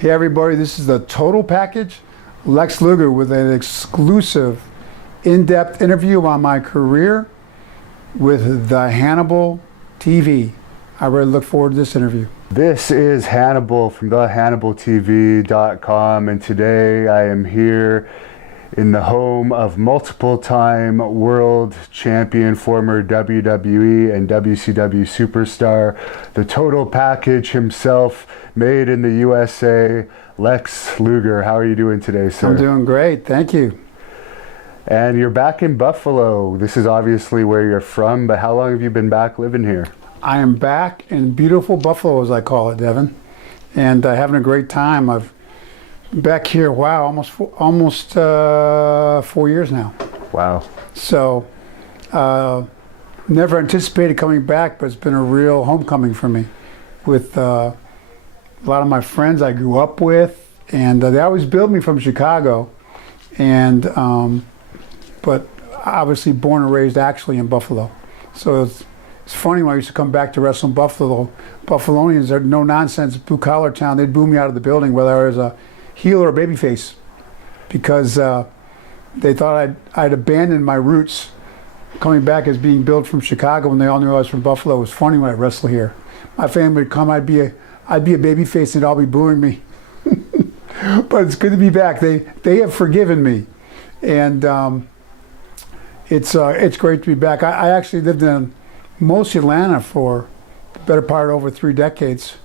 Hey everybody, this is the Total Package Lex Luger with an exclusive in-depth interview on my career with the Hannibal TV. I really look forward to this interview. This is Hannibal from the HannibalTV.com, and today I am here in the home of multiple-time world champion, former WWE and WCW superstar, the Total Package himself, made in the USA, Lex Luger. How are you doing today, sir? I'm doing great, thank you. And you're back in Buffalo. This is obviously where you're from, but how long have you been back living here? I am back in beautiful Buffalo, as I call it, Devin, and having a great time. I've been back here, wow, almost 4 years now. Wow. So, never anticipated coming back, but it's been a real homecoming for me with a lot of my friends I grew up with, and they always billed me from Chicago, and but obviously born and raised actually in Buffalo. So it's funny when I used to come back to wrestle in Buffalo. Buffalonians are no nonsense, blue collar town. They'd boo me out of the building whether I was a heel or a babyface, because they thought I'd abandoned my roots, coming back as being billed from Chicago when they all knew I was from Buffalo. It was funny when I wrestled here. My family would come, I'd be a babyface and they'd all be booing me. But it's good to be back. They have forgiven me, and it's great to be back. I actually lived in most Atlanta for the better part of over 3 decades,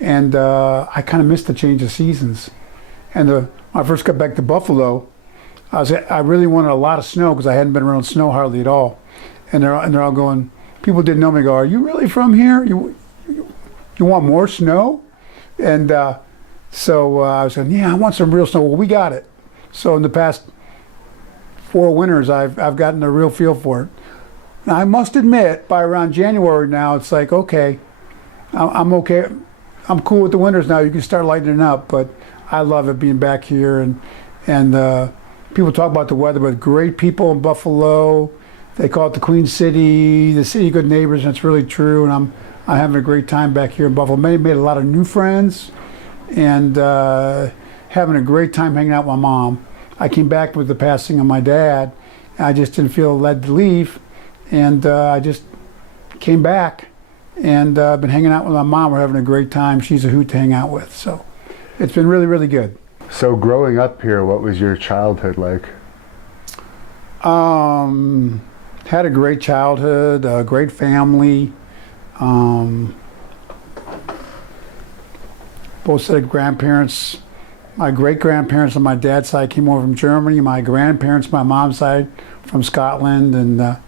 and I kind of missed the change of seasons. And when I first got back to Buffalo, I really wanted a lot of snow because I hadn't been around snow hardly at all. And they're all going, people didn't know me, go, "Are you really from here? You want more snow?" And so I was saying, "Yeah, I want some real snow." Well, we got it. So in the past 4 winters, I've gotten a real feel for it. Now, I must admit, by around January now, it's like, okay, I'm okay. I'm cool with the winters now. You can start lightening up, but I love it being back here. And people talk about the weather, but great people in Buffalo. They call it the Queen City, the city of good neighbors, and it's really true. And I'm having a great time back here in Buffalo. Made a lot of new friends, and having a great time hanging out with my mom. I came back with the passing of my dad. I just didn't feel led to leave, and I just came back, and I've been hanging out with my mom. We're having a great time. She's a hoot to hang out with, so it's been really, really good. So growing up here, what was your childhood like? Had a great childhood, a great family. Both set of grandparents. My great-grandparents on my dad's side came over from Germany. My grandparents, my mom's side, from Scotland, and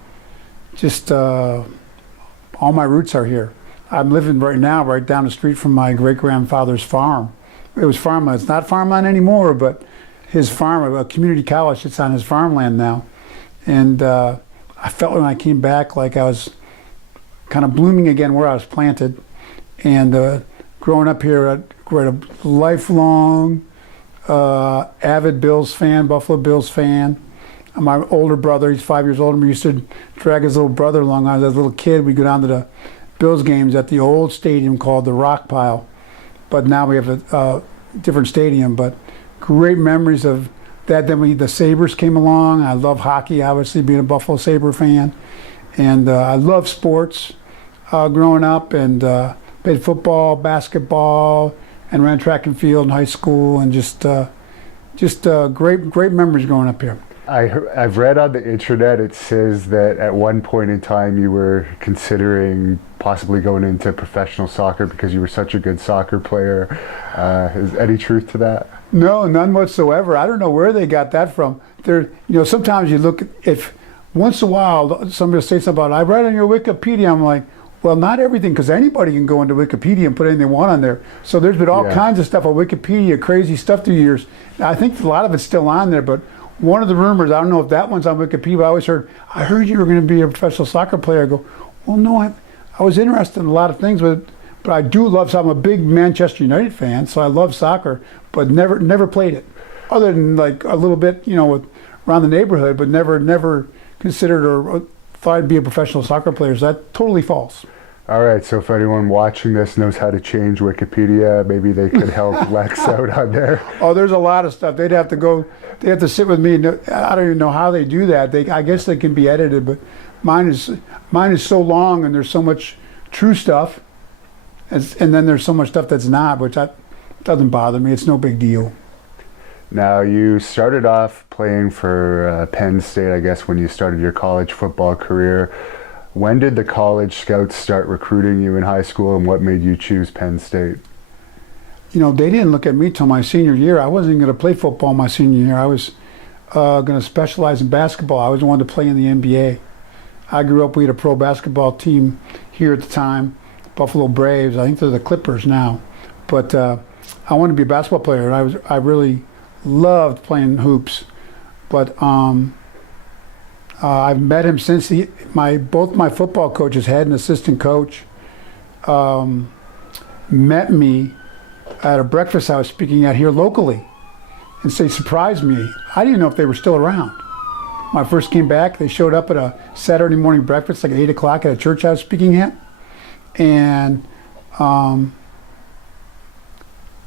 just all my roots are here. I'm living right now right down the street from my great-grandfather's farm. It was farmland. It's not farmland anymore, but his farm, a community college, sits on his farmland now. And I felt when I came back like I was kind of blooming again where I was planted. And growing up here, we're a lifelong avid Bills fan, Buffalo Bills fan. My older brother, he's 5 years older than me, used to drag his little brother along. When I was a little kid, we'd go down to the Bills games at the old stadium called the Rock Pile. But now we have a different stadium. But great memories of that. Then the Sabres came along. I love hockey, obviously, being a Buffalo Sabre fan. And I love sports growing up, and played football, basketball, and ran track and field in high school, and just great memories growing up here. I've read on the internet, it says that at one point in time you were considering possibly going into professional soccer because you were such a good soccer player. Is any truth to that? No, none whatsoever. I don't know where they got that from. Sometimes you look, if once in a while somebody will say something about, "I read on your Wikipedia," I'm like, well, not everything, because anybody can go into Wikipedia and put anything they want on there. So there's been all kinds of stuff on Wikipedia, crazy stuff through the years. I think a lot of it's still on there, but one of the rumors, I don't know if that one's on Wikipedia, but I heard you were going to be a professional soccer player. I go, well, no, I was interested in a lot of things, but I do love, so I'm a big Manchester United fan, so I love soccer, but never played it. Other than like a little bit, around the neighborhood, but never considered or thought I'd be a professional soccer player. So that's totally false. All right, so if anyone watching this knows how to change Wikipedia, maybe they could help Lex out on there. Oh, there's a lot of stuff. They have to sit with me. I don't even know how they do that. I guess they can be edited, but mine is so long, and there's so much true stuff, and then there's so much stuff that's not, which doesn't bother me. It's no big deal. Now, you started off playing for Penn State, I guess, when you started your college football career. When did the college scouts start recruiting you in high school, and what made you choose Penn State? You know, they didn't look at me till my senior year. I wasn't going to play football my senior year. I was going to specialize in basketball. I was the one to play in the NBA. I grew up, we had a pro basketball team here at the time, Buffalo Braves. I think they're the Clippers now. But I wanted to be a basketball player, and I really loved playing hoops. But I've met him since. Both my football coaches had an assistant coach. Met me at a breakfast I was speaking at here locally, and they surprised me. I didn't know if they were still around. When I first came back, they showed up at a Saturday morning breakfast, like 8 o'clock, at a church I was speaking at, and the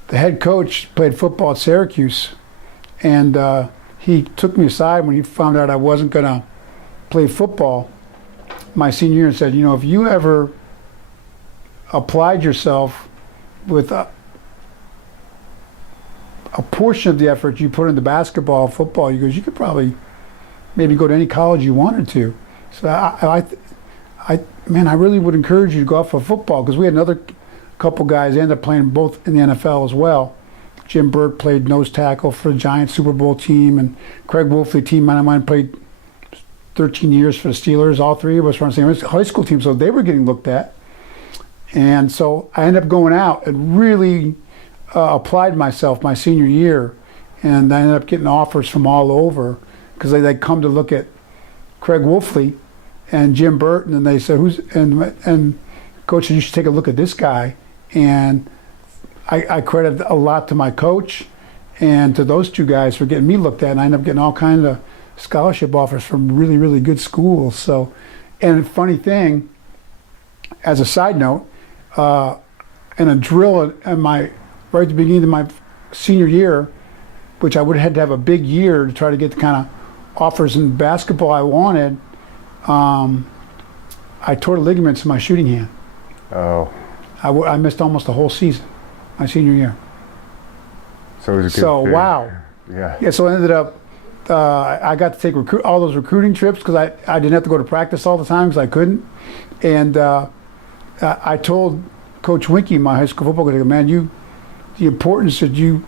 head coach played football at Syracuse, and he took me aside when he found out I wasn't going to play football my senior year and said, you know, if you ever applied yourself with a portion of the effort you put into basketball, football, he goes, you could probably maybe go to any college you wanted to. So I really would encourage you to go out for football, because we had another couple guys ended up playing both in the NFL as well. Jim Burt played nose tackle for the Giants Super Bowl team, and Craig Wolfley, team of mine, played 13 years for the Steelers. All three of us were on the same high school team, so they were getting looked at. And so I ended up going out and really applied myself my senior year, and I ended up getting offers from all over, because they'd come to look at Craig Wolfley and Jim Burton, and they said, and coach said, you should take a look at this guy. And I credit a lot to my coach and to those two guys for getting me looked at, and I ended up getting all kinds of scholarship offers from really, really good schools. So, and a funny thing, as a side note, in a drill right at the beginning of my senior year, which I would have had to have a big year to try to get the kind of offers in basketball I wanted, I tore the ligaments in my shooting hand. Oh. I missed almost the whole season, my senior year. So it was a good So, fit. wow. Yeah. Yeah, so I ended up, I got to take all those recruiting trips, because I didn't have to go to practice all the time because I couldn't. And I told Coach Winkie, my high school football coach, man, the importance that you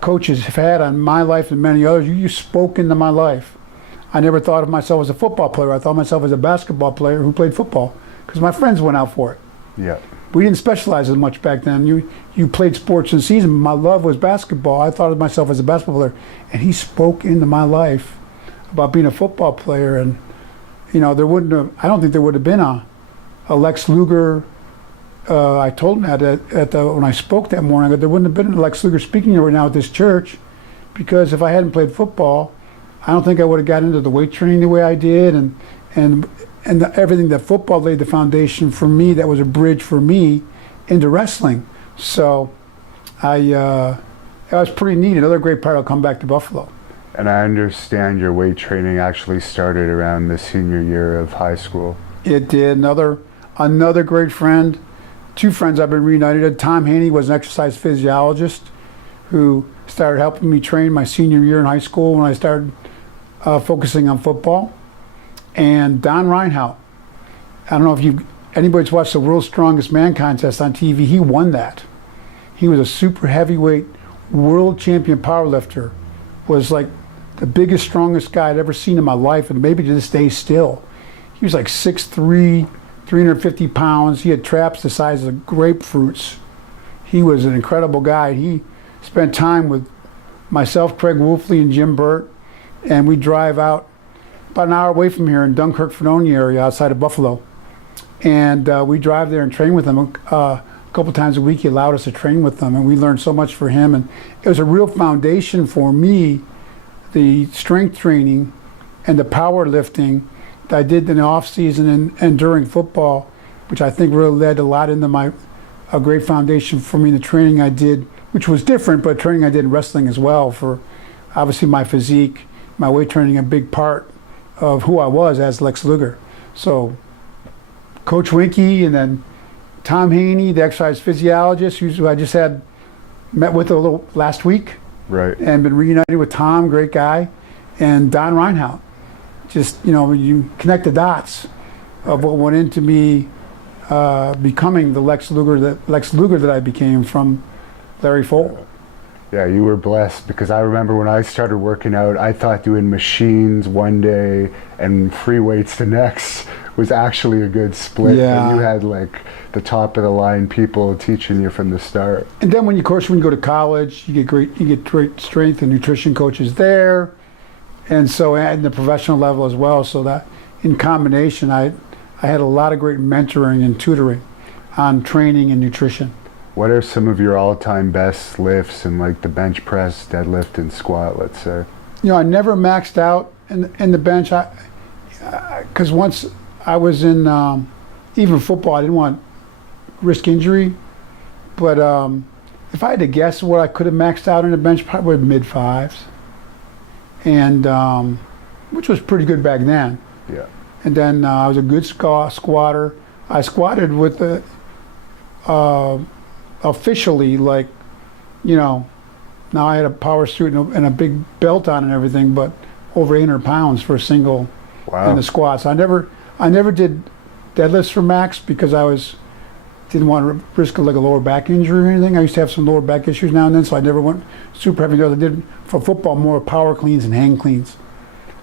coaches have had on my life and many others, you spoke into my life. I never thought of myself as a football player. I thought of myself as a basketball player who played football, because my friends went out for it. Yeah. We didn't specialize as much back then. You played sports in season. My love was basketball. I thought of myself as a basketball player, and he spoke into my life about being a football player. And you know, I don't think there would have been a Lex Luger. I told him that when I spoke that morning, there wouldn't have been a Lex Luger speaking right now at this church, because if I hadn't played football, I don't think I would have got into the weight training the way I did, and everything that football laid the foundation for me. That was a bridge for me into wrestling. So that was pretty neat. Another great part, I'll come back to Buffalo. And I understand your weight training actually started around the senior year of high school. It did. Another great friend, two friends I've been reunited. Tom Haney was an exercise physiologist who started helping me train my senior year in high school when I started focusing on football. And Don Reinhout, I don't know if anybody's watched the World's Strongest Man contest on TV. He won that. He was a super heavyweight world champion powerlifter. Was like the biggest, strongest guy I'd ever seen in my life, and maybe to this day still. He was like 6'3", 350 pounds. He had traps the size of grapefruits. He was an incredible guy. He spent time with myself, Craig Wolfley, and Jim Burt, and we drive out about an hour away from here in Dunkirk, Fredonia area outside of Buffalo. And we drive there and train with him a couple times a week. He allowed us to train with them, and we learned so much for him. And it was a real foundation for me, the strength training and the powerlifting that I did in the off season and during football. which I think really led a lot into a great foundation for me in the training I did, which was different, but training I did in wrestling as well, for obviously my physique, my weight training, a big part of who I was as Lex Luger. So Coach Winky and then Tom Haney, the exercise physiologist, who I just met with a little last week, Right. and been reunited with Tom, great guy, and Don Reinhardt. Just, you connect the dots of what went into me becoming the Lex Luger that I became from Larry Folt. Yeah, you were blessed, because I remember when I started working out, I thought doing machines one day and free weights the next was actually a good split. Yeah. And you had like the top of the line people teaching you from the start. And then when you go to college, you get great strength and nutrition coaches there, and so at the professional level as well. So that in combination, I had a lot of great mentoring and tutoring on training and nutrition. What are some of your all-time best lifts in like the bench press, deadlift, and squat, let's say? I never maxed out in the bench. Because once I was in even football, I didn't want to risk injury. But if I had to guess what I could have maxed out in the bench, probably mid fives, and which was pretty good back then. Yeah. And then I was a good squatter. I squatted with the officially, like, now I had a power suit and a big belt on and everything, but over 800 pounds for a single in the squats. I never did deadlifts for max because didn't want to risk like a lower back injury or anything. I used to have some lower back issues now and then, so I never went super heavy. I did for football more power cleans and hang cleans.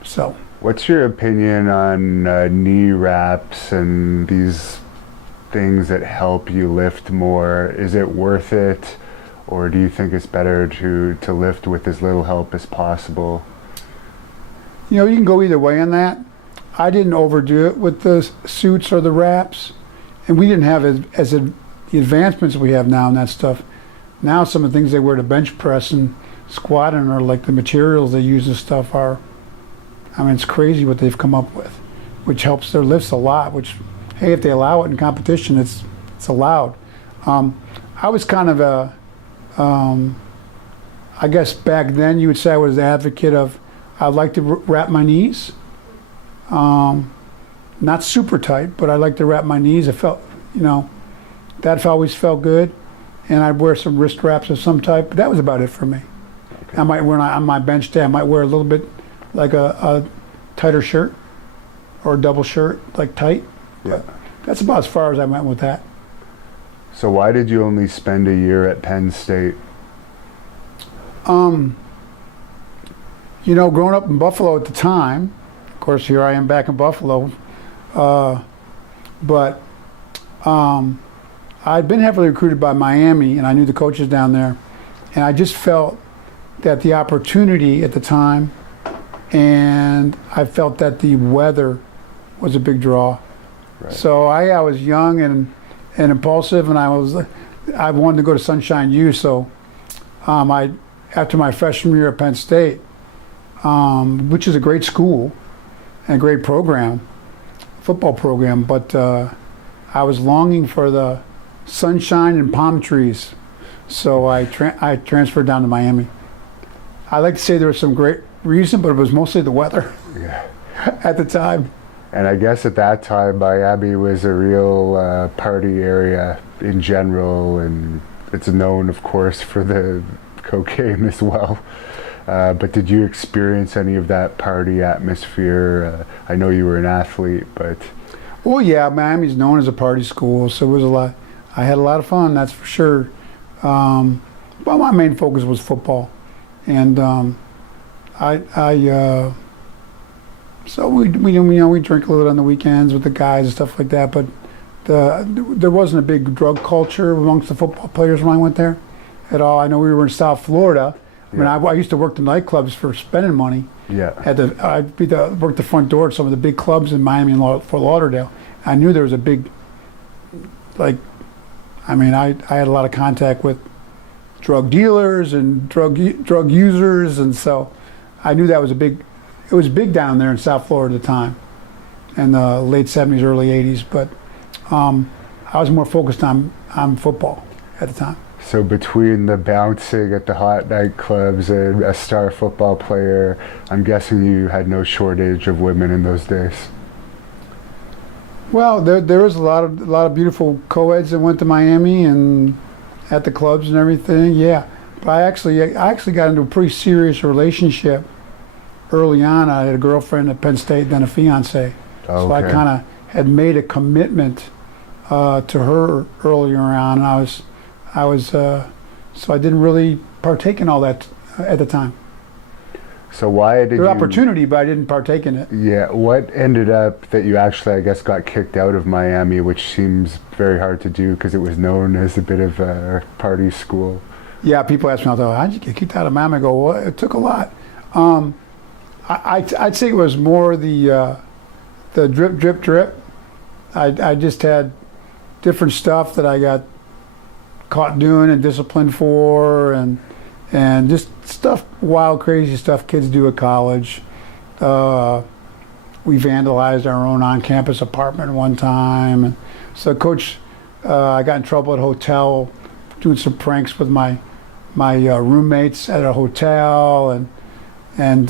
So. What's your opinion on knee wraps and these things that help you lift more? Is it worth it, or do you think it's better to lift with as little help as possible? You can go either way on that. I didn't overdo it with the suits or the wraps, and we didn't have the advancements we have now and that stuff. Now some of the things they wear to bench press and squatting are like the materials they use and stuff are, it's crazy what they've come up with, which helps their lifts a lot, which, hey, if they allow it in competition, it's allowed. I was kind of I guess back then you would say I was an advocate of, I'd like to wrap my knees. Not super tight, but I like to wrap my knees. I felt, that always felt good. And I'd wear some wrist wraps of some type, but that was about it for me. Okay. I might wear, on my bench day, I might wear a little bit like a tighter shirt or a double shirt, like tight. Yeah. That's about as far as I went with that. So why did you only spend a year at Penn State? Growing up in Buffalo at the time, of course, here I am back in Buffalo, but I'd been heavily recruited by Miami, and I knew the coaches down there, and I just felt that the opportunity at the time, and I felt that the weather was a big draw. Right. So I was young and impulsive, and I wanted to go to Sunshine U. So after my freshman year at Penn State, which is a great school and a great program, football program, but I was longing for the sunshine and palm trees, so I transferred down to Miami. I like to say there was some great reason, but it was mostly the weather. Yeah. At the time. And I guess at that time, Miami was a real party area in general, and it's known, of course, for the cocaine as well. But did you experience any of that party atmosphere? I know you were an athlete, but... Well, yeah, Miami's known as a party school, so it was a lot. I had a lot of fun, that's for sure. But my main focus was football, and so we drink a little on the weekends with the guys and stuff like that. But there wasn't a big drug culture amongst the football players when I went there at all. I know we were in South Florida. Yeah. I used to work the nightclubs for spending money. Yeah. I'd work the front door at some of the big clubs in Miami and Fort Lauderdale. I knew there was a big, I had a lot of contact with drug dealers and drug users, and so I knew that was it was big down there in South Florida at the time, in the late 70s, early 80s. But I was more focused on football at the time. So between the bouncing at the hot nightclubs and a star football player, I'm guessing you had no shortage of women in those days. Well, there was a lot of beautiful co-eds that went to Miami and at the clubs and everything. Yeah, but I actually got into a pretty serious relationship early on. I had a girlfriend at Penn State, then a fiance. Okay. So I kind of had made a commitment to her earlier on, and so I didn't really partake in all that at the time. So why did There was you... opportunity, but I didn't partake in it. Yeah, what ended up that you actually, I guess, got kicked out of Miami, which seems very hard to do because it was known as a bit of a party school. Yeah, people ask me all the time, how'd you get kicked out of Miami? I go, well, it took a lot. I'd say it was more the drip, drip, drip. I just had different stuff that I got caught doing and disciplined for, and just stuff, wild, crazy stuff kids do at college. We vandalized our own on-campus apartment one time. And so coach, I got in trouble at a hotel doing some pranks with my roommates at a hotel, and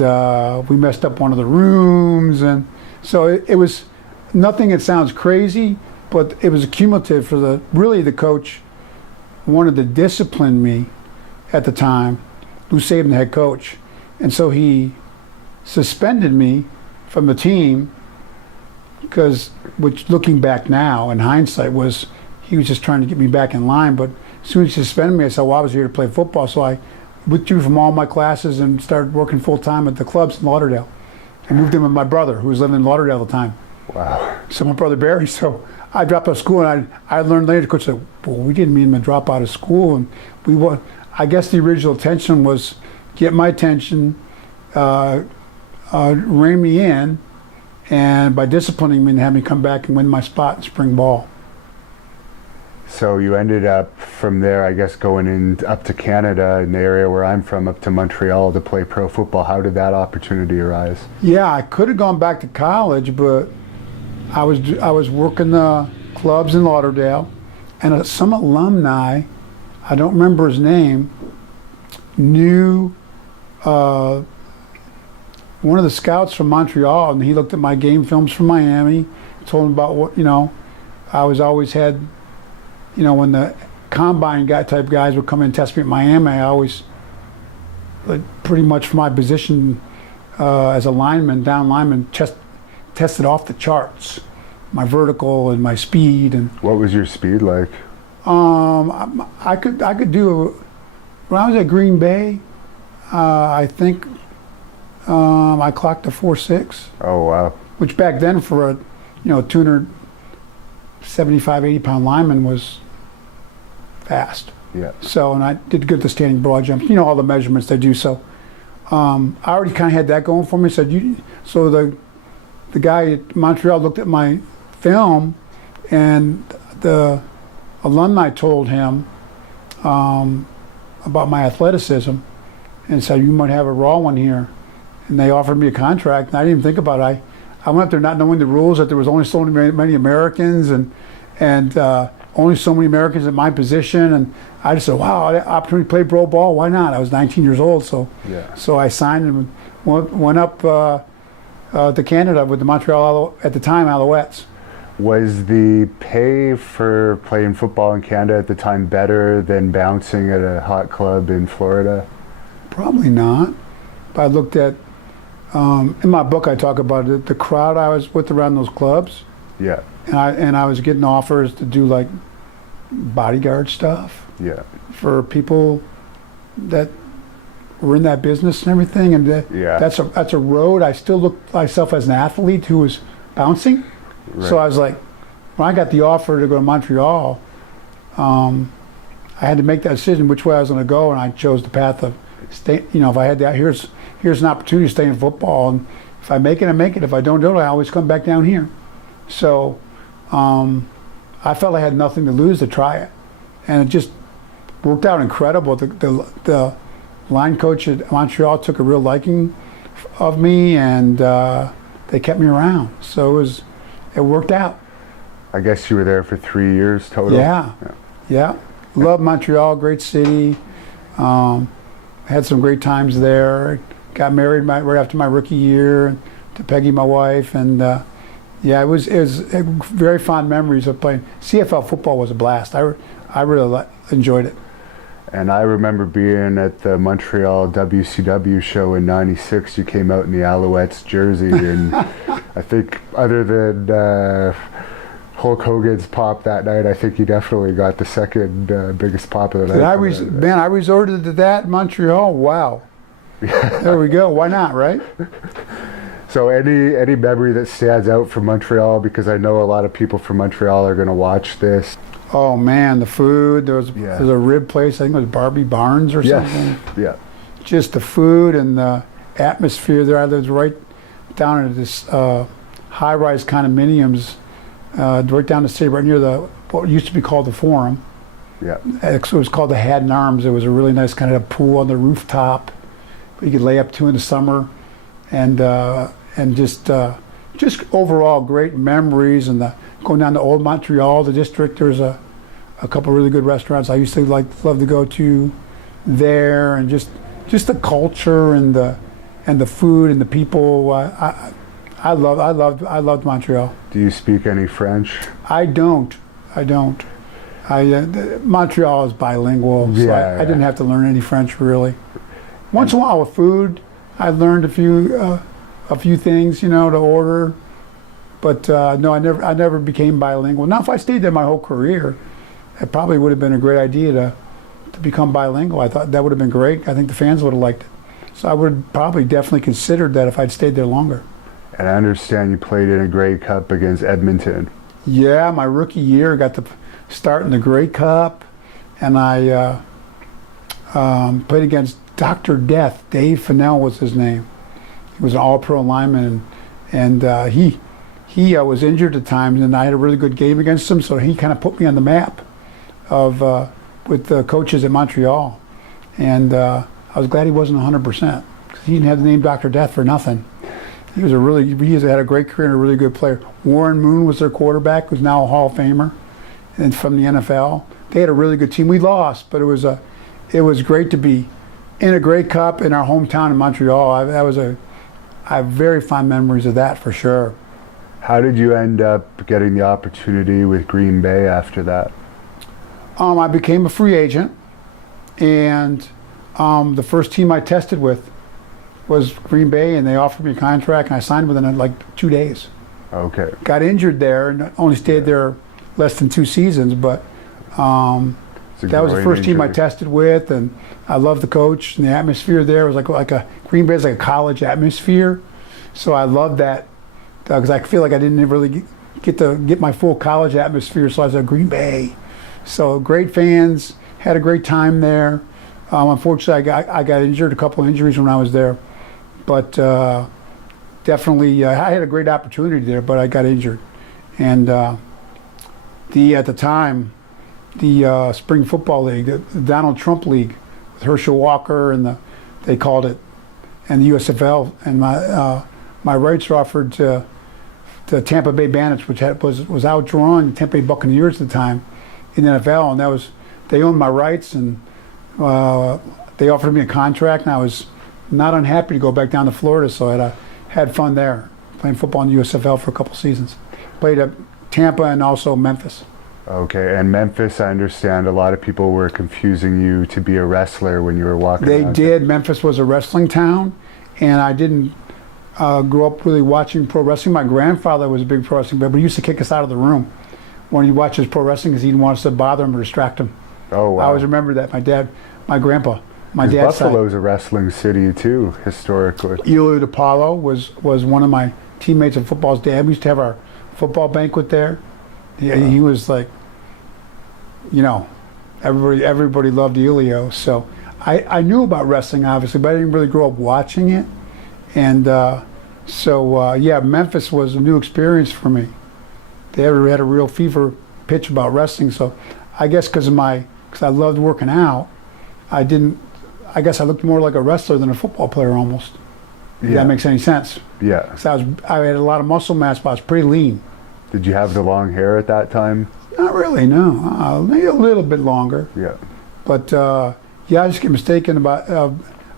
we messed up one of the rooms. And so it was nothing that sounds crazy, but it was cumulative for the coach wanted to discipline me at the time, Lou Saban, the head coach, and so he suspended me from the team which looking back now in hindsight was he was just trying to get me back in line. But as soon as he suspended me, I said, well, I was here to play football, so I withdrew from all my classes and started working full time at the clubs in Lauderdale. I moved in with my brother, who was living in Lauderdale at the time. Wow. So my brother Barry, so I dropped out of school, and I learned later, the coach said, well, we didn't mean to drop out of school, and I guess the original intention was get my attention, rein me in, and by disciplining me and have me come back and win my spot in spring ball. So you ended up from there, I guess, going up to Canada, in the area where I'm from, up to Montreal to play pro football. How did that opportunity arise? Yeah, I could have gone back to college, but I was working the clubs in Lauderdale, and some alumni, I don't remember his name, knew one of the scouts from Montreal, and he looked at my game films from Miami, told him about what, I was always had, when the combine type guys would come in and test me at Miami, I always, pretty much for my position as a lineman, down lineman, tested off the charts, my vertical and my speed. And what was your speed like? I could do, when I was at Green Bay, I think I clocked a 4.6. Oh wow! Which back then for a 275, 80-pound lineman was fast. Yeah. So, and I did good at the standing broad jump. All the measurements they do. So, I already kind of had that going for me. So the guy at Montreal looked at my film, and the alumni told him about my athleticism, and said, "You might have a raw one here." And they offered me a contract, and I didn't even think about it. I went up there not knowing the rules, that there was only so many Americans, and only so many Americans at my position, and I just said, wow, opportunity to play pro ball, why not? I was 19 years old, so yeah. So I signed and went up to Canada with the Montreal, at the time, Alouettes. Was the pay for playing football in Canada at the time better than bouncing at a hot club in Florida? Probably not. But I looked at, in my book I talk about it, the crowd I was with around those clubs. Yeah. And I was getting offers to do like bodyguard stuff. Yeah. For people that were in that business and everything, and yeah. That's a road. I still looked myself as an athlete who was bouncing. Right. So I was like, when I got the offer to go to Montreal, I had to make that decision which way I was going to go, and I chose the path of stay. If I had that, here's an opportunity to stay in football, and if I make it, I make it. If I don't do it, I always come back down here. So I felt I had nothing to lose to try it, and it just worked out incredible. The line coach at Montreal took a real liking of me, and they kept me around. So it worked out. I guess you were there for 3 years total? Yeah. Loved Montreal, great city. Had some great times there. Got married right after my rookie year to Peggy, my wife, and yeah, it was very fond memories of playing. CFL football was a blast. I really enjoyed it. And I remember being at the Montreal WCW show in '96. You came out in the Alouettes jersey, and I think other than Hulk Hogan's pop that night, I think you definitely got the second biggest pop of the night. I resorted to that in Montreal. Wow. There we go. Why not, right? So any memory that stands out from Montreal, because I know a lot of people from Montreal are going to watch this. Oh man, the food. There's a rib place. I think it was Barbie Barnes or something. Yeah. Just the food and the atmosphere there. I lived right down at this high-rise condominiums, right down the city, right near what used to be called the Forum. Yeah. It was called the Hat and Arms. It was a really nice kind of pool on the rooftop you could lay up to in the summer, and just overall great memories. And going down to Old Montreal, the district, there's a couple of really good restaurants I used to love to go to there, and just the culture and the food and the people. I loved Montreal. Do you speak any French? I don't. Montreal is bilingual, so I didn't have to learn any French really. Once in a while with food, I learned a few things, to order. But no, I never became bilingual. Now, if I stayed there my whole career, it probably would have been a great idea to become bilingual. I thought that would have been great. I think the fans would have liked it. So I would have probably definitely considered that if I'd stayed there longer. And I understand you played in a Grey Cup against Edmonton. Yeah, my rookie year, got to start in the Grey Cup, and I played against Dr. Death. Dave Fennell was his name. He was an all-pro lineman, and he was injured at times, and I had a really good game against him, so he kind of put me on the map with the coaches at Montreal. And I was glad he wasn't 100%, because he didn't have the name Dr. Death for nothing. He had a great career and a really good player. Warren Moon was their quarterback, who's now a Hall of Famer, and from the NFL. They had a really good team. We lost, but it was great to be in a Grey Cup in our hometown in Montreal. I have very fond memories of that for sure. How did you end up getting the opportunity with Green Bay after that? I became a free agent, and the first team I tested with was Green Bay, and they offered me a contract, and I signed within like 2 days. Okay. Got injured there, and only stayed there less than 2 seasons, but that was the first team I tested with, and I loved the coach, and the atmosphere there was like a Green Bay is like a college atmosphere, so I loved that because I feel like I didn't really get my full college atmosphere, so I was at Green Bay. So great fans, had a great time there. Unfortunately, I got injured, a couple of injuries when I was there, but definitely I had a great opportunity there, but I got injured, and at the time, the Spring Football League, the Donald Trump League, with Herschel Walker and they called it, and the USFL, and my rights were offered to the Tampa Bay Bandits, which was outdrawing the Tampa Bay Buccaneers at the time in the NFL, and they owned my rights, and they offered me a contract, and I was not unhappy to go back down to Florida, so I had fun there, playing football in the USFL for a couple seasons. Played at Tampa and also Memphis. Okay, and Memphis, I understand a lot of people were confusing you to be a wrestler when you were walking around. They did. Memphis was a wrestling town, and I didn't grow up really watching pro wrestling. My grandfather was a big pro wrestling fan, but he used to kick us out of the room when he watched his pro wrestling because he didn't want us to bother him or distract him. Oh, wow. I always remember that. My grandpa, my dad's side. Buffalo's a wrestling city too, historically. Elio DiPaolo was one of my teammates in football's dad. We used to have our football banquet there. He was like, everybody loved Elio. So I knew about wrestling, obviously, but I didn't really grow up watching it. And Memphis was a new experience for me. They had a real fever pitch about wrestling. So I guess because I loved working out, I guess I looked more like a wrestler than a football player almost. If that makes any sense. Yeah. So I had a lot of muscle mass, but I was pretty lean. Did you have the long hair at that time? Not really, no. Maybe a little bit longer. Yeah. But yeah, I just get mistaken about,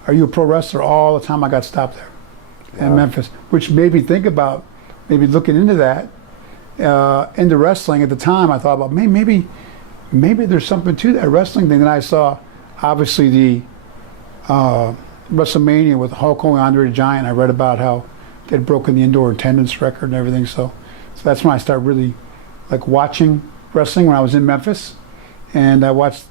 are you a pro wrestler? All the time I got stopped there in Memphis, which made me think about maybe looking into that, into wrestling. At the time, I thought about maybe there's something to that wrestling thing. Then I saw, obviously, the WrestleMania with Hulk Hogan, Andre the Giant. I read about how they'd broken the indoor attendance record and everything. So that's when I started really like watching wrestling when I was in Memphis, and I watched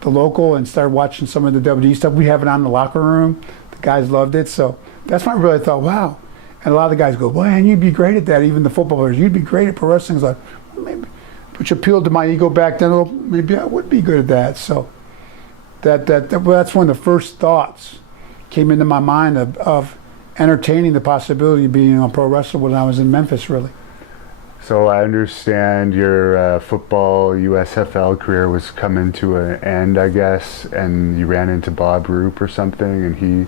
the local and started watching some of the WWE stuff. We have it on in the locker room. The guys loved it. So that's when I really thought, wow. And a lot of the guys go, well, and you'd be great at that. Even the football players, you'd be great at pro wrestling. I was like, well, maybe, which appealed to my ego back then. Well, maybe I would be good at that. So that's when the first thoughts came into my mind of entertaining the possibility of being a pro wrestler when I was in Memphis, really. So I understand your football USFL career was coming to an end, I guess, and you ran into Bob Roop or something, and he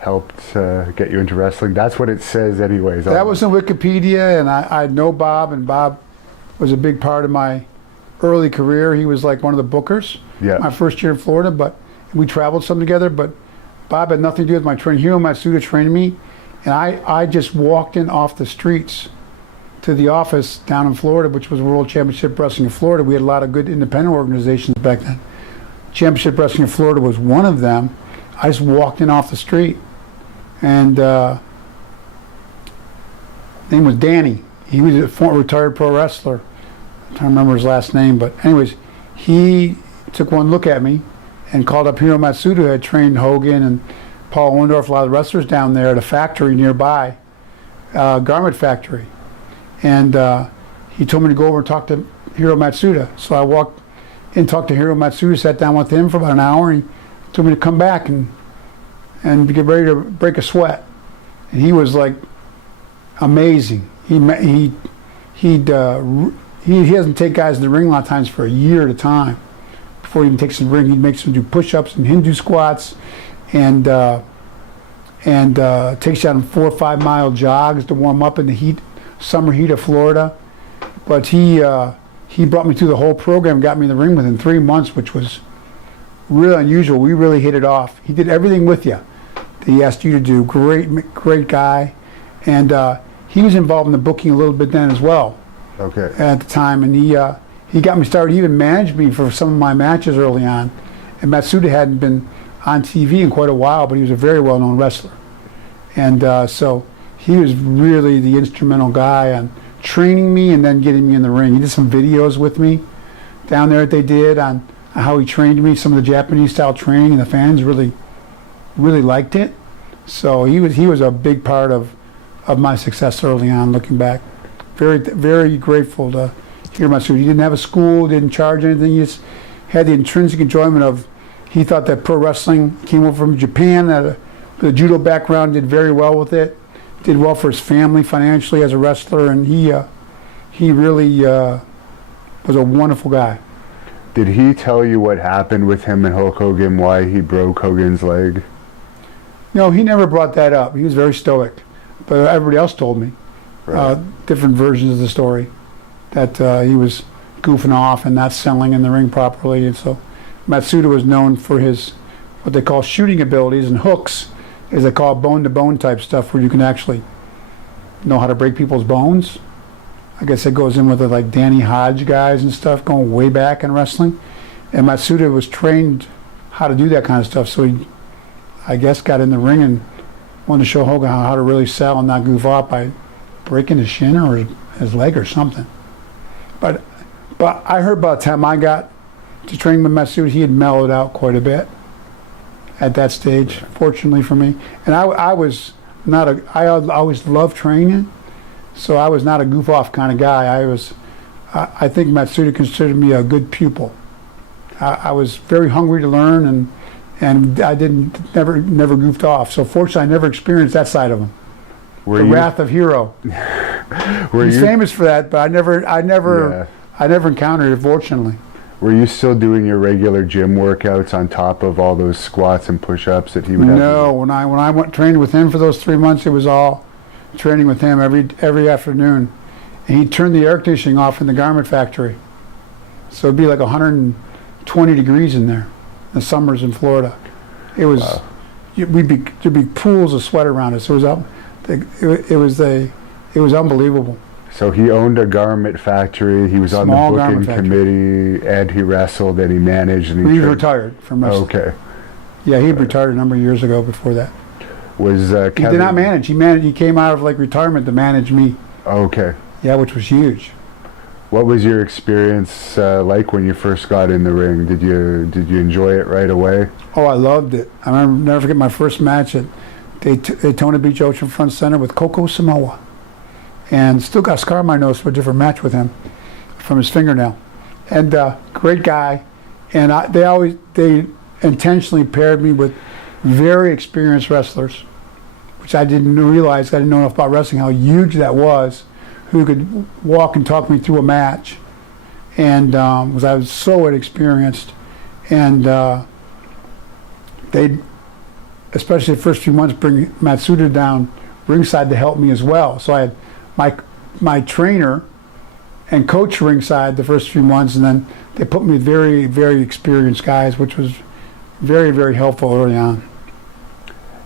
helped get you into wrestling. That's what it says anyways. That was in Wikipedia, and I know Bob, and Bob was a big part of my early career. He was like one of the bookers my first year in Florida, but we traveled some together, but Bob had nothing to do with my training. Hiro Matsuda trained me, and I just walked in off the streets to the office down in Florida, which was World Championship Wrestling in Florida. We had a lot of good independent organizations back then. Championship Wrestling in Florida was one of them. I just walked in off the street, and his name was Danny. He was a former retired pro wrestler. I'm trying to remember his last name, but anyways, he took one look at me and called up Hiro Matsuda, who had trained Hogan and Paul Orndorff, a lot of wrestlers down there at a factory nearby, garment factory. And he told me to go over and talk to Hiro Matsuda. So I walked in, talked to Hiro Matsuda, sat down with him for about an hour, and he told me to come back and get ready to break a sweat. And he was like amazing. He doesn't take guys in the ring a lot of times for a year at a time. Before he even takes them in the ring, he makes them do push-ups and Hindu squats, and takes you on 4 or 5 mile jogs to warm up in the summer heat of Florida. But he brought me through the whole program, got me in the ring within 3 months, which was really unusual. We really hit it off. He did everything with you that he asked you to do. Great guy. And he was involved in the booking a little bit then as well. Okay. At the time, and he got me started. He even managed me for some of my matches early on. And Matsuda hadn't been on TV in quite a while, but he was a very well-known wrestler. And so he was really the instrumental guy on training me and then getting me in the ring. He did some videos with me down there that they did on how he trained me, some of the Japanese-style training, and the fans really liked it. So he was a big part of my success early on, looking back. Very, very grateful to Hiro Matsuda. He didn't have a school, didn't charge anything. He just had the intrinsic enjoyment of, he thought that pro wrestling came over from Japan, with a judo background, did very well with it, did well for his family financially as a wrestler, and he really was a wonderful guy. Did he tell you what happened with him and Hulk Hogan, why he broke Hogan's leg? No, he never brought that up. He was very stoic. But everybody else told me different versions of the story, that he was goofing off and not selling in the ring properly. And so Matsuda was known for his, what they call shooting abilities, and hooks, as they call bone-to-bone type stuff, where you can actually know how to break people's bones. I guess it goes in with the like Danny Hodge guys and stuff, going way back in wrestling. And Matsuda was trained how to do that kind of stuff, so he, I guess, got in the ring and wanted to show Hogan how to really sell and not goof off by breaking his shin or his leg or something. But I heard by the time I got to training with Matsuda, he had mellowed out quite a bit at that stage, fortunately for me. And I was not I always loved training, so I was not a goof off kind of guy. I think Matsuda considered me a good pupil. I was very hungry to learn, and I never goofed off. So fortunately, I never experienced that side of him. Wrath of Hiro. He's famous for that, but I never encountered it, fortunately. Were you still doing your regular gym workouts on top of all those squats and push-ups that he would have? No, when I trained with him for those 3 months, it was all training with him every afternoon. and he'd turn the air conditioning off in the garment factory. So it'd be like 120 degrees in there, in the summers in Florida. It was, wow. There'd be pools of sweat around us. It was unbelievable. So he owned a garment factory. He was on the booking committee, and he wrestled, and he managed. And he retired from wrestling. Okay. Yeah, he retired a number of years ago. Before that, was he did not manage. He came out of like retirement to manage me. Okay. Yeah, which was huge. What was your experience like when you first got in the ring? Did you enjoy it right away? Oh, I loved it. I remember, never forget my first match at Daytona Beach Oceanfront Center with Coco Samoa, and still got a scar on my nose for a different match with him from his fingernail. And great guy, and they intentionally paired me with very experienced wrestlers, which I didn't realize. I didn't know enough about wrestling how huge that was. Who could walk and talk me through a match, and I was so inexperienced, and they, especially the first few months, bring Matsuda down ringside to help me as well. So I had my trainer and coach ringside the first few months, and then they put me with very, very experienced guys, which was very, very helpful early on.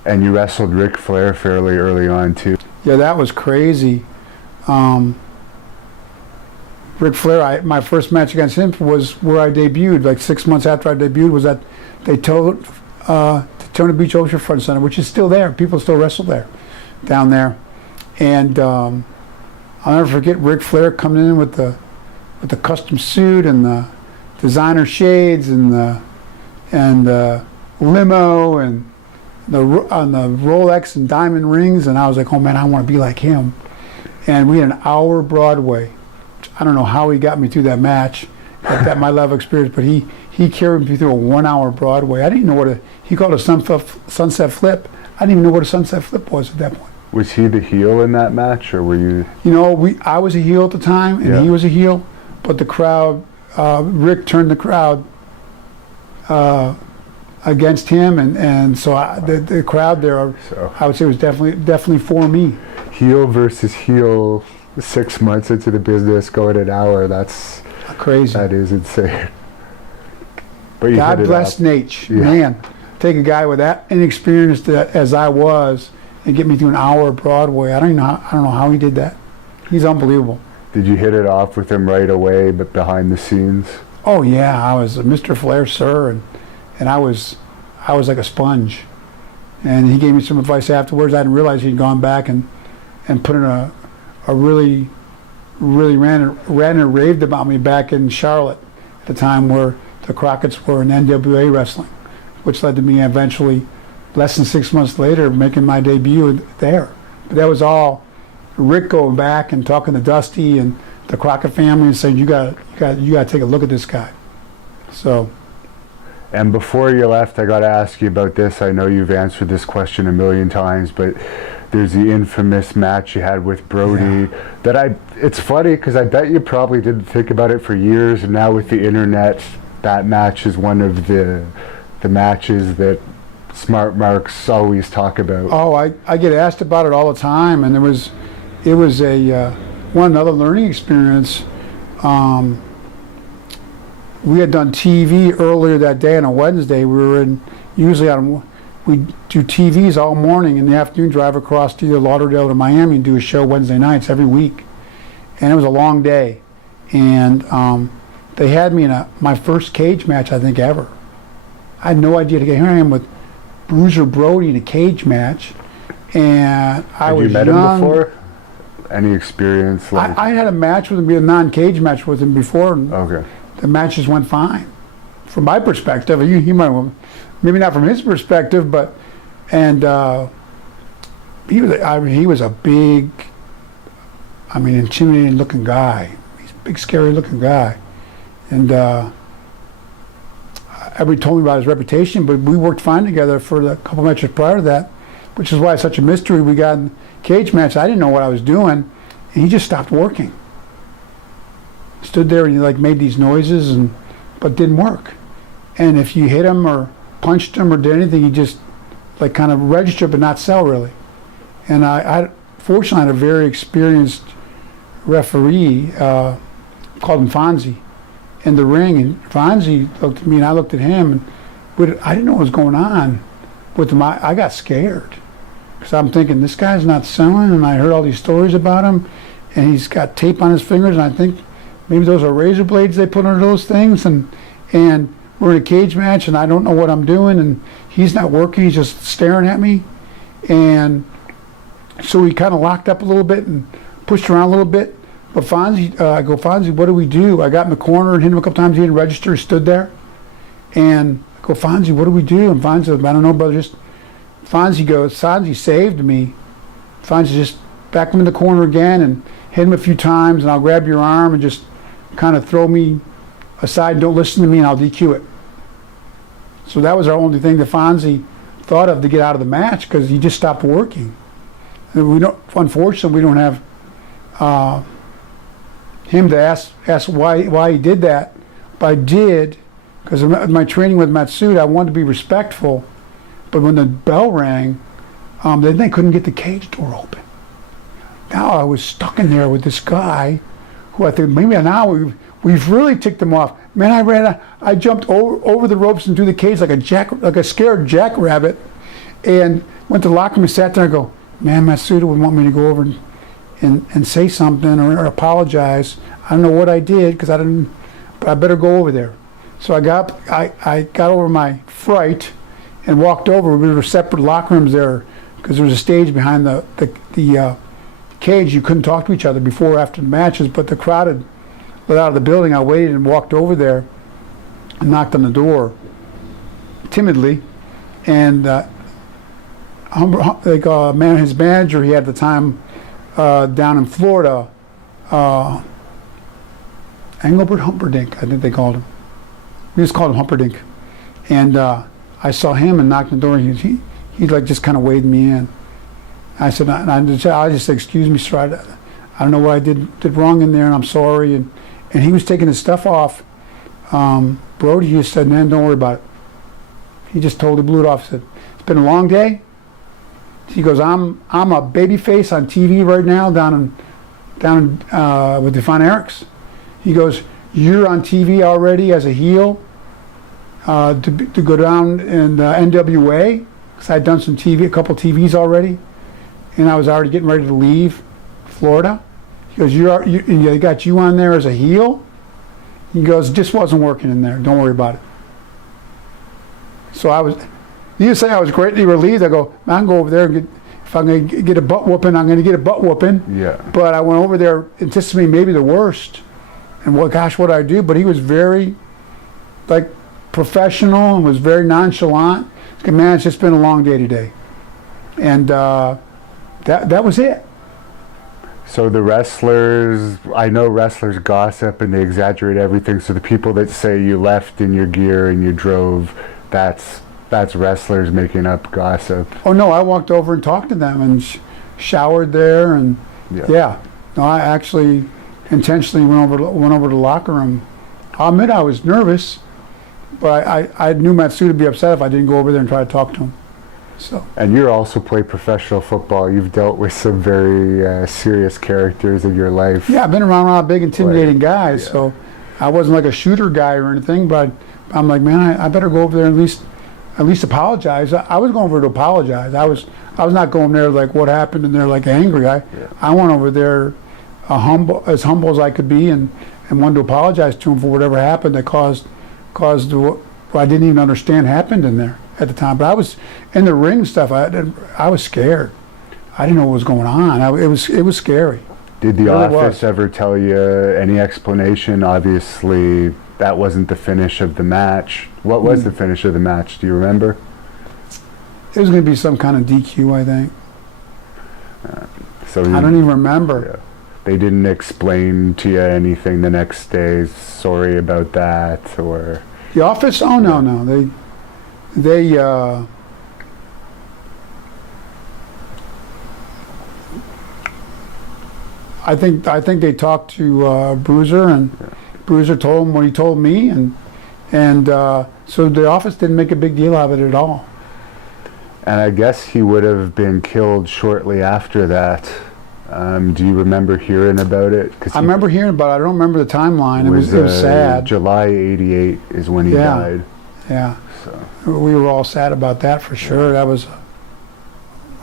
And you wrestled Ric Flair fairly early on too. Yeah, that was crazy. Ric Flair, my first match against him was where I debuted. Like 6 months after I debuted was at Daytona Beach Oceanfront Center, which is still there. People still wrestle there, down there. And I'll never forget Ric Flair coming in with the custom suit and the designer shades and the limo and the Rolex and diamond rings, and I was like, oh man, I want to be like him. And we had an hour Broadway. I don't know how he got me through that match at my level of experience, but he carried me through a 1 hour Broadway. I didn't know he called it a sunset flip. I didn't even know what a sunset flip was at that point. Was he the heel in that match, or were you? I was a heel at the time, and he was a heel, but the crowd, Rick turned the crowd against him, and so the crowd there, I would say, was definitely for me. Heel versus heel, 6 months into the business, going an hour, that's crazy. That is insane. But God bless Nate. Yeah. Man, take a guy with that inexperienced as I was and get me through an hour of Broadway. I don't know how he did that. He's unbelievable. Did you hit it off with him right away, but behind the scenes? Oh yeah, I was Mr. Flair, sir, and I was like a sponge. And he gave me some advice afterwards. I didn't realize he'd gone back and put in a really ran and raved about me back in Charlotte at the time where the Crockett's were in NWA wrestling, which led to me eventually, less than 6 months later, making my debut there. But that was all Rick going back and talking to Dusty and the Crockett family and saying, you got to take a look at this guy. So. And before you left, I got to ask you about this. I know you've answered this question a million times, but there's the infamous match you had with Brody. Yeah. It's funny because I bet you probably didn't think about it for years, and now with the internet, that match is one of the matches that smart marks always talk about. Oh, I get asked about it all the time, and it was another learning experience. We had done TV earlier that day on a Wednesday. We do TVs all morning, in the afternoon drive across to either Lauderdale or Miami and do a show Wednesday nights every week. And it was a long day. And they had me in my first cage match, I think, ever. I had no idea to get here. I am with Bruiser Brody in a cage match. And I was young. Had you met him before? Any experience? I had a match with him, a non-cage match with him before. Okay. The matches went fine. From my perspective, he might have, maybe not from his perspective, but, and he was a big, intimidating looking guy. He's a big, scary looking guy. And everybody told me about his reputation, but we worked fine together for the couple matches prior to that, which is why it's such a mystery. We got in cage match. I didn't know what I was doing, and he just stopped working. Stood there and he made these noises, but didn't work. And if you hit him or punched him or did anything, he just kind of registered but not sell really. And I fortunately had a very experienced referee, called him Fonzie, in the ring, and Fonzie looked at me and I looked at him, and I didn't know what was going on with him. I got scared because I'm thinking this guy's not selling, and I heard all these stories about him, and he's got tape on his fingers, and I think maybe those are razor blades they put under those things, and we're in a cage match, and I don't know what I'm doing, and he's not working, he's just staring at me, and so we kind of locked up a little bit and pushed around a little bit. But Fonzie, I go, Fonzie, what do we do? I got in the corner and hit him a couple times. He didn't register. He stood there. And I go, Fonzie, what do we do? And Fonzie says, I don't know, brother. Fonzie goes, Fonzie saved me. Fonzie just back him in the corner again and hit him a few times, and I'll grab your arm and just kind of throw me aside. Don't listen to me, and I'll DQ it. So that was our only thing that Fonzie thought of to get out of the match, because he just stopped working. And unfortunately, we don't have him to ask why he did that. But I did, because of my training with Matsuda, I wanted to be respectful. But when the bell rang, then they couldn't get the cage door open. Now I was stuck in there with this guy, who I think maybe now we've really ticked him off. Man, I jumped over the ropes and through the cage like a scared jackrabbit, and went to the locker room and sat there and go, man, Matsuda would want me to go over and say something or apologize. I don't know what I did, because I didn't, but I better go over there. So I got over my fright and walked over. We were separate locker rooms there, because there was a stage behind the cage. You couldn't talk to each other before or after the matches, but the crowd had let out of the building. I waited and walked over there and knocked on the door timidly, and his manager he had at the time down in Florida, Engelbert Humperdinck, I think they called him. We just called him Humperdinck. And I saw him and knocked on the door, and he like just kind of waved me in. I said, I just said, excuse me, sir, I don't know what I did wrong in there, and I'm sorry. And he was taking his stuff off. Brody just said, man, don't worry about it. He just totally blew it off. He said, it's been a long day. He goes, I'm a baby face on TV right now down in with Define Erics. He goes, you're on TV already as a heel to go down in the NWA, because I'd done some TV, a couple TVs already, and I was already getting ready to leave Florida. He goes, they got you on there as a heel? He goes, it just wasn't working in there. Don't worry about it. So you say I was greatly relieved. I go, I can go over there and if I'm going to get a butt whooping, I'm going to get a butt whooping. Yeah. But I went over there anticipating maybe the worst. And what did I do? But he was very, professional and was very nonchalant. He said, man, it's just been a long day today. And that was it. So the wrestlers, I know wrestlers gossip and they exaggerate everything. So the people that say you left in your gear and you drove, that's wrestlers making up gossip. Oh no, I walked over and talked to them and showered there, and yeah. No, I actually intentionally went over to the locker room. I'll admit I was nervous, but I knew Matsuda would be upset if I didn't go over there and try to talk to him. So. And you also play professional football. You've dealt with some very serious characters in your life. Yeah, I've been around a lot of big, intimidating guys, so I wasn't like a shooter guy or anything, but I'm like, man, I better go over there and at least apologize. I was going over to apologize. I was not going there like what happened and they're like angry. I went over there as humble as I could be and wanted to apologize to him for whatever happened that caused what I didn't even understand happened in there at the time. But I was in the ring stuff. I was scared. I didn't know what was going on. It was scary. Did the office ever tell you any explanation? Obviously, that wasn't the finish of the match. What was the finish of the match? Do you remember? It was going to be some kind of DQ, I think. I don't even remember. Yeah. They didn't explain to you anything the next day. Sorry about that, or the office? Oh no. They I think they talked to Bruiser, and Bruiser told him what he told me, and so the office didn't make a big deal out of it at all. And I guess he would have been killed shortly after that. Do you remember hearing about it? I remember hearing about it. I don't remember the timeline. It was sad. July '88 is when he died. Yeah. So We were all sad about that for sure. That was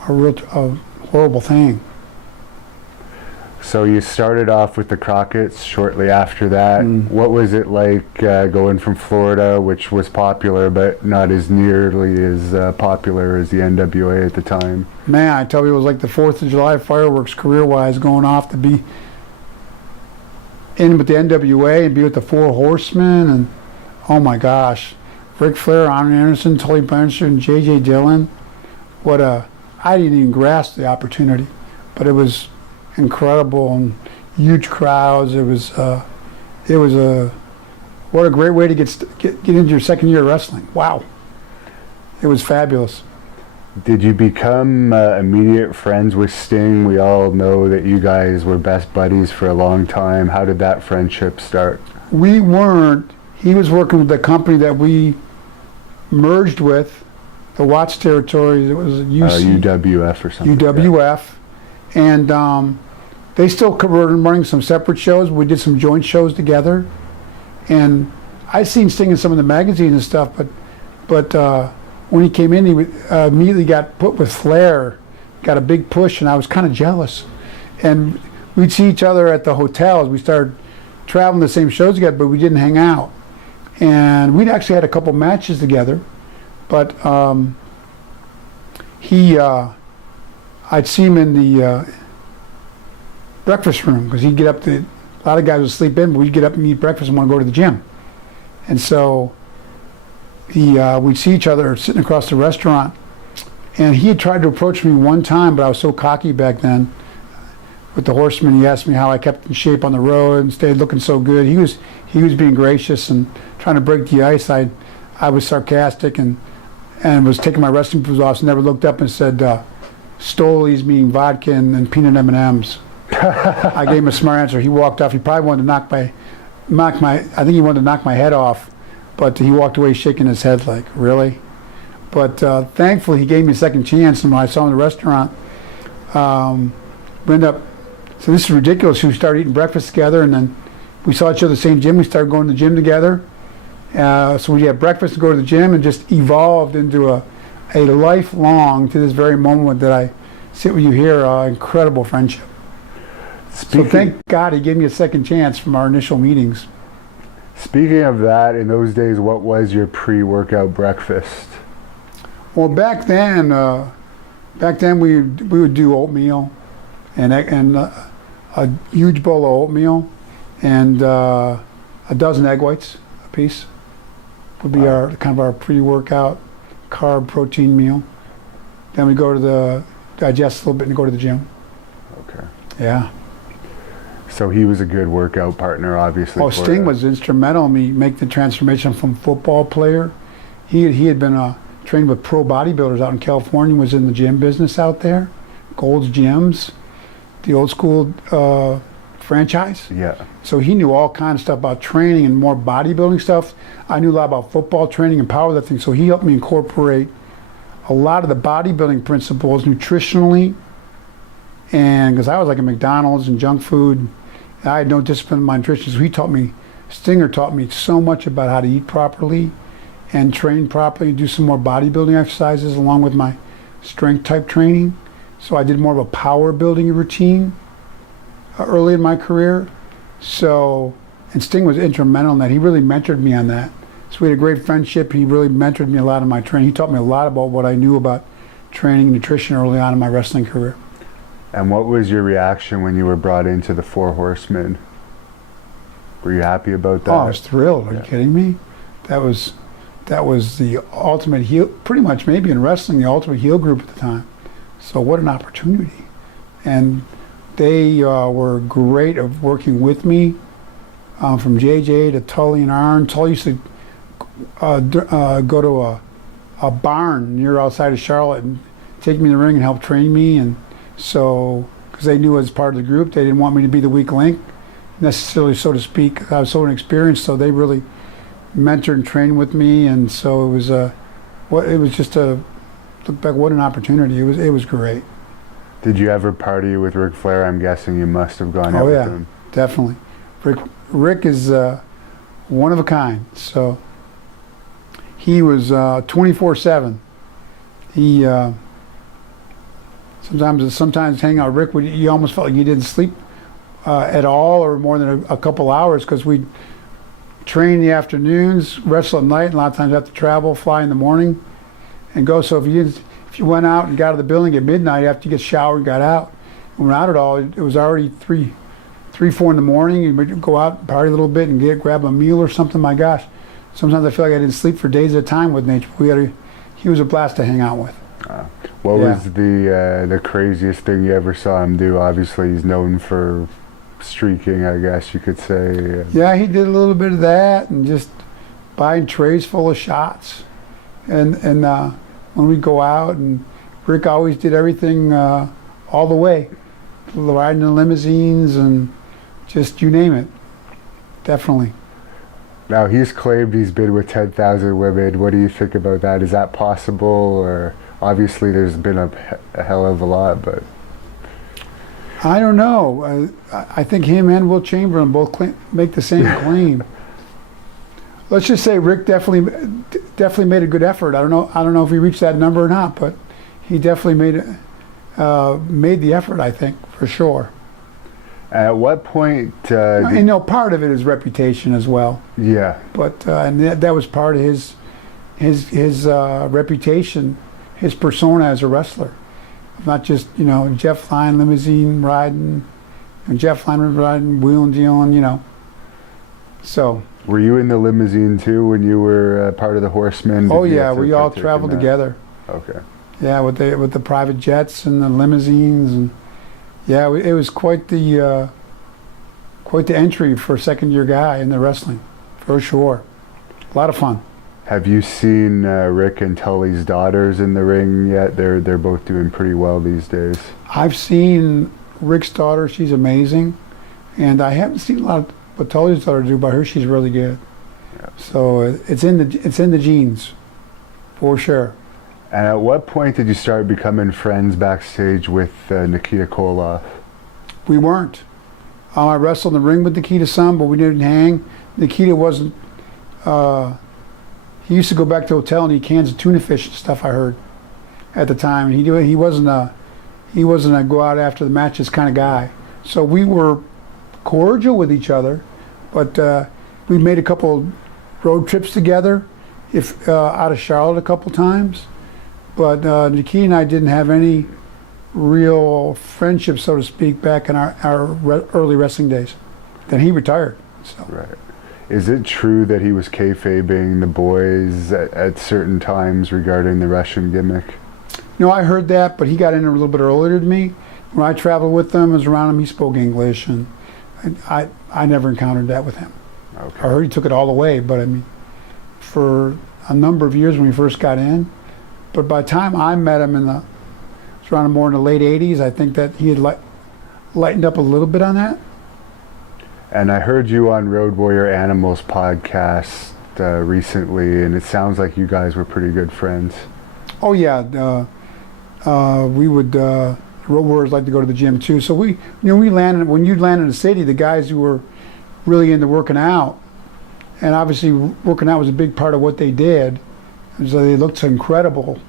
a horrible thing. So you started off with the Crockett's shortly after that. What was it like going from Florida, which was popular but not as nearly as popular as the NWA at the time? Man, I tell you, it was like the 4th of July fireworks career-wise, going off to be in with the NWA and be with the Four Horsemen, and oh my gosh, Ric Flair, Arn Anderson, Tully Blanchard, and J.J. Dillon. I didn't even grasp the opportunity, but it was incredible and huge crowds. It was what a great way to get into your second year of wrestling. Wow, it was fabulous. Did you become immediate friends with Sting? We all know that you guys were best buddies for a long time. How did that friendship start? We weren't. He was working with the company that we merged with, the Watts Territories. It was UWF or something. UWF, and they still were running some separate shows. We did some joint shows together, and I'd seen Sting in some of the magazines and stuff. But when he came in, he immediately got put with Flair, got a big push, and I was kind of jealous. And we'd see each other at the hotels. We started traveling the same shows together, but we didn't hang out. And we'd actually had a couple matches together, but I'd see him in the breakfast room, because he'd get up to, a lot of guys would sleep in, but we'd get up and eat breakfast and want to go to the gym. And so we'd see each other sitting across the restaurant, and he had tried to approach me one time, but I was so cocky back then with the Horsemen. He asked me how I kept in shape on the road and stayed looking so good. He was being gracious and trying to break the ice. I was sarcastic and was taking my wrestling boots off, and never looked up and said Stolies, meaning vodka and peanut M&Ms. I gave him a smart answer. He walked off. He probably wanted to knock my head off, but he walked away shaking his head like, really? But thankfully he gave me a second chance, and when I saw him in the restaurant, we ended up, so this is ridiculous. We started eating breakfast together, and then we saw each other at the same gym. We started going to the gym together. So we had breakfast and go to the gym, and just evolved into a lifelong, to this very moment that I sit with you here, incredible friendship. So thank God he gave me a second chance from our initial meetings. Speaking of that, in those days, what was your pre-workout breakfast? Well, back then we would do oatmeal, and a huge bowl of oatmeal, and a dozen egg whites a piece would be our kind of our pre-workout carb protein meal. Then we go to the digest a little bit and go to the gym. Okay. Yeah. So he was a good workout partner, obviously. Oh, Sting was instrumental in me make the transformation from football player. He had been trained with pro bodybuilders out in California, was in the gym business out there, Gold's Gyms, the old school franchise. Yeah. So he knew all kinds of stuff about training and more bodybuilding stuff. I knew a lot about football training and powerlifting, so he helped me incorporate a lot of the bodybuilding principles nutritionally, and because I was like a McDonald's and junk food, I had no discipline in my nutrition, so Stinger taught me so much about how to eat properly and train properly, and do some more bodybuilding exercises along with my strength type training. So I did more of a power building routine early in my career. So, and Sting was instrumental in that. He really mentored me on that. So we had a great friendship. He really mentored me a lot in my training. He taught me a lot about what I knew about training and nutrition early on in my wrestling career. And what was your reaction when you were brought into the Four Horsemen? Were you happy about that? Oh, I was thrilled. Are you kidding me? That was the ultimate heel, pretty much maybe in wrestling, the ultimate heel group at the time. So what an opportunity. And they were great of working with me, from JJ to Tully and Arn. Tully used to go to a barn near outside of Charlotte and take me in the ring and help train me. And so, because they knew as part of the group, they didn't want me to be the weak link, necessarily, so to speak. I was so inexperienced, so they really mentored and trained with me. And so it was just look back, what an opportunity. It was great. Did you ever party with Ric Flair? I'm guessing you must have gone out Oh with yeah, him. definitely. Rick is one of a kind. So he was 24/7. He sometimes hanging out with Rick, you almost felt like you didn't sleep at all or more than a couple hours, because we'd train in the afternoons, wrestle at night, and a lot of times have to travel, fly in the morning, and go. So if you went out and got to the building at midnight after you get showered and got out, and went out at all, it was already 3, 4 in the morning, and we'd go out, party a little bit, and grab a meal or something. My gosh, sometimes I feel like I didn't sleep for days at a time with Nate. He was a blast to hang out with. What was the craziest thing you ever saw him do? Obviously, he's known for streaking, I guess you could say. Yeah, he did a little bit of that, and just buying trays full of shots. And when we go out, and Rick always did everything all the way, riding in limousines and just you name it. Definitely. Now, he's claimed he's been with 10,000 women. What do you think about that? Is that possible? Or obviously there's been a hell of a lot, but... I don't know. I think him and Will Chamberlain both make the same claim. Let's just say Rick definitely made a good effort. I don't know if he reached that number or not, but he definitely made the effort, I think, for sure. At what point... part of it is reputation as well. Yeah. But and that was part of his reputation, his persona as a wrestler. Not just, Jeff Lynne limousine riding, Jeff Lynne riding, wheeling, dealing, So. Were you in the limousine too when you were part of the Horsemen? Oh yeah, we all traveled together. Okay. Yeah, with the private jets and the limousines, and yeah, it was quite the entry for a second-year guy in the wrestling, for sure. A lot of fun. Have you seen Rick and Tully's daughters in the ring yet? They're both doing pretty well these days. I've seen Rick's daughter; she's amazing, and I haven't seen a lot of what Tully's daughter do, but she's really good. Yeah. So it's in the genes, for sure. And at what point did you start becoming friends backstage with Nikita Koloff? We weren't. I wrestled in the ring with Nikita some, but we didn't hang. Nikita wasn't. He used to go back to the hotel and eat cans of tuna fish and stuff, I heard, at the time. And he wasn't a go out after the matches kind of guy. So we were cordial with each other, but we made a couple road trips together, out of Charlotte a couple times. But Nikita and I didn't have any real friendship, so to speak, back in our early wrestling days. Then he retired. So. Right. Is it true that he was kayfabing the boys at certain times regarding the Russian gimmick? No, I heard that, but he got in a little bit earlier than me. When I traveled with him, I was around him, he spoke English, and I never encountered that with him. Okay. I heard he took it all away, but I mean, for a number of years when we first got in, but by the time I met him it was around more in the late 80s, I think that he had lightened up a little bit on that. And I heard you on Road Warrior Animals podcast recently, and it sounds like you guys were pretty good friends. Oh yeah, we would. Road Warriors like to go to the gym too. So we landed when you land in the city. The guys who were really into working out, and obviously working out was a big part of what they did. So they looked so incredible.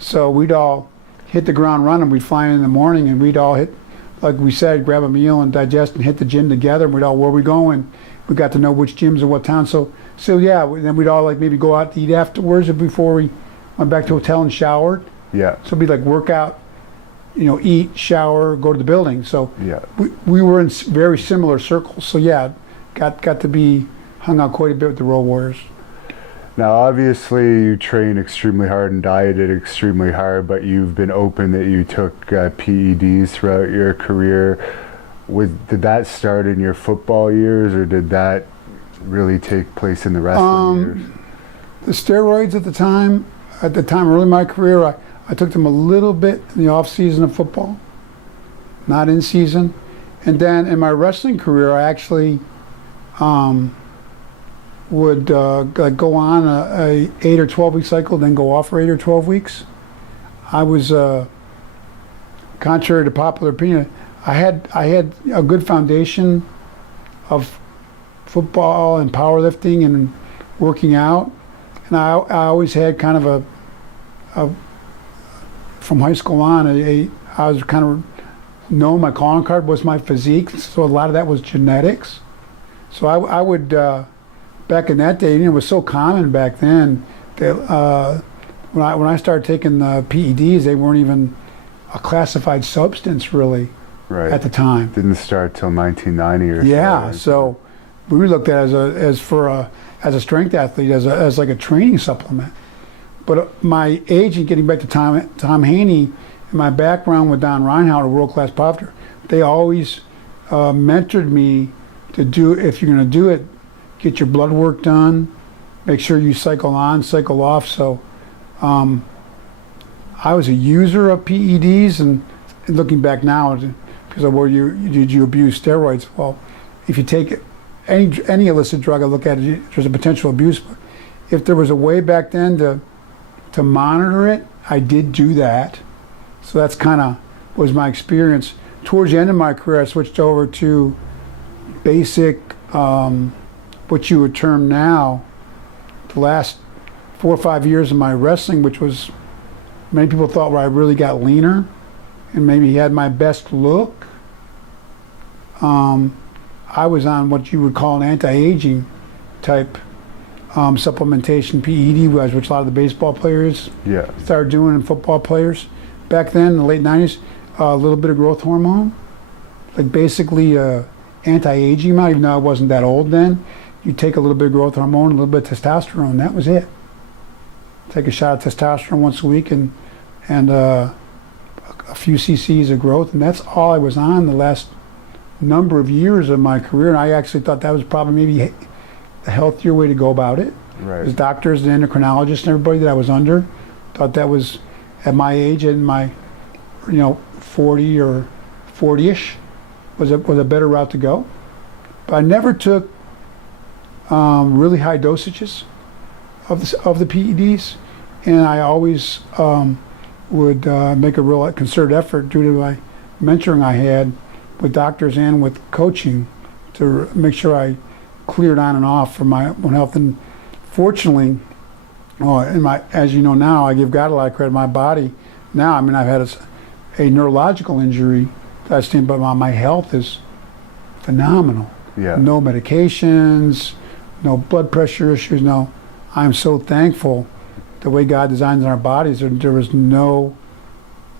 So we'd all hit the ground running. We'd fly in the morning, and we'd all hit. Like we said, grab a meal and digest and hit the gym together. And we'd all, where we going? We got to know which gyms and what town. So yeah, then we'd all maybe go out to eat afterwards or before we went back to the hotel and showered. Yeah. So it'd be like workout, eat, shower, go to the building. So yeah, we were in very similar circles. So yeah, got to be hung out quite a bit with the Road Warriors. Now, obviously, you train extremely hard and dieted extremely hard, but you've been open that you took PEDs throughout your career. Did that start in your football years, or did that really take place in the wrestling years? The steroids at the time, early in my career, I took them a little bit in the off season of football, not in season. And then in my wrestling career, I actually would go on a 8 or 12 week cycle, then go off for 8 or 12 weeks. I was contrary to popular opinion, I had a good foundation of football and powerlifting and working out, and I always had kind of a from high school on, I was kind of known, my calling card was my physique, so a lot of that was genetics. So I would, back in that day, it was so common back then that when I started taking the PEDs, they weren't even a classified substance really at the time. Didn't start till 1990 or so. Yeah, so we looked at it as a strength athlete, as like a training supplement. But my agent, getting back to Tom Haney, and my background with Don Reinhardt, a world-class powerlifter, they always mentored me to do, if you're going to do it, get your blood work done, make sure you cycle on, cycle off. So I was a user of PEDs, and looking back now, because of did you abuse steroids? Well, if you take any illicit drug, I look at it, there's a potential abuse. But if there was a way back then to monitor it, I did do that. So that's kind of was my experience. Towards the end of my career, I switched over to basic, what you would term now, the last 4 or 5 years of my wrestling, which was, many people thought where I really got leaner and maybe had my best look. I was on what you would call an anti-aging type supplementation, PED, which a lot of the baseball players started doing, and football players. Back then, in the late 90s, a little bit of growth hormone, like basically anti-aging amount, even though I wasn't that old then. You take a little bit of growth hormone, a little bit of testosterone, that was it. Take a shot of testosterone once a week and a few cc's of growth, and that's all I was on the last number of years of my career, and I actually thought that was probably maybe a healthier way to go about it. Right. As doctors and endocrinologists and everybody that I was under thought that was, at my age, in my 40 or 40-ish, was a better route to go. But I never took really high dosages of the PEDs, and I always would make a real concerted effort due to my mentoring I had with doctors and with coaching to make sure I cleared on and off for my own health. And fortunately, as you know now, I give God a lot of credit. My body now, I mean, I've had a neurological injury that I stand, but my health is phenomenal. Yeah. No medications, no blood pressure issues. No, I'm so thankful the way God designs our bodies. There was no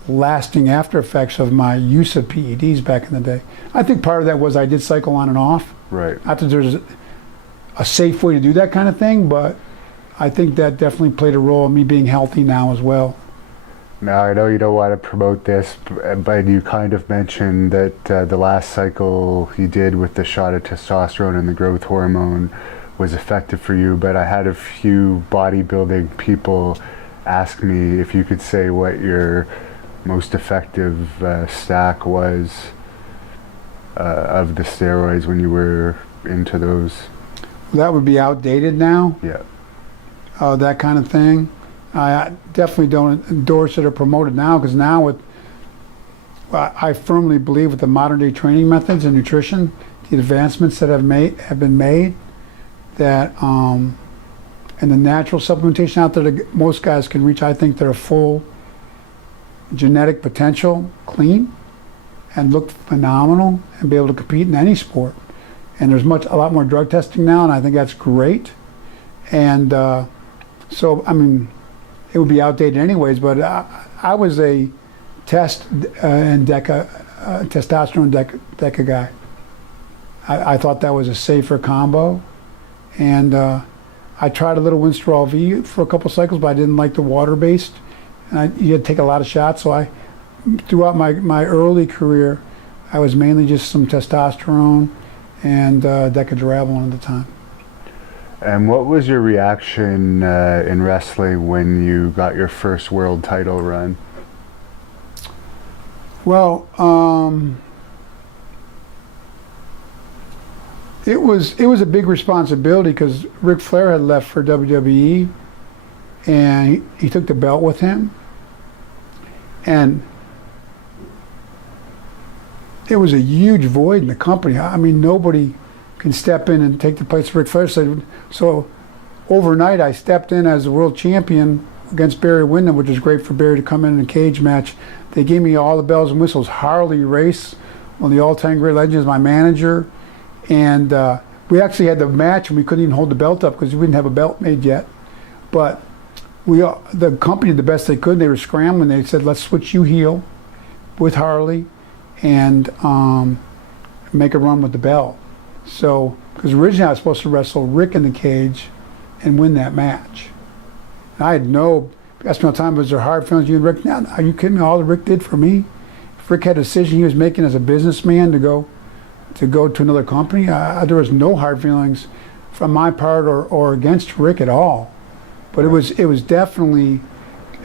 lasting after effects of my use of PEDs back in the day. I think part of that was I did cycle on and off. Right. Not that there's a safe way to do that kind of thing, but I think that definitely played a role in me being healthy now as well. Now, I know you don't want to promote this, but you kind of mentioned that the last cycle you did with the shot of testosterone and the growth hormone was effective for you, but I had a few bodybuilding people ask me if you could say what your most effective stack was of the steroids when you were into those. That would be outdated now. Yeah. That kind of thing. I definitely don't endorse it or promote it now, because now I firmly believe with the modern day training methods and nutrition, the advancements that have been made, that and the natural supplementation out there that most guys can reach, I think they're full genetic potential, clean, and look phenomenal and be able to compete in any sport. And there's a lot more drug testing now, and I think that's great. And so, I mean, it would be outdated anyways, but I was a testosterone DECA guy. I thought that was a safer combo. And I tried a little Winstrol V for a couple cycles, but I didn't like the water-based. And you had to take a lot of shots, so throughout my early career, I was mainly just some testosterone and Decadurabolin at the time. And what was your reaction in wrestling when you got your first world title run? Well, it was a big responsibility, because Ric Flair had left for WWE, and he took the belt with him. And it was a huge void in the company. I mean, nobody can step in and take the place of Ric Flair. So overnight, I stepped in as the world champion against Barry Windham, which was great for Barry to come in a cage match. They gave me all the bells and whistles. Harley Race, one of the all-time great legends, my manager. And we actually had the match, and we couldn't even hold the belt up because we didn't have a belt made yet. But the company did the best they could. They were scrambling. They said, let's switch you heel with Harley and make a run with the belt. So, because originally I was supposed to wrestle Rick in the cage and win that match. And I had no, asked me all the time, was there hard feelings? You and Rick? Now, are you kidding me? All that Rick did for me? If Rick had a decision he was making as a businessman to go to another company, there was no hard feelings from my part or against Rick at all. But it was definitely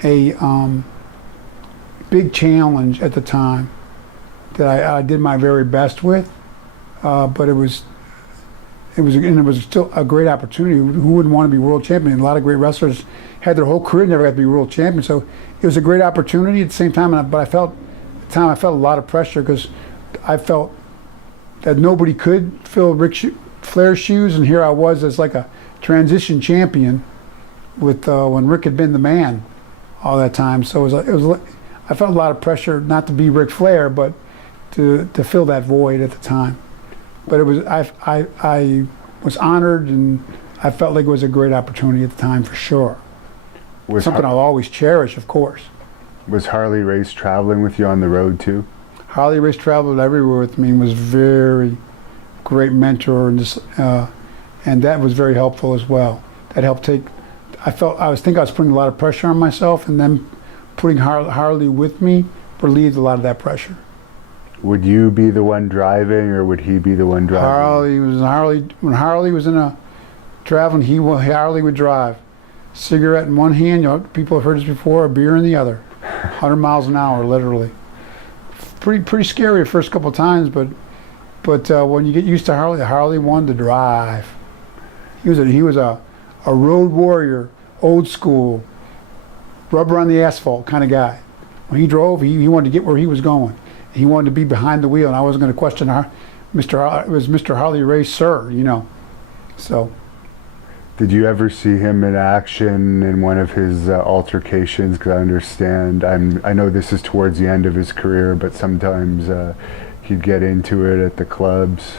a big challenge at the time that I did my very best with. But it was still a great opportunity. Who wouldn't want to be world champion? A lot of great wrestlers had their whole career never got to be world champion. So it was a great opportunity at the same time. But I felt a lot of pressure because I felt that nobody could fill Ric Flair's shoes, and here I was as like a transition champion with when Rick had been the man all that time. So I felt a lot of pressure not to be Ric Flair, but to fill that void at the time. But it was I was honored, and I felt like it was a great opportunity at the time for sure. Something I'll always cherish, of course. Was Harley Race traveling with you on the road too? Harley Race traveled everywhere with me and was very great mentor, and that was very helpful as well. That helped take. I was putting a lot of pressure on myself, and then putting Harley with me relieved a lot of that pressure. Would you be the one driving, or would he be the one driving? When Harley was traveling, Harley would drive. Cigarette in one hand, people have heard this before, a beer in the other. 100 miles an hour, literally. Pretty scary the first couple of times, but when you get used to Harley wanted to drive. He was a road warrior, old school, rubber on the asphalt kind of guy. When he drove, he wanted to get where he was going. He wanted to be behind the wheel, and I wasn't going to question it was Mr. Harley Race, sir, So. Did you ever see him in action in one of his altercations? Because I understand, I know this is towards the end of his career, but sometimes he'd get into it at the clubs.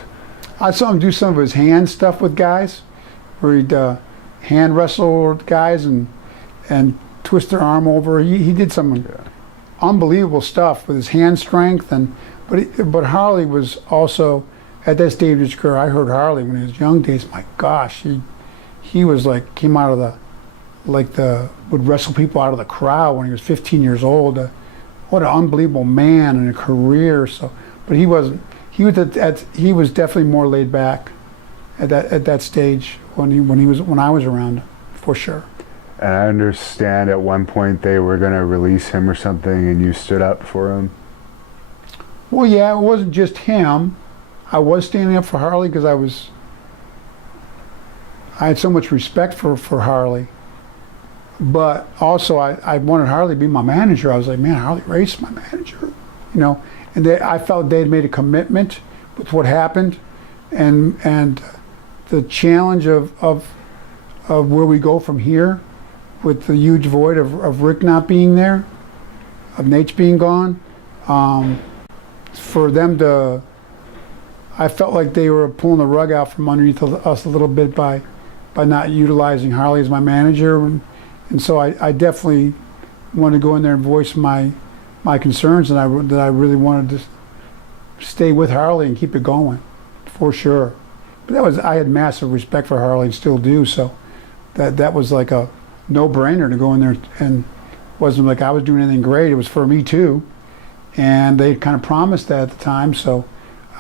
I saw him do some of his hand stuff with guys, where he'd hand wrestle with guys and twist their arm over. He did some unbelievable stuff with his hand strength, but Harley was also at that stage of his career. I heard Harley when he was young days. My gosh, he was like came out of would wrestle people out of the crowd when he was 15 years old. What an unbelievable man and a career. So, but he wasn't. He was definitely more laid back at that stage when I was around, for sure. And I understand at one point they were going to release him or something, and you stood up for him. Well, yeah, it wasn't just him. I was standing up for Harley because I had so much respect for Harley. But also I wanted Harley to be my manager. I was like, man, Harley Race is my manager, And I felt they had made a commitment with what happened, and the challenge of where we go from here, with the huge void of Rick not being there, of Nate being gone, for them to, I felt like they were pulling the rug out from underneath us a little bit by not utilizing Harley as my manager, and so I definitely wanted to go in there and voice my concerns, and that I really wanted to stay with Harley and keep it going, for sure. But I had massive respect for Harley and still do, so that was like a no-brainer to go in there, and wasn't like I was doing anything great. It was for me too, and they kind of promised that at the time, so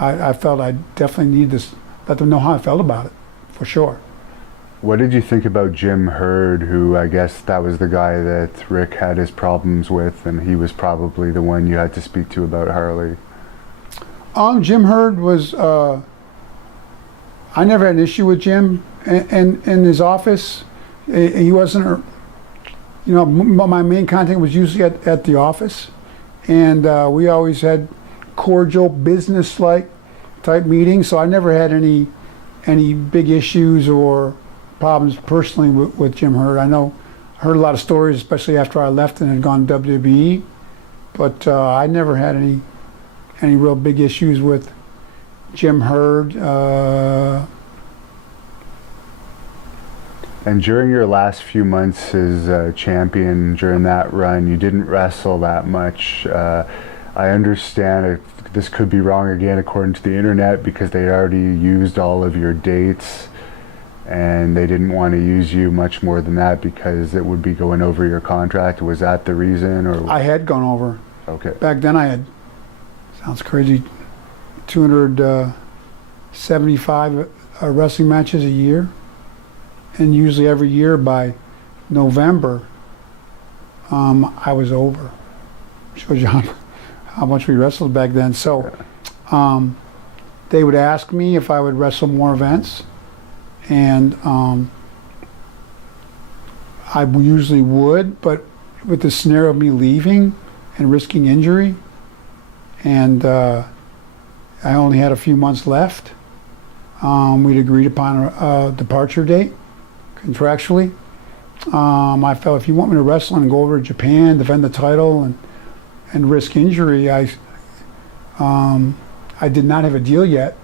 I felt I definitely needed to let them know how I felt about it, for sure. What did you think about Jim Herd, who I guess that was the guy that Rick had his problems with, and he was probably the one you had to speak to about Harley? Jim Herd was, I never had an issue with Jim in his office. He wasn't, my main contact was usually at the office, and we always had cordial, business-like type meeting. So I never had any big issues or problems personally with Jim Herd. I heard a lot of stories, especially after I left and had gone to WWE, but I never had any real big issues with Jim Herd. And during your last few months as champion, during that run, you didn't wrestle that much. I understand this could be wrong again according to the internet, because they already used all of your dates and they didn't want to use you much more than that because it would be going over your contract. Was that the reason? Or I had gone over. Okay. Back then I had, sounds crazy, 275 wrestling matches a year. And usually every year by November, I was over. Shows you how much we wrestled back then. So they would ask me if I would wrestle more events, and I usually would, but with the scenario of me leaving and risking injury, and I only had a few months left, we'd agreed upon a departure date contractually. I felt if you want me to wrestle and go over to Japan, defend the title, and risk injury, I did not have a deal yet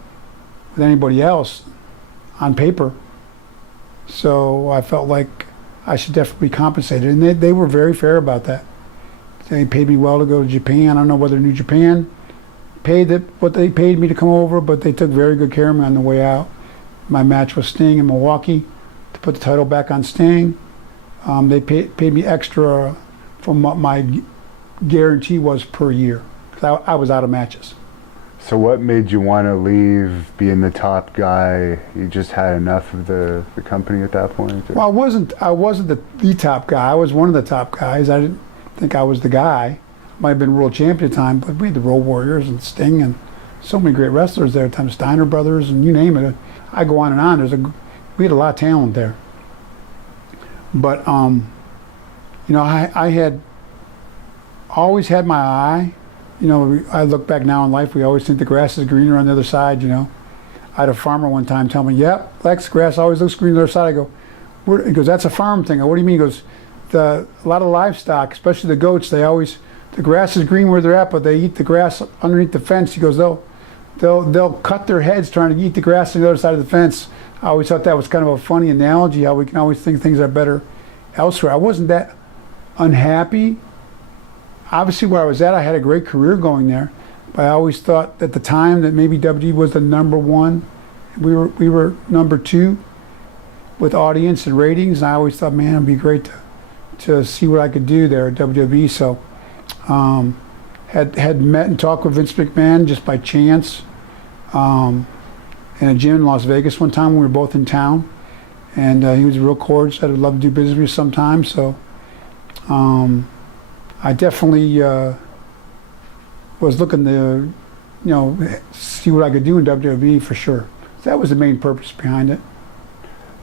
with anybody else on paper. So I felt like I should definitely be compensated. And they were very fair about that. They paid me well to go to Japan. I don't know whether New Japan paid what they paid me to come over, but they took very good care of me on the way out. My match was Sting in Milwaukee to put the title back on Sting. They paid me extra from what my guarantee was per year, because I was out of matches. So what made you want to leave being the top guy? You just had enough of the company at that point? Or? Well, I wasn't the top guy. I was one of the top guys. I didn't think I was the guy. Might have been world champion at the time, but we had the Road Warriors and Sting and so many great wrestlers there at the time, Steiner Brothers and you name it. I go on and on. We had a lot of talent there. But I had always had my eye. I look back now in life, we always think the grass is greener on the other side, I had a farmer one time tell me, yep, Lex, grass always looks green on the other side. I go, he goes, that's a farm thing. I go, what do you mean? He goes, a lot of livestock, especially the goats, the grass is green where they're at, but they eat the grass underneath the fence. He goes, they'll cut their heads trying to eat the grass on the other side of the fence. I always thought that was kind of a funny analogy, how we can always think things are better elsewhere. I wasn't that unhappy. Obviously, where I was at, I had a great career going there, but I always thought at the time that maybe WWE was the number one. We were number two with audience and ratings, and I always thought, man, it'd be great to see what I could do there at WWE. So, had met and talked with Vince McMahon just by chance in a gym in Las Vegas one time when we were both in town, and he was real cordial, said I'd love to do business with you sometime. So. I definitely was looking to, see what I could do in WWE for sure. That was the main purpose behind it.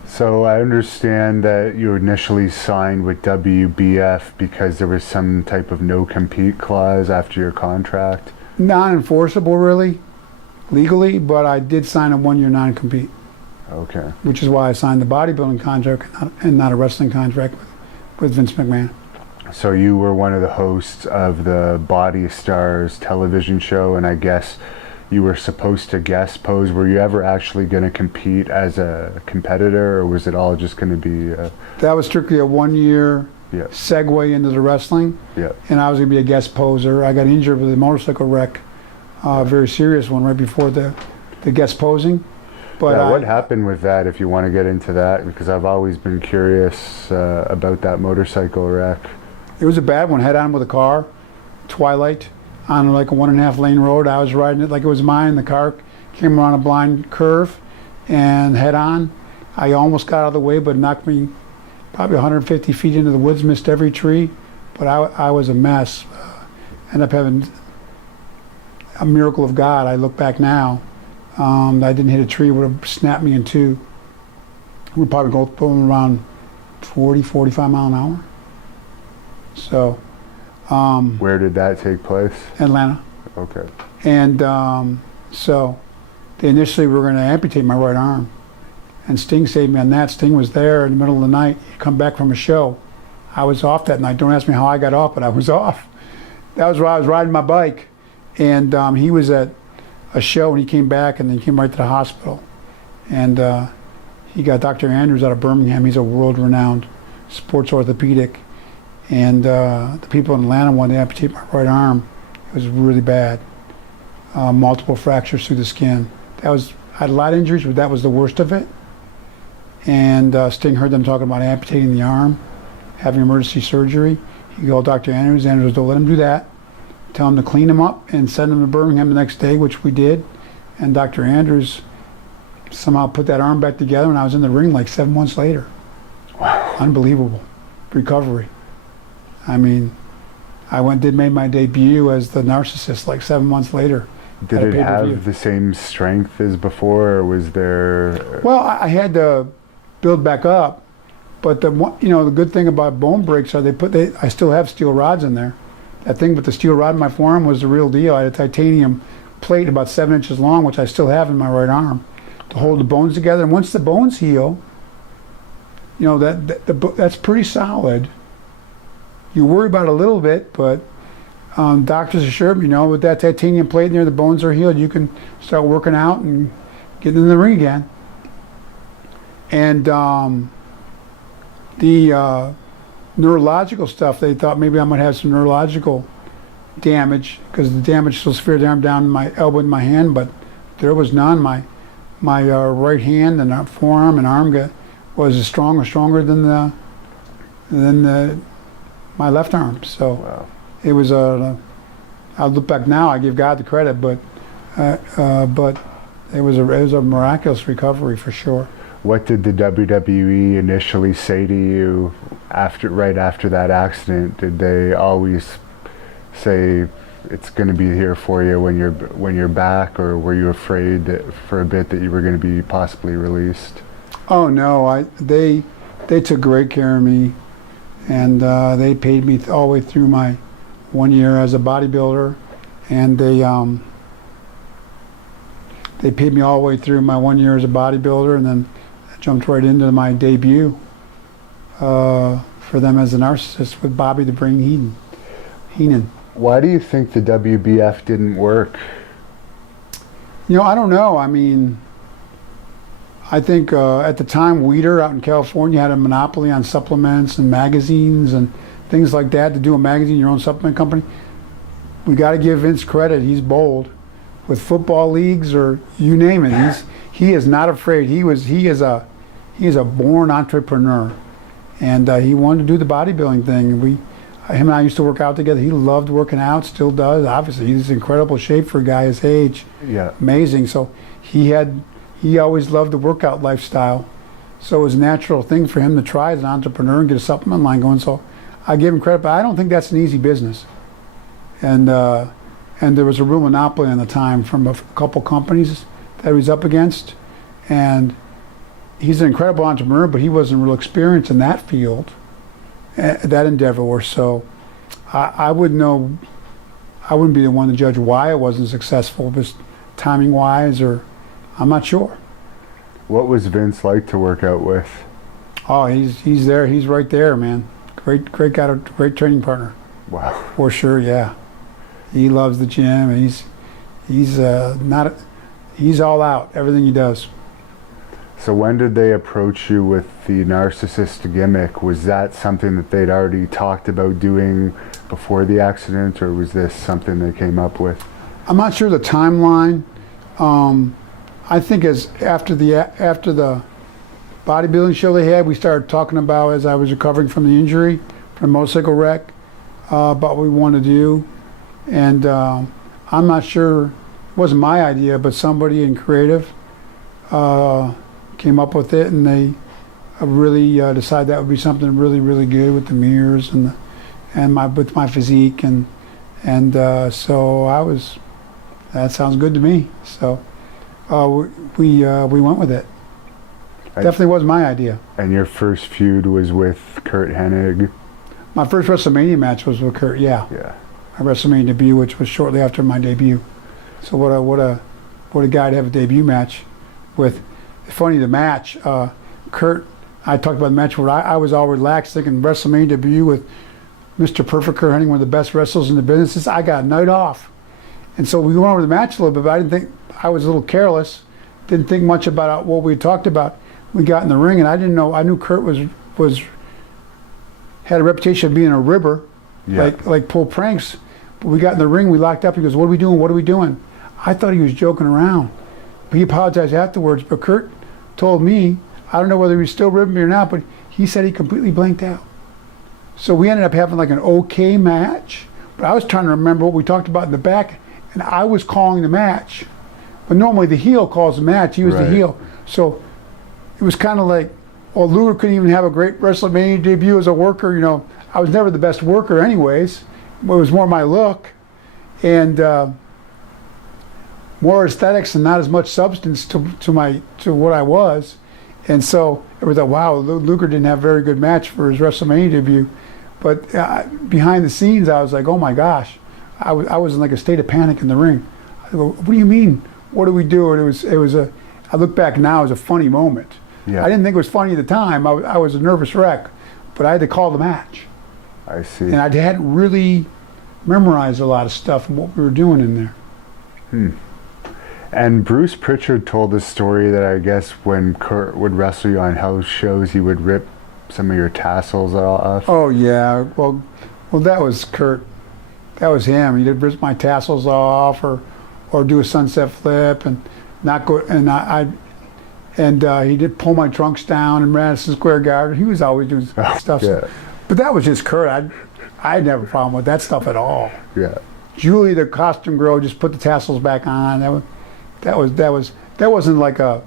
So I understand that you initially signed with WBF because there was some type of no-compete clause after your contract. Non-enforceable, really, legally, but I did sign a one-year non-compete. Okay. Which is why I signed the bodybuilding contract and not a wrestling contract with Vince McMahon. So you were one of the hosts of the Body Stars television show, and I guess you were supposed to guest pose. Were you ever actually going to compete as a competitor, or was it all just going to be... That was strictly a one-year segue into the wrestling, and I was going to be a guest poser. I got injured with a motorcycle wreck, a very serious one, right before the guest posing. But what happened with that, if you want to get into that? Because I've always been curious about that motorcycle wreck. It was a bad one, head on with a car, twilight, on like a 1.5 lane road. I was riding it like it was mine. The car came around a blind curve and head on. I almost got out of the way, but knocked me probably 150 feet into the woods, missed every tree. But I was a mess. Ended up having a miracle of God. I look back now. I didn't hit a tree, would have snapped me in two. We'd probably go going around 40, 45 mile an hour. So, where did that take place? Atlanta. Okay. And so they initially were going to amputate my right arm. And Sting saved me on that. Sting was there in the middle of the night. He'd come back from a show. I was off that night. Don't ask me how I got off, but I was off. That was where I was riding my bike. And he was at a show, and he came back, and then he came right to the hospital. And he got Dr. Andrews out of Birmingham. He's a world-renowned sports orthopedic. And the people in Atlanta wanted to amputate my right arm. It was really bad. Multiple fractures through the skin. I had a lot of injuries, but that was the worst of it. And Sting heard them talking about amputating the arm, having emergency surgery. He called Dr. Andrews. Andrews, don't let him do that. Tell him to clean him up and send him to Birmingham the next day, which we did. And Dr. Andrews somehow put that arm back together, and I was in the ring like 7 months later. Wow. Unbelievable recovery. I mean, made my debut as the Narcissist like 7 months later. Did it have the same strength as before, or was there? Well, I had to build back up, but the good thing about bone breaks are I still have steel rods in there. That thing with the steel rod in my forearm was the real deal. I had a titanium plate about 7 inches long, which I still have in my right arm, to hold the bones together. And once the bones heal, that's pretty solid. You worry about it a little bit, but doctors assured me, with that titanium plate in there, the bones are healed. You can start working out and getting in the ring again. And the neurological stuff, they thought maybe I might have some neurological damage because the damage still sphered down in my elbow and my hand, but there was none. My right hand and forearm and arm was stronger than my left arm. So Wow. it was I'll look back now, I give God the credit, but it was a miraculous recovery for sure. What did the WWE initially say to you right after that accident? Did they always say it's going to be here for you when you're back, or were you afraid that for a bit that you were going to be possibly released? Oh no, they took great care of me, and they paid me all the way through my 1 year as a bodybuilder, and they paid me all the way through my 1 year as a bodybuilder, and then I jumped right into my debut for them as a Narcissist with Bobby the Brain Heenan. Why do you think the WBF didn't work? I don't know. I mean, I think at the time, Weider out in California had a monopoly on supplements and magazines and things like that. To do a magazine, your own supplement company, we got to give Vince credit. He's bold with football leagues or you name it. He is not afraid. He is a born entrepreneur, and he wanted to do the bodybuilding thing. Him and I used to work out together. He loved working out, still does. Obviously, he's in incredible shape for a guy his age. Yeah. Amazing. So he always loved the workout lifestyle. So it was a natural thing for him to try as an entrepreneur and get a supplement line going. So I give him credit, but I don't think that's an easy business. And there was a real monopoly at the time from a couple companies that he was up against. And he's an incredible entrepreneur, but he wasn't real experienced in that field, that endeavor. So I wouldn't know. I wouldn't be the one to judge why it wasn't successful, just timing wise, or I'm not sure. What was Vince like to work out with? Oh, he's there. He's right there, man. Great guy, great training partner. Wow. For sure, yeah. He loves the gym, and he's all out. Everything he does. So when did they approach you with the Narcissist gimmick? Was that something that they'd already talked about doing before the accident, or was this something they came up with? I'm not sure the timeline. I think after the bodybuilding show they had, we started talking about, as I was recovering from the injury, from a motorcycle wreck, about what we wanted to do. And I'm not sure, it wasn't my idea, but somebody in creative came up with it, and they really decided that would be something really, really good with the mirrors and with my physique, and so that sounds good to me. So we went with it. Definitely was my idea. And your first feud was with Kurt Hennig? My first WrestleMania match was with Kurt, yeah. Yeah. My WrestleMania debut, which was shortly after my debut. So what a guy to have a debut match with. It's funny, the match, Kurt, I talked about the match where I was all relaxed thinking WrestleMania debut with Mr. Perfect Kurt Hennig, one of the best wrestlers in the business. I got a night off. And so we went over the match a little bit, but I didn't think, I was a little careless, didn't think much about what we talked about. We got in the ring, and I didn't know, I knew Kurt had a reputation of being a ribber, like pull pranks. But we got in the ring, we locked up, he goes, what are we doing, what are we doing? I thought he was joking around. But he apologized afterwards, but Kurt told me, I don't know whether he was still ribbing me or not, but he said he completely blanked out. So we ended up having like an okay match, but I was trying to remember what we talked about in the back, and I was calling the match. But normally the heel calls the match, he was the heel. So it was kind of like, well, Luger couldn't even have a great WrestleMania debut as a worker, you know. I was never the best worker anyways. It was more my look, and more aesthetics and not as much substance to what I was. And so it was like, wow, Luger didn't have a very good match for his WrestleMania debut. But behind the scenes, I was like, oh my gosh, I was in like a state of panic in the ring. I go, what do you mean? What do we do? And I look back now, it was a funny moment. Yeah. I didn't think it was funny at the time. I was a nervous wreck, but I had to call the match. I see. And I hadn't really memorized a lot of stuff and what we were doing in there. And Bruce Pritchard told a story that I guess when Kurt would wrestle you on house shows, he would rip some of your tassels off. Oh yeah, well that was Kurt. That was him. He'd rip my tassels off, or do a sunset flip, and not go. And he did pull my trunks down in Madison Square Garden. He was always doing stuff. Yeah. But that was just Kurt. I had never a problem with that stuff at all. Yeah. Julie, the costume girl, just put the tassels back on. That wasn't like a.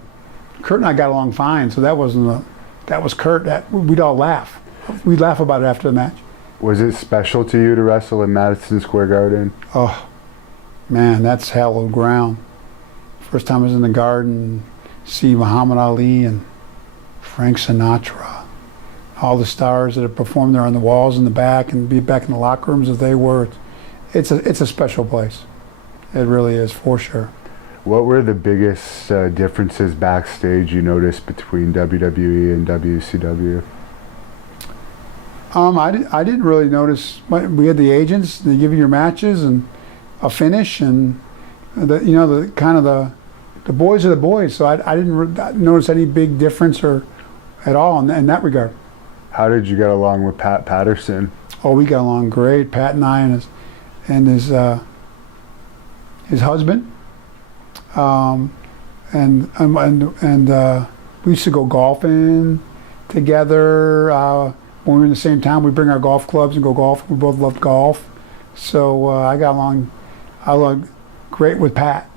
Kurt and I got along fine, so that was Kurt. We'd all laugh. We'd laugh about it after the match. Was it special to you to wrestle in Madison Square Garden? Oh, man, that's hallowed ground. First time I was in the Garden, see Muhammad Ali and Frank Sinatra, all the stars that have performed there on the walls in the back, and be back in the locker rooms as they were. It's a special place. It really is, for sure. What were the biggest differences backstage you noticed between WWE and WCW? I didn't really notice. We had the agents. They give you your matches and a finish, and the boys are the boys. So I didn't notice any big difference at all in that regard. How did you get along with Pat Patterson? Oh, we got along great. Pat and I and his husband. And we used to go golfing together. When we were in the same town, we'd bring our golf clubs and go golf. We both loved golf. So I got along great with Pat,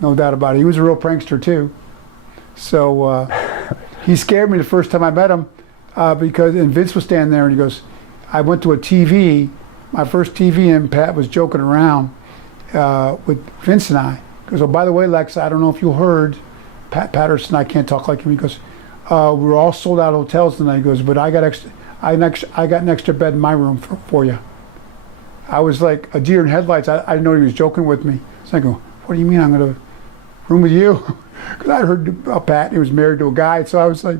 no doubt about it. He was a real prankster too. So he scared me the first time I met him because Vince was standing there and he goes, I went to a TV, my first TV, and Pat was joking around with Vince and I. He goes, oh, by the way, Lex, I don't know if you heard, Pat Patterson, I can't talk like him. He goes, we're all sold out hotels tonight. He goes, but I got an extra bed in my room for you. I was like a deer in headlights. I didn't know he was joking with me. So I go, what do you mean I'm going to room with you? Because I heard about Pat, he was married to a guy. So I was like,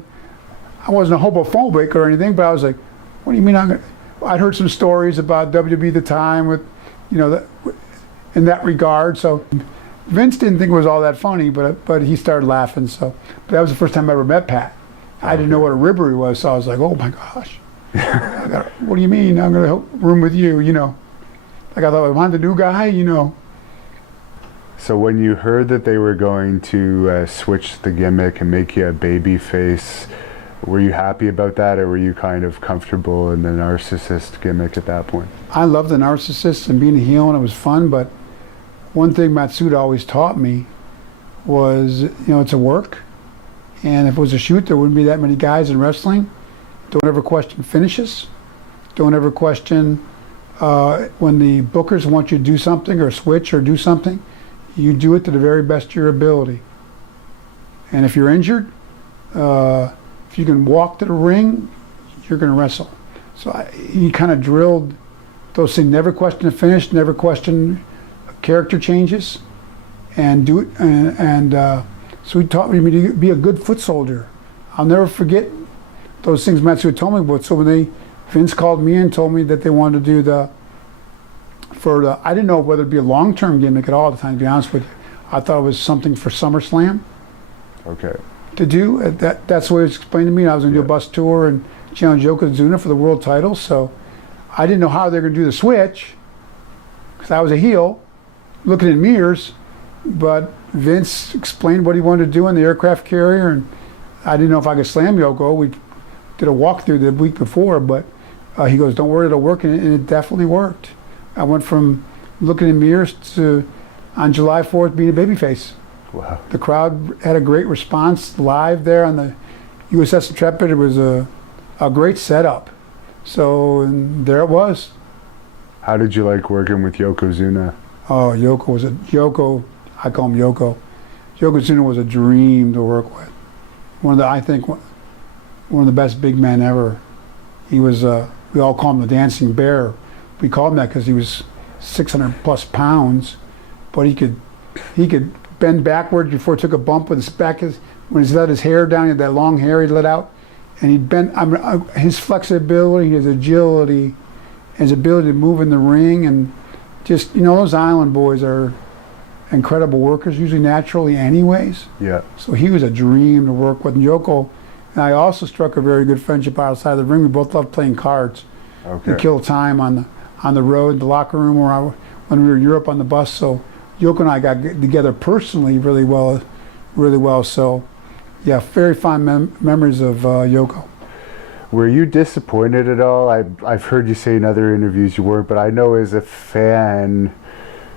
I wasn't a homophobic or anything, but I was like, what do you mean I'd heard some stories about WWE at the time with, in that regard. So Vince didn't think it was all that funny, but he started laughing. So, but that was the first time I ever met Pat. I didn't know what a ribbery was, so I was like, oh my gosh. What do you mean I'm going to room with you, Like I thought, am I the new guy, So when you heard that they were going to switch the gimmick and make you a baby face, were you happy about that, or were you kind of comfortable in the narcissist gimmick at that point? I loved the narcissist and being a heel, and it was fun, but one thing Matsuda always taught me was, it's a work, and if it was a shoot, there wouldn't be that many guys in wrestling. Don't ever question finishes. Don't ever question when the bookers want you to do something or switch or do something. You do it to the very best of your ability. And if you're injured, if you can walk to the ring, you're going to wrestle. So he kind of drilled those things. Never question the finish. Never question character changes. and do it. So he taught me to be a good foot soldier. I'll never forget those things Matsuo told me about. So when Vince called me and told me that they wanted to do I didn't know whether it'd be a long-term gimmick at all at the time, to be honest with you. I thought it was something for SummerSlam. Okay. To do. That's the way it was explained to me. I was going to do a bus tour and challenge Yokozuna for the world title. So I didn't know how they were going to do the switch because I was a heel looking in mirrors. But Vince explained what he wanted to do in the aircraft carrier, and I didn't know if I could slam Yoko. We did a walkthrough the week before, but he goes, "Don't worry, it'll work," and it definitely worked. I went from looking in mirrors to, on July 4th, being a babyface. Wow. The crowd had a great response live there on the USS Intrepid. It was a great setup. So, and there it was. How did you like working with Yokozuna? Oh, Yoko, I call him Yoko. Yokozuna was a dream to work with. I think one of the best big men ever. He was, we all call him the Dancing Bear. We called him that because he was 600 plus pounds, but he could bend backwards before he took a bump with his back. When he let his hair down, he had that long hair he let out, and he'd bend. His flexibility, his agility, his ability to move in the ring, and just, those Island boys are incredible workers, usually naturally anyways. Yeah. So he was a dream to work with. And Yoko and I also struck a very good friendship outside the ring. We both loved playing cards. Okay. And kill time on the road, the locker room, when we were in Europe on the bus. So Yoko and I got together personally really well. So yeah, very fond memories of Yoko. Were you disappointed at all? I've heard you say in other interviews you weren't, but I know as a fan,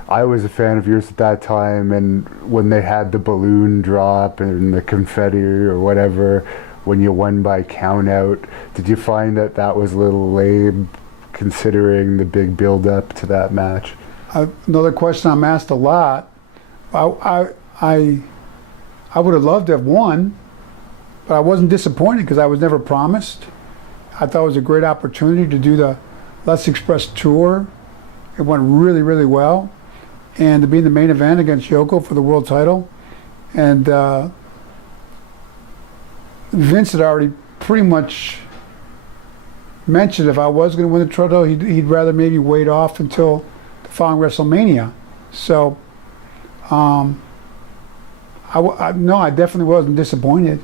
I was a fan of yours at that time, and when they had the balloon drop and the confetti or whatever, when you won by count out, did you find that was a little lame considering the big build up to that match? Another question I'm asked a lot. I would have loved to have won, but I wasn't disappointed because I was never promised. I thought it was a great opportunity to do the Let's Express tour. It went really, really well. And to be in the main event against Yoko for the world title. And Vince had already pretty much mentioned if I was going to win the title, he'd rather maybe wait off until the following WrestleMania. So, I definitely wasn't disappointed.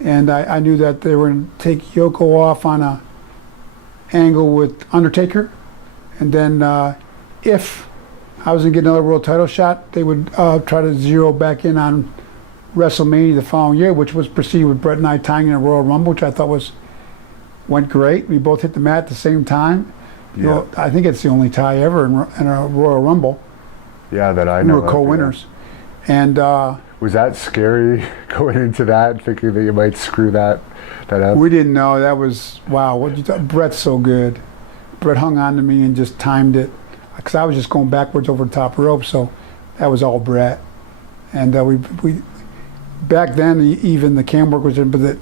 And I knew that they were going to take Yoko off on a angle with Undertaker. And then if I was going to get another world title shot, they would try to zero back in on WrestleMania the following year, which was preceded with Brett and I tying in a Royal Rumble, which I thought went great. We both hit the mat at the same time. Yeah. I think it's the only tie ever in a Royal Rumble. Yeah, that I know. We were co-winners. Yeah. And was that scary going into that, thinking that you might screw that up? We didn't know. That was, wow. What you thought? Brett's so good. Brett hung on to me and just timed it, because I was just going backwards over the top rope. So that was all Brett. And we back then, even the cam work was in, but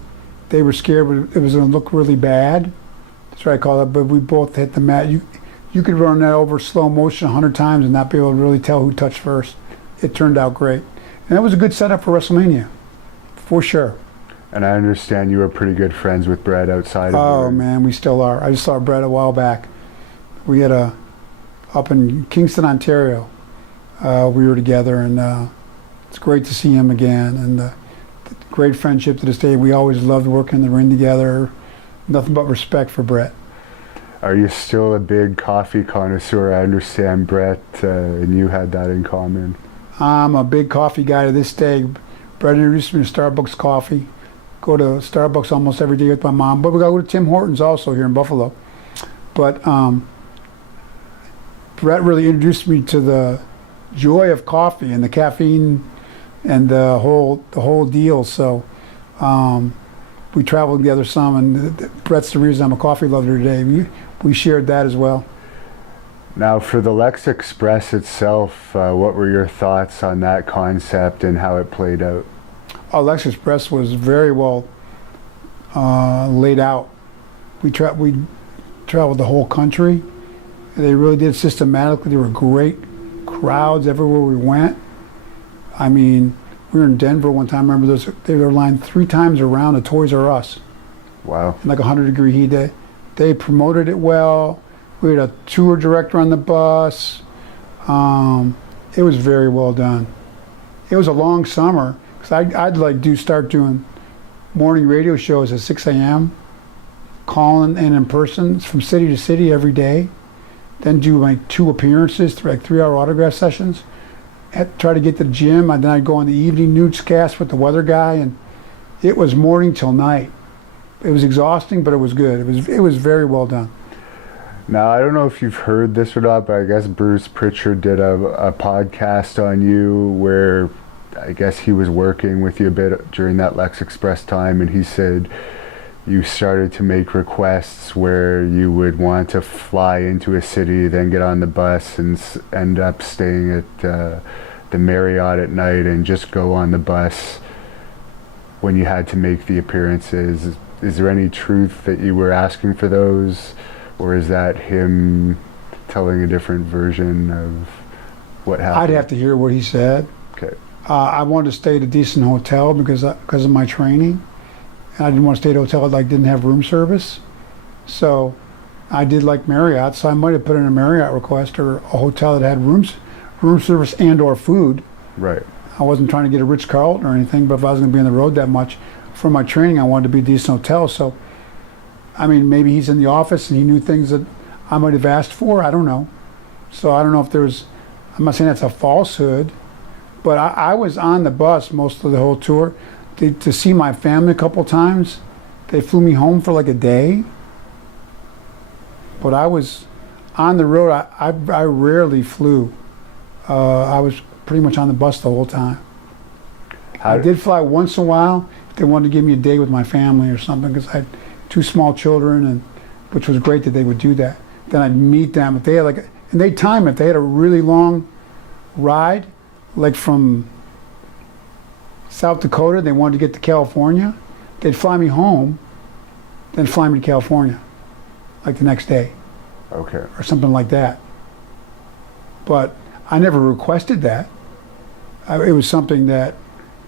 they were scared it was going to look really bad. That's what I call it. But we both hit the mat. You could run that over slow motion 100 times and not be able to really tell who touched first. It turned out great. And that was a good setup for WrestleMania, for sure. And I understand you were pretty good friends with Brett outside of the ring. Oh, man, we still are. I just saw Brett a while back. We had up in Kingston, Ontario. We were together, and it's great to see him again. And great friendship to this day. We always loved working in the ring together. Nothing but respect for Brett. Are you still a big coffee connoisseur? I understand Brett and you had that in common. I'm a big coffee guy to this day. Brett introduced me to Starbucks coffee. Go to Starbucks almost every day with my mom. But we go to Tim Hortons also here in Buffalo. But Brett really introduced me to the joy of coffee and the caffeine and the whole deal. So we traveled together some, and Brett's the reason I'm a coffee lover today. We shared that as well. Now, for the Lex Express itself, what were your thoughts on that concept and how it played out? Lex Express was very well laid out. We traveled the whole country. They really did systematically. There were great crowds everywhere we went. I mean, we were in Denver one time. I remember they were lined 3 times around a Toys R Us. Wow. In like 100-degree heat. They promoted it well. We had a tour director on the bus. It was very well done. It was a long summer because I'd like start doing morning radio shows at 6 a.m. calling in person from city to city every day. Then do like 2 appearances, like 3-hour autograph sessions. Try to get to the gym, and then I'd go on the evening newscast with the weather guy, and it was morning till night. It was exhausting, but it was good. It was very well done. Now, I don't know if you've heard this or not, but I guess Bruce Pritchard did a podcast on you where I guess he was working with you a bit during that Lex Express time, and he said you started to make requests where you would want to fly into a city, then get on the bus and end up staying at the Marriott at night and just go on the bus when you had to make the appearances. Is there any truth that you were asking for those, or is that him telling a different version of what happened? I'd have to hear what he said. Okay. I wanted to stay at a decent hotel because of my training. And I didn't want to stay at a hotel that didn't have room service. So I did like Marriott, so I might have put in a Marriott request or a hotel that had room service and or food. Right. I wasn't trying to get a Ritz-Carlton or anything, but if I was going to be on the road that much for my training, I wanted to be a decent hotel. So, I mean, maybe he's in the office and he knew things that I might have asked for. I don't know. So I don't know if I'm not saying that's a falsehood, but I was on the bus most of the whole tour to see my family a couple times. They flew me home for like a day. But I was on the road. I rarely flew. I was pretty much on the bus the whole time. I did fly once in a while if they wanted to give me a day with my family or something, because I had 2 small children, and which was great that they would do that. Then I'd meet them if they had and they'd time it. If they had a really long ride, like from South Dakota, they wanted to get to California, they'd fly me home, then fly me to California, like the next day. Okay. Or something like that. But I never requested that. It was something that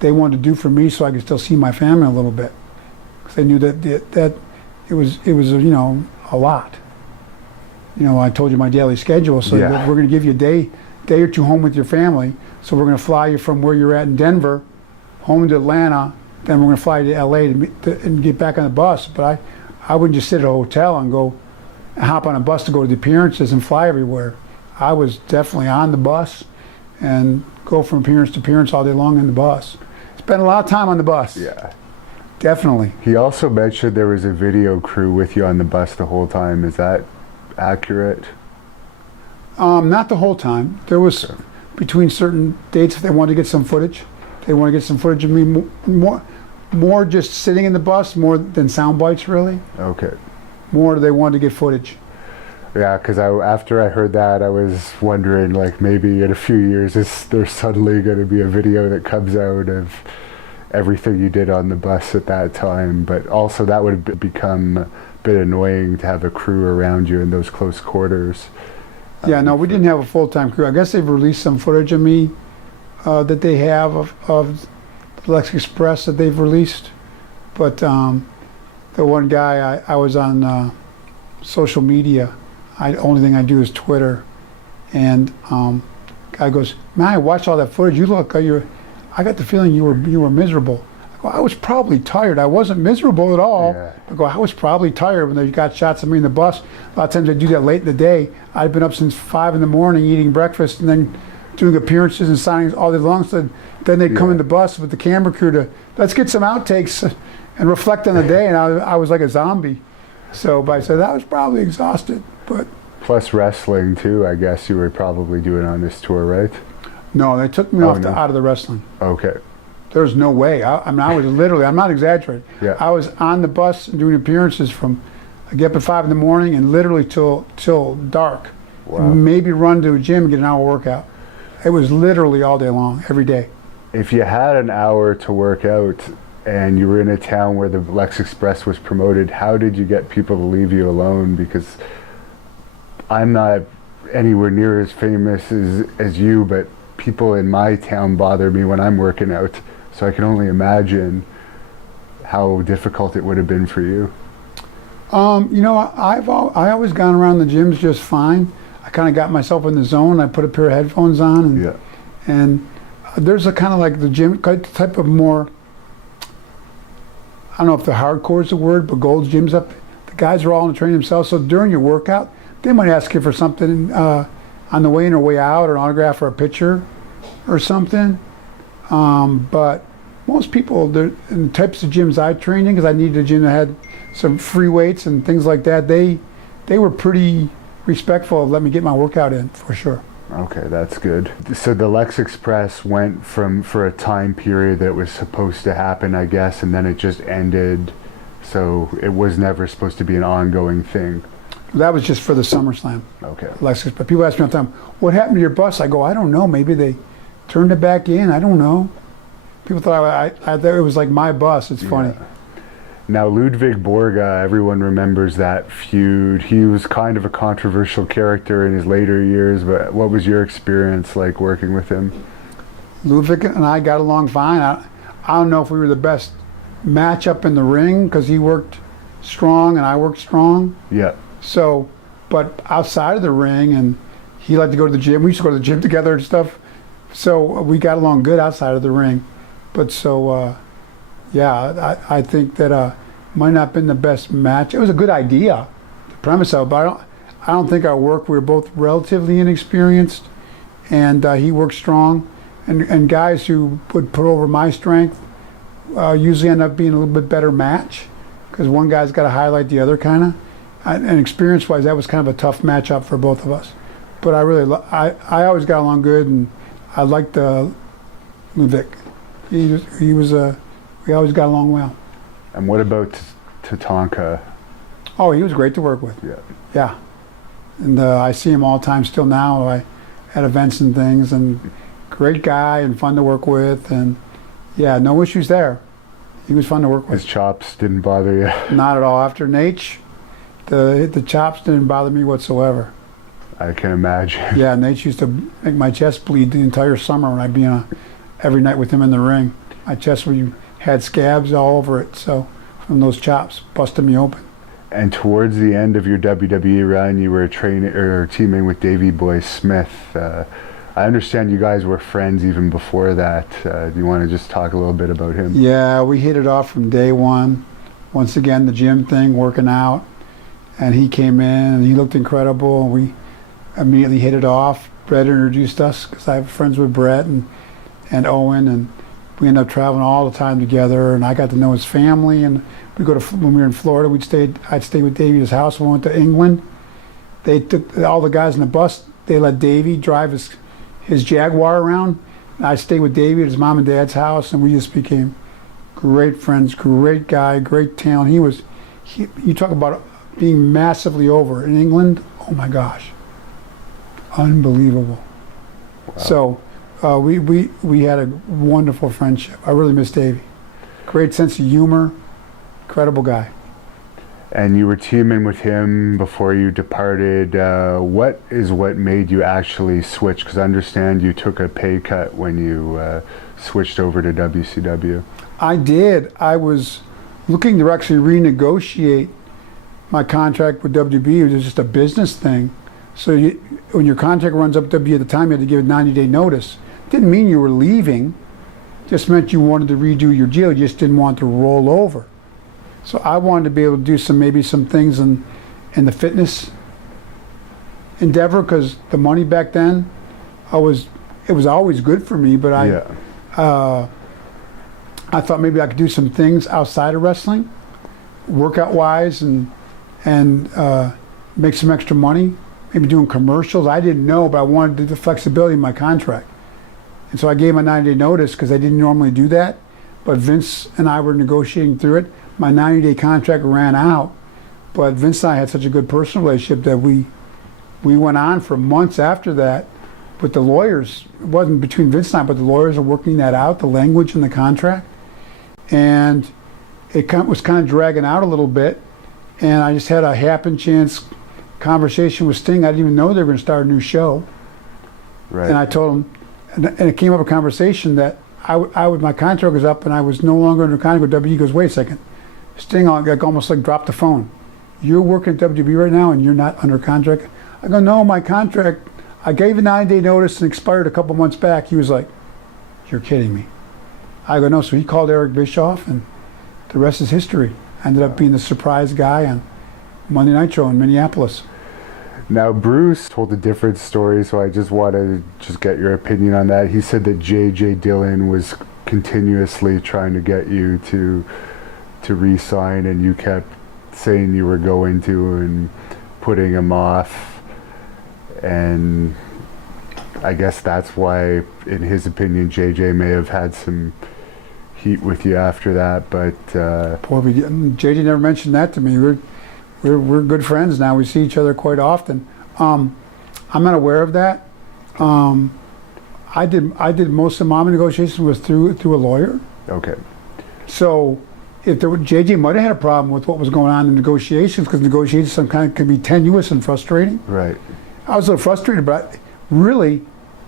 they wanted to do for me so I could still see my family a little bit. Because they knew that it was a lot. I told you my daily schedule, so Yeah. we're going to give you a day or 2 home with your family. So we're going to fly you from where you're at in Denver home to Atlanta, then we're going to fly you to LA and get back on the bus. But I wouldn't just sit at a hotel and go hop on a bus to go to the appearances and fly everywhere. I was definitely on the bus and go from appearance to appearance all day long in the bus. Spent a lot of time on the bus. Yeah. Definitely. He also mentioned there was a video crew with you on the bus the whole time. Is that accurate? Not the whole time. There was between certain dates if they wanted to get some footage. They want to get some footage of me more just sitting in the bus more than sound bites, really. Okay. More they wanted to get footage. Yeah, because after I heard that, I was wondering, like, maybe in a few years, is there suddenly going to be a video that comes out of everything you did on the bus at that time? But also that would have become a bit annoying to have a crew around you in those close quarters. Yeah, no, we didn't have a full-time crew. I guess they've released some footage of me that they have of the Lex Express that they've released. But the one guy, I was on social media. Only thing I do is Twitter. And guy goes, man, I watched all that footage. You look, I got the feeling you were miserable. I go, I was probably tired. I wasn't miserable at all. Yeah. I go, I was probably tired when they got shots of me in the bus. A lot of times they do that late in the day. I'd been up since 5 in the morning eating breakfast and then doing appearances and signings all day long. So then they'd come in the bus with the camera crew to, let's get some outtakes and reflect on the day. And I was like a zombie. So, but I said, I was probably exhausted. But plus wrestling too, I guess you were probably doing on this tour, right? No, they took me out of the wrestling. Okay. There's no way. I mean, I was literally, I'm not exaggerating. Yeah. I was on the bus doing appearances from, I get up at 5 in the morning and literally till dark. Wow. Maybe run to a gym and get an hour workout. It was literally all day long, every day. If you had an hour to work out and you were in a town where the Lex Express was promoted, how did you get people to leave you alone? Because I'm not anywhere near as famous as you, but people in my town bother me when I'm working out. So I can only imagine how difficult it would have been for you. You know, I always gone around the gyms just fine. I kind of got myself in the zone. I put a pair of headphones on, and, Yeah. and there's a kind of like the gym type of more, I don't know if the hardcore is the word, but Gold's Gym's up. The guys are all in the training themselves. So during your workout, they might ask you for something on the way in or way out, or an autograph or a picture or something. But most people, in the types of gyms I trained in, because I needed a gym that had some free weights and things like that, they were pretty respectful of letting me get my workout in, for sure. Okay, that's good. So the Lex Express went for a time period that was supposed to happen, I guess, and then it just ended. So it was never supposed to be an ongoing thing. That was just for the SummerSlam. Okay. Lexus. But people ask me all the time, what happened to your bus? I go, I don't know. Maybe they turned it back in. I don't know. People thought I thought it was like my bus. It's funny. Yeah. Now, Ludwig Borga, everyone remembers that feud. He was kind of a controversial character in his later years, but what was your experience like working with him? Ludwig and I got along fine. I don't know if we were the best matchup in the ring, because he worked strong and I worked strong. Yeah. So, but outside of the ring, and he liked to go to the gym. We used to go to the gym together and stuff. So we got along good outside of the ring. But so, yeah, I think that might not have been the best match. It was a good idea, the premise of it, but I don't think our work, we were both relatively inexperienced, and he worked strong. And guys who would put over my strength usually end up being a little bit better match, because one guy's got to highlight the other, kind of. And experience-wise, that was kind of a tough matchup for both of us. But I always got along good, and I liked Ludwig. We always got along well. And what about Tatanka? Oh, he was great to work with. Yeah. Yeah. And I see him all the time still now at events and things, and great guy and fun to work with, and yeah, no issues there. He was fun to work with. His chops didn't bother you? Not at all. After Nate, the chops didn't bother me whatsoever. I can imagine. Yeah, Nate used to make my chest bleed the entire summer when I'd be every night with him in the ring. My chest had scabs all over it, so from those chops, busted me open. And towards the end of your WWE run, you were teaming with Davey Boy Smith. I understand you guys were friends even before that. Do you want to just talk a little bit about him? Yeah, we hit it off from day one. Once again, the gym thing, working out, and he came in and he looked incredible, and we immediately hit it off. Brett introduced us, because I have friends with Brett and Owen, and we ended up traveling all the time together, and I got to know his family. And when we were in Florida, I'd stay with Davey at his house. When we went to England, they took all the guys in the bus. They let Davey drive his Jaguar around. I stayed with Davey at his mom and dad's house, and we just became great friends. Great guy, great talent. You talk about being massively over in England. Oh my gosh, unbelievable. Wow. So we had a wonderful friendship. I really miss Davey. Great sense of humor, incredible guy. And you were teaming with him before you departed. What made you actually switch? Because I understand you took a pay cut when you switched over to WCW. I did. I was looking to actually renegotiate my contract with WB. It was just a business thing. So when your contract runs up WB at the time, you had to give a 90-day notice. Didn't mean you were leaving. Just meant you wanted to redo your deal. You just didn't want to roll over. So I wanted to be able to do maybe some things in the fitness endeavor, because the money back then, it was always good for me. But I thought maybe I could do some things outside of wrestling, workout wise, and make some extra money. Maybe doing commercials. I didn't know, but I wanted the flexibility in my contract. And so I gave my 90-day notice, because I didn't normally do that. But Vince and I were negotiating through it. My 90-day contract ran out, but Vince and I had such a good personal relationship that we went on for months after that. But the lawyers, it wasn't between Vince and I, but the lawyers are working that out, the language in the contract. And it was kind of dragging out a little bit. And I just had a happen chance conversation with Sting. I didn't even know they were going to start a new show. Right. And I told him, and it came up a conversation that my contract was up and I was no longer under contract with WWE. He goes, wait a second, Sting like almost like dropped the phone. You're working at WWE right now and you're not under contract? I go, no, my contract, I gave a 9-day notice and expired a couple months back. He was like, you're kidding me. I go, no. So he called Eric Bischoff and the rest is history. I ended up being the surprise guy on Monday Nitro in Minneapolis. Now, Bruce told a different story, so I just wanted to get your opinion on that. He said that J.J. Dillon was continuously trying to get you to re-sign, and you kept saying you were going to and putting him off. And I guess that's why, in his opinion, J.J. may have had some heat with you after that. But J.J. never mentioned that to me. We're good friends now. We see each other quite often. I'm not aware of that. I did most of my negotiations was through a lawyer. Okay. So if there were, JJ might have had a problem with what was going on in negotiations, because negotiations sometimes can be tenuous and frustrating. Right. I was a little frustrated, but really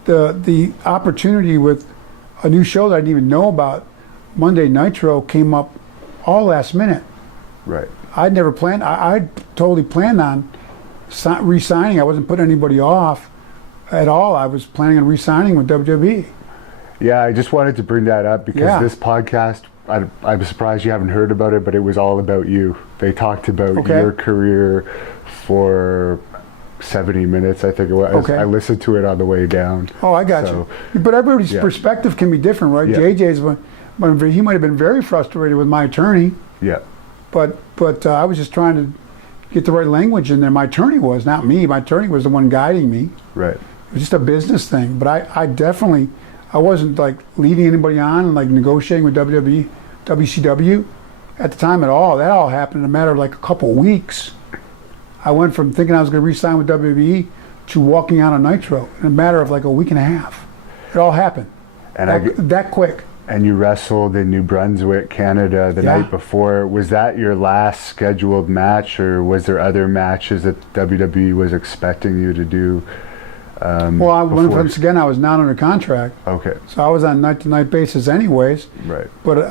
the opportunity with a new show that I didn't even know about, Monday Nitro, came up all last minute. Right. I'd never planned. I totally planned on re-signing. I wasn't putting anybody off at all. I was planning on re-signing with WWE. Yeah, I just wanted to bring that up because this podcast, I'm surprised you haven't heard about it, but it was all about you. They talked about your career for 70 minutes, I think it was. Okay. I listened to it on the way down. Oh, I got you. But everybody's perspective can be different, right? Yeah. JJ's, he might have been very frustrated with my attorney. Yeah. But I was just trying to get the right language in there. My attorney was, not me. My attorney was the one guiding me. Right. It was just a business thing. But I wasn't like leading anybody on and like negotiating with WWE, WCW at the time at all. That all happened in a matter of like a couple weeks. I went from thinking I was going to re-sign with WWE to walking out on Nitro in a matter of like a week and a half. It all happened. And that quick. And you wrestled in New Brunswick, Canada the night before. Was that your last scheduled match, or was there other matches that WWE was expecting you to do? Once again, I was not under contract. Okay. So I was on night-to-night basis anyways. Right. But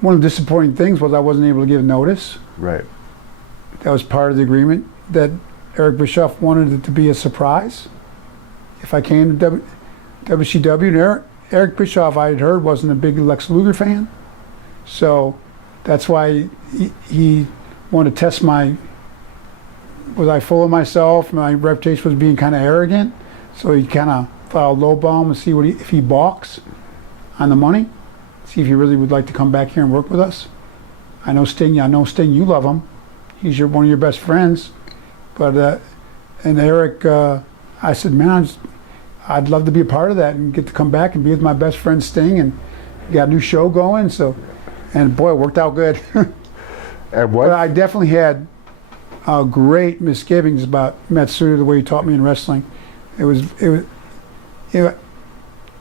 one of the disappointing things was I wasn't able to give notice. Right. That was part of the agreement, that Eric Bischoff wanted it to be a surprise if I came to WCW. And Eric Bischoff, I had heard, wasn't a big Lex Luger fan. So that's why he wanted to test was I full of myself? My reputation was being kind of arrogant. So he kind of thought I'll lowball him and see if he balks on the money. See if he really would like to come back here and work with us. I know Sting, you love him. He's one of your best friends. But, and Eric, I said, man, I'd love to be a part of that and get to come back and be with my best friend Sting, and got a new show going. So, and boy, it worked out good. But I definitely had great misgivings about Matsuda, the way he taught me in wrestling. It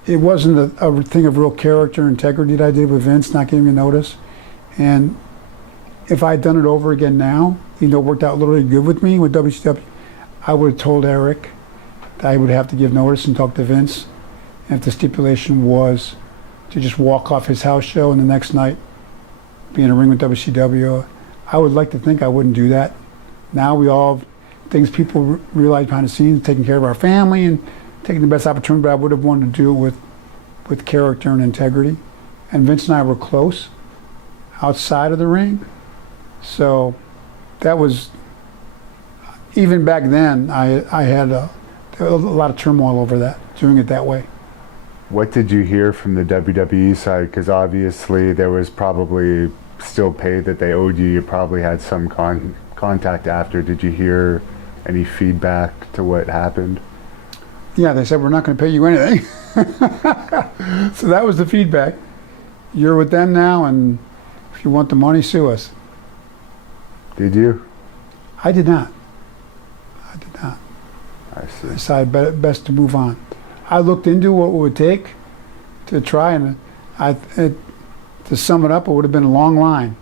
wasn't a thing of real character and integrity that I did with Vince, not giving me notice. And if I had done it over again now, even though it worked out literally good with me with WCW, I would have told Eric that I would have to give notice and talk to Vince. And if the stipulation was to just walk off his house show and the next night be in a ring with WCW, I would like to think I wouldn't do that. Now we all have things people realize behind the scenes, taking care of our family and taking the best opportunity, but I would have wanted to do it with character and integrity. And Vince and I were close outside of the ring. So that was, even back then, I had a lot of turmoil over that, doing it that way. What did you hear from the WWE side? Because obviously there was probably still pay that they owed you. You probably had some contact after. Did you hear any feedback to what happened? Yeah, they said, we're not going to pay you anything. So that was the feedback. You're with them now, and if you want the money, sue us. Did you? I did not. I see. I decided best to move on. I looked into what it would take to try, and to sum it up, it would have been a long line.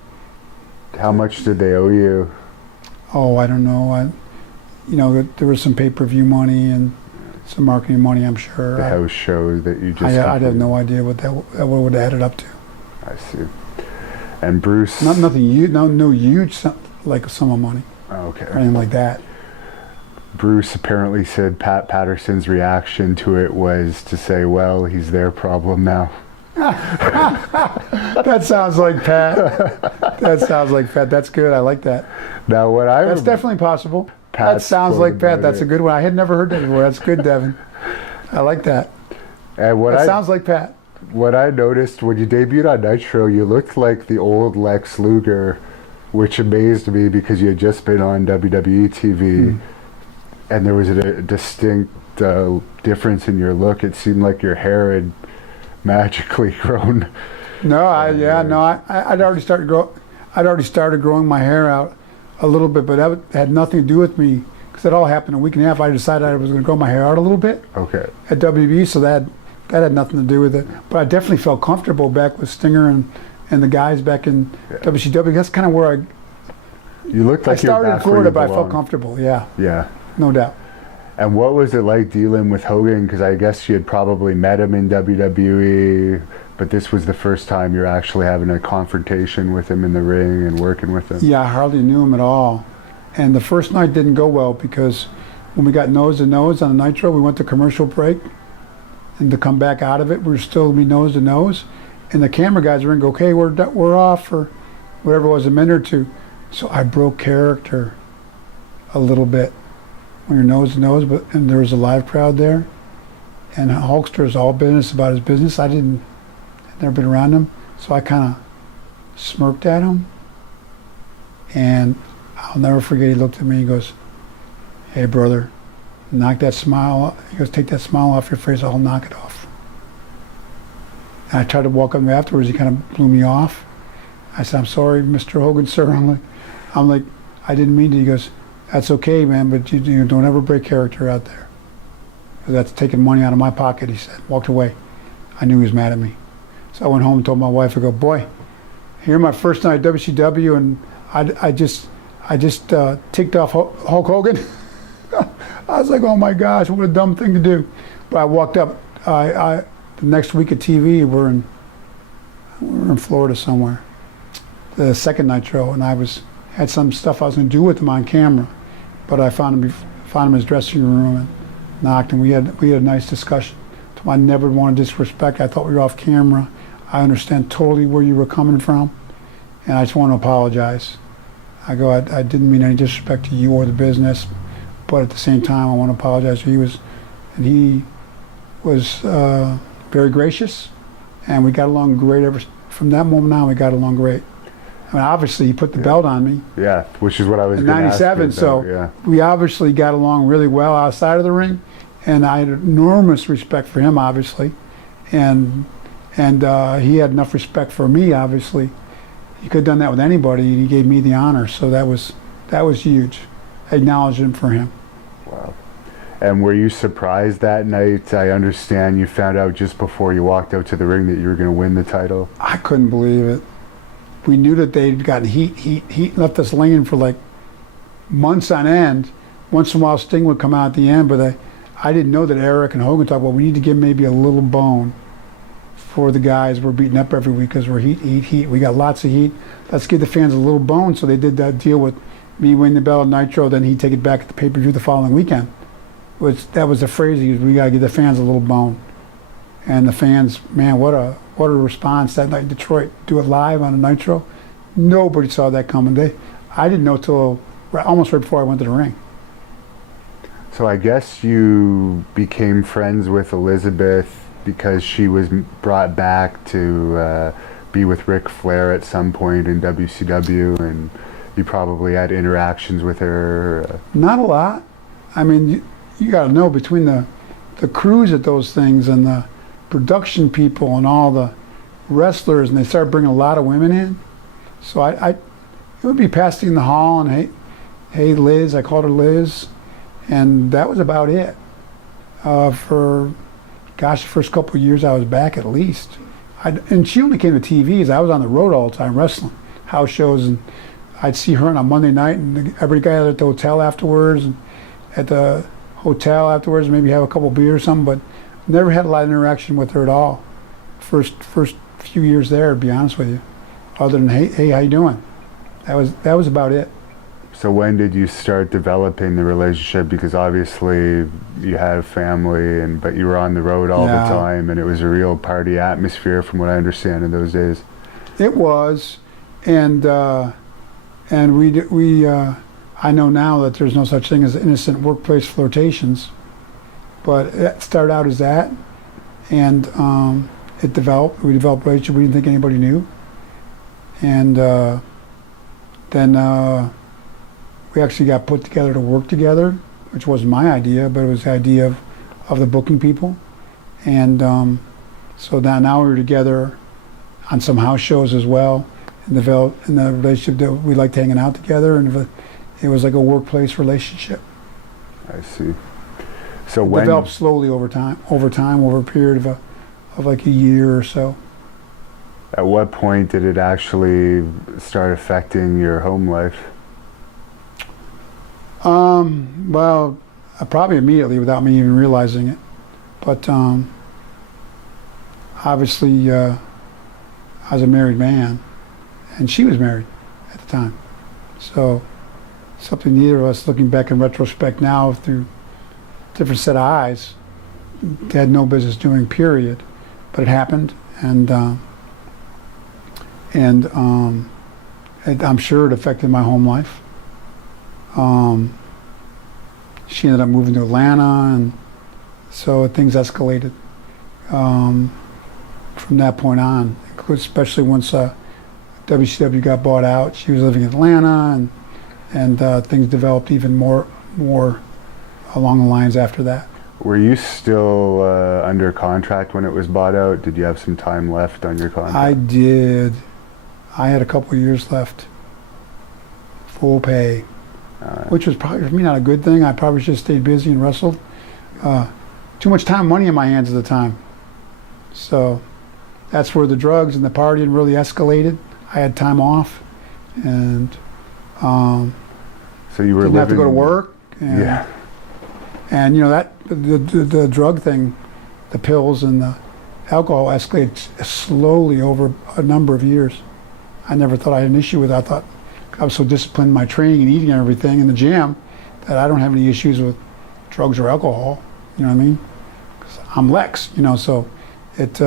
How much did they owe you? Oh, I don't know. There was some pay-per-view money, and some marketing money, I'm sure. The house show that you just I'd have no idea what that would have added up to. I see. And Bruce... Nothing huge, no huge like sum of money. Okay. Or anything like that. Bruce apparently said Pat Patterson's reaction to it was to say, well, he's their problem now. That sounds like Pat. That sounds like Pat. That's good. I like that. Now, what I... That's definitely possible. Pat that sounds like Pat. That's a good one. I had never heard that before. That's good, Devin. I like that. And that sounds like Pat. What I noticed when you debuted on Nitro, you looked like the old Lex Luger, which amazed me because you had just been on WWE TV, and there was a distinct difference in your look. It seemed like your hair had magically grown. No, I'd already started growing my hair out a little bit, but that had nothing to do with me because it all happened a week and a half. I decided I was going to grow my hair out a little bit. Okay. At WB, so that had nothing to do with it. But I definitely felt comfortable back with Stinger and the guys back in WCW. That's kind of where you looked like I started in Florida, but I felt comfortable. Yeah. Yeah. No doubt. And what was it like dealing with Hogan? Because I guess you had probably met him in WWE, but this was the first time you're actually having a confrontation with him in the ring and working with him. Yeah, I hardly knew him at all. And the first night didn't go well because when we got nose to nose on a Nitro, we went to commercial break. And to come back out of it, we were still nose to nose. And the camera guys were in, go, okay, we're off for whatever it was, a minute or two. So I broke character a little bit when you're nose to nose, and there was a live crowd there. And Hulkster's all business about his business. I'd never been around him, so I kind of smirked at him. And I'll never forget, he looked at me, he goes, hey brother, knock that smile off. He goes, take that smile off your face, I'll knock it off. And I tried to walk up to him afterwards, he kind of blew me off. I said, I'm sorry, Mr. Hogan, sir. I'm like, I didn't mean to. He goes, that's okay, man, but you don't ever break character out there. That's taking money out of my pocket, he said. Walked away. I knew he was mad at me. So I went home and told my wife, I go, boy, here my first night at WCW, and I just ticked off Hulk Hogan. I was like, oh my gosh, what a dumb thing to do. But I walked up, the next week at TV, we're in Florida somewhere, the second Nitro, and I had some stuff I was going to do with him on camera, but I found him in his dressing room and knocked, and we had a nice discussion. I never want to disrespect. I thought we were off camera. I understand totally where you were coming from, and I just want to apologize. I go, I didn't mean any disrespect to you or the business, but at the same time, I want to apologize. He was very gracious, and we got along great. From that moment on, we got along great. I mean, obviously, he put the belt on me. Yeah, which is what I was in going to ask you '97. So we obviously got along really well outside of the ring, and I had enormous respect for him, obviously, and he had enough respect for me, obviously. He could have done that with anybody, and he gave me the honor. So that was huge. Acknowledgement for him. Wow. And were you surprised that night? I understand you found out just before you walked out to the ring that you were going to win the title. I couldn't believe it. We knew that they'd gotten heat, left us laying for like months on end. Once in a while, Sting would come out at the end, but I didn't know that Eric and Hogan talked about we need to give maybe a little bone for the guys we're beating up every week because we're heat. We got lots of heat. Let's give the fans a little bone. So they did that deal with me winning the belt at Nitro, then he'd take it back at the pay-per-view the following weekend. That was the phrase he used. We got to give the fans a little bone. And the fans, man, what a response that night in Detroit. Do it live on a Nitro. Nobody saw that coming. I didn't know till almost right before I went to the ring. So I guess you became friends with Elizabeth because she was brought back to be with Ric Flair at some point in WCW, and you probably had interactions with her. Not a lot. I mean, you got to know, between the crews at those things and the production people and all the wrestlers, and they started bringing a lot of women in. So it would be passing in the hall and hey Liz, I called her Liz, and that was about it. For the first couple of years I was back at least. And she only came to TVs. I was on the road all the time wrestling, house shows, and I'd see her on a Monday night, and every guy at the hotel afterwards, and at the hotel afterwards, maybe have a couple beers or something, but never had a lot of interaction with her at all. First few years there, to be honest with you, other than hey, how you doing? That was about it. So when did you start developing the relationship? Because obviously you had a family, but you were on the road all the time, and it was a real party atmosphere, from what I understand, in those days. It was, and we I know now that there's no such thing as innocent workplace flirtations, but it started out as that, and it developed. We developed a relationship we didn't think anybody knew, and then we actually got put together to work together, which wasn't my idea, but it was the idea of the booking people, and so now we were together on some house shows as well, and developed in the relationship that we liked hanging out together, and it was like a workplace relationship. I see. So it developed slowly over a period of like a year or so. At what point did it actually start affecting your home life? Well, probably immediately without me even realizing it. But obviously, I was a married man, and she was married at the time. So something neither of us, looking back in retrospect now through different set of eyes, had no business doing, period. But it happened, and I'm sure it affected my home life. She ended up moving to Atlanta, and so things escalated from that point on, especially once WCW got bought out. She was living in Atlanta, and things developed even more along the lines after that. Were you still under contract when it was bought out? Did you have some time left on your contract? I did. I had a couple of years left, full pay, which was probably for me not a good thing. I probably should have stayed busy and wrestled. Too much time and money in my hands at the time. So that's where the drugs and the partying really escalated. I had time off, and so you were didn't have to go to work. And, yeah. And you know that the drug thing, the pills and the alcohol escalated slowly over a number of years. I never thought I had an issue with it. I thought I was so disciplined in my training and eating and everything in the gym that I don't have any issues with drugs or alcohol. You know what I mean? 'Cause I'm Lex, you know, so it.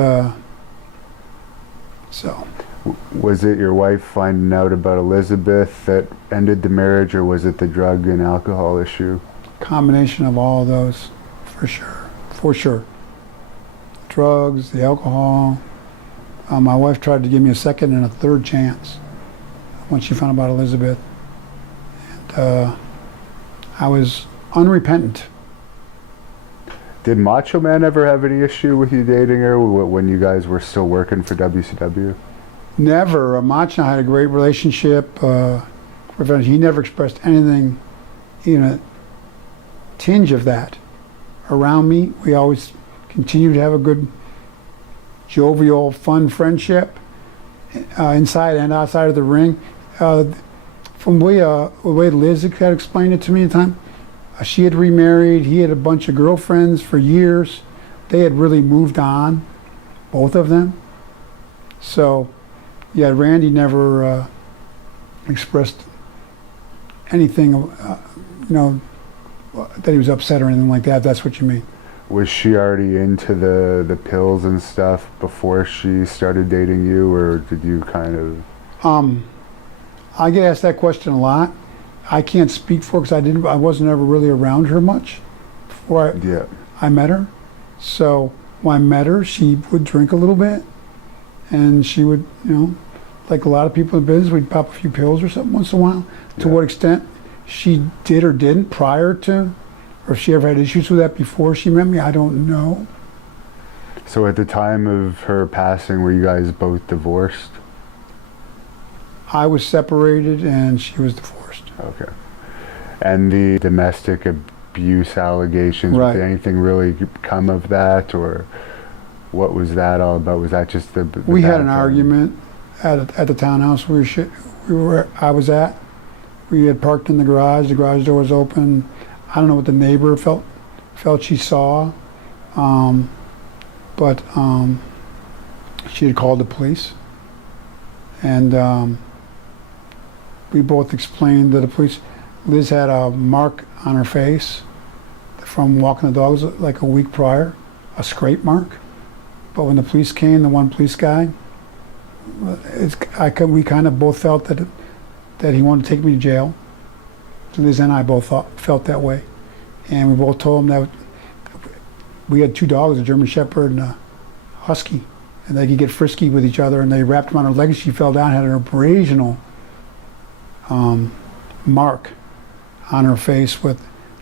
So. Was it your wife finding out about Elizabeth that ended the marriage, or was it the drug and alcohol issue? Combination of all of those, for sure. Drugs, the alcohol. My wife tried to give me a second and a third chance when she found out about Elizabeth, and I was unrepentant. Did Macho Man ever have any issue with you dating her when you guys were still working for WCW? Never. Macho had a great relationship. He never expressed anything, even a tinge of that around me. We always continued to have a good, jovial, fun friendship inside and outside of the ring. From the way Liz had explained it to me at the time, she had remarried. He had a bunch of girlfriends for years. They had really moved on, both of them. So, yeah, Randy never expressed anything, that he was upset or anything like that. If that's what you mean. Was she already into the pills and stuff before she started dating you, or did you kind of? I get asked that question a lot. I can't speak for her because I wasn't ever really around her much before I met her. So when I met her, she would drink a little bit, and she would, like a lot of people in business, we'd pop a few pills or something once in a while. To what extent she did or didn't prior to, or if she ever had issues with that before she met me, I don't know. So at the time of her passing, were you guys both divorced? I was separated and she was divorced. Okay. And the domestic abuse allegations, right. Did anything really come of that, or what was that all about? Was that just the we had an argument at the townhouse I was at. We had parked in the garage door was open. I don't know what the neighbor felt felt she saw, but she had called the police, and we both explained to the police. Liz had a mark on her face from walking the dogs like a week prior, a scrape mark. But when the police came, the one police guy, we kind of both felt that he wanted to take me to jail. Liz and I both felt that way, and we both told him that we had two dogs, a German Shepherd and a Husky, and they could get frisky with each other, and they wrapped him on her leg. She fell down, had an abrasional mark on her face.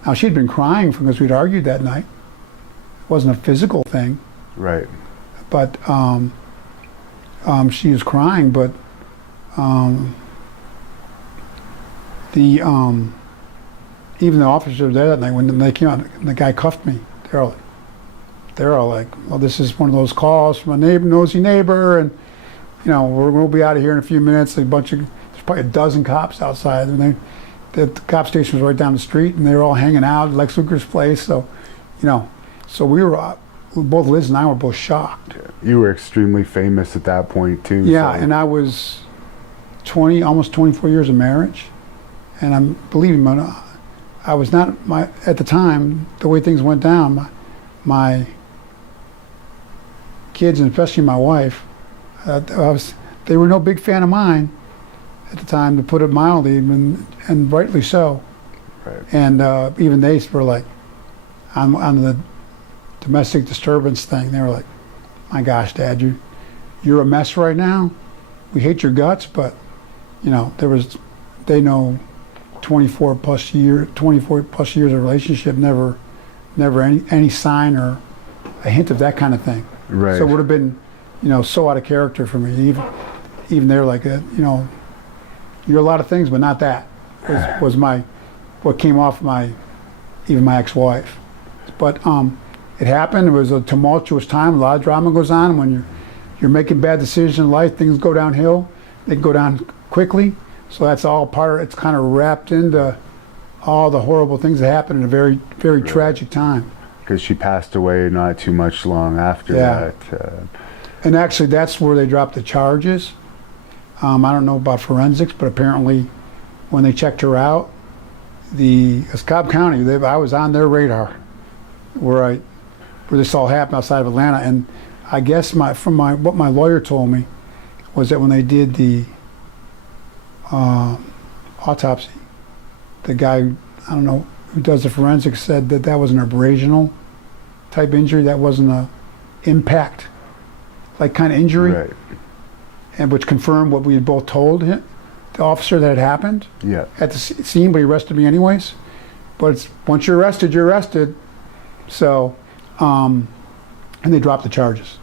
Now she'd been crying because we'd argued that night. It wasn't a physical thing, right? But she was crying. But even the officers were there that night when they came out, and the guy cuffed me. They're all like, well, this is one of those calls from a nosy neighbor, and we'll be out of here in a few minutes. There's probably a dozen cops outside, and the cop station was right down the street, and they were all hanging out at Lex Luger's place. So, so we were both Liz and I were both shocked. You were extremely famous at that point too. Yeah, so. and I was almost 24 years of marriage, and believe me, I was not at the time, the way things went down. My kids, and especially my wife, they were no big fan of mine at the time, to put it mildly, and rightly so. Right. And even they were like, on the domestic disturbance thing, they were like, my gosh, Dad, you're a mess right now. We hate your guts, but they know 24 plus years of relationship, never any sign or a hint of that kind of thing. Right. So it would have been, so out of character for me. Even they're like, you're a lot of things, but not that. Was what came off even my ex-wife. But it happened. It was a tumultuous time. A lot of drama goes on when you're making bad decisions in life. Things go downhill. They can go down quickly. So that's all part. It's kind of wrapped into all the horrible things that happened in a very, very tragic time. Because she passed away not too much long after that. And actually, that's where they dropped the charges. I don't know about forensics, but apparently, when they checked her out, Cobb County, I was on their radar, where this all happened outside of Atlanta. And I guess what my lawyer told me was that when they did the autopsy, the guy, I don't know, who does the forensics said that was an abrasional type injury. That wasn't a impact like kind of injury. Right. And which confirmed what we had both told him, the officer, that had happened. Yeah. At the scene, but he arrested me anyways. But once you're arrested, you're arrested. So, and they dropped the charges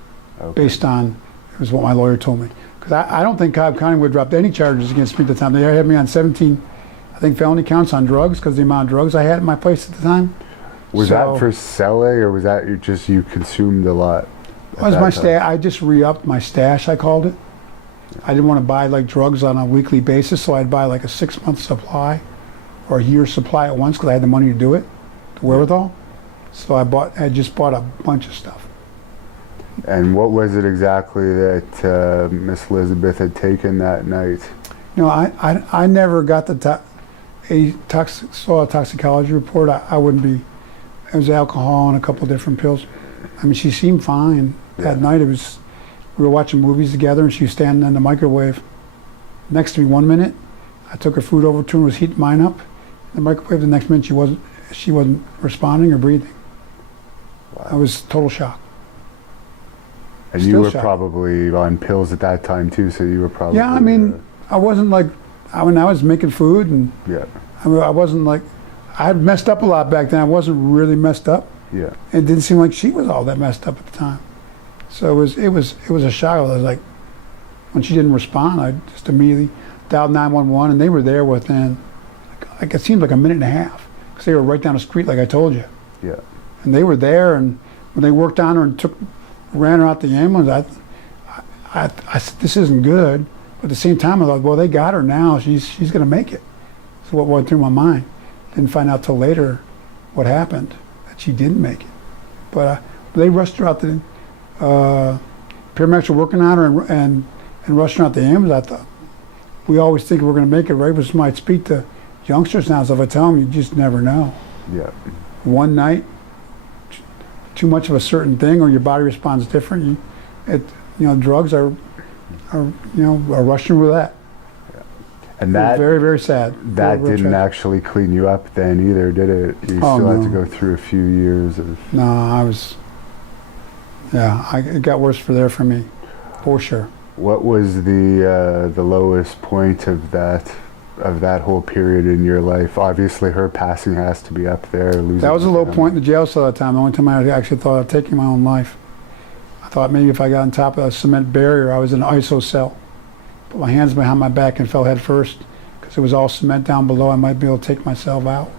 based on, it was what my lawyer told me. Because I don't think Cobb County would have dropped any charges against me at the time. They had me on 17, I think, felony counts on drugs because of the amount of drugs I had at my place at the time. Was that for selling, or was that you consumed a lot? It was my stash. I just re-upped my stash, I called it. I didn't want to buy drugs on a weekly basis, so I'd buy a 6-month supply or a year's supply at once because I had the money to do it, the wherewithal. So I just bought a bunch of stuff. And what was it exactly that Miss Elizabeth had taken that night? I never got saw a toxicology report. I wouldn't be. It was alcohol and a couple different pills. I mean, she seemed fine that night. We were watching movies together, and she was standing in the microwave next to me 1 minute. I took her food over to her and was heating mine up. In the microwave, the next minute she wasn't responding or breathing. Wow. I was total shock. And you were probably on pills at that time too, so you were probably... Yeah, I mean, I wasn't I was making food, and I wasn't I had messed up a lot back then. I wasn't really messed up. Yeah. It didn't seem like she was all that messed up at the time. So it was a shock. I was like, when she didn't respond, I just immediately dialed 911, and they were there within, it seemed like a minute and a half, because they were right down the street, like I told you. Yeah. And they were there, and when they worked on her and ran her out the ambulance, I said, this isn't good. But at the same time, I thought, well, they got her now. She's going to make it. That's what went through my mind. Didn't find out till later what happened. that she didn't make it. But they rushed her out the paramedics were working on her and rushing her out the ambulance. I thought, we always think we're going to make it, right? But might speak to youngsters now, so if I tell them, you just never know. Yeah. One night, too much of a certain thing, or your body responds different. Drugs are Russian roulette. Yeah. And that very, very sad. That didn't actually clean you up then either, did it? You still had to go through a few years of. No, it got worse for me, for sure. What was the lowest point of that whole period in your life? Obviously, her passing has to be up there. That was a low point in the jail cell at the time. The only time I actually thought of taking my own life. I thought maybe if I got on top of a cement barrier, I was in an ISO cell. Put my hands behind my back and fell head first because it was all cement down below. I might be able to take myself out.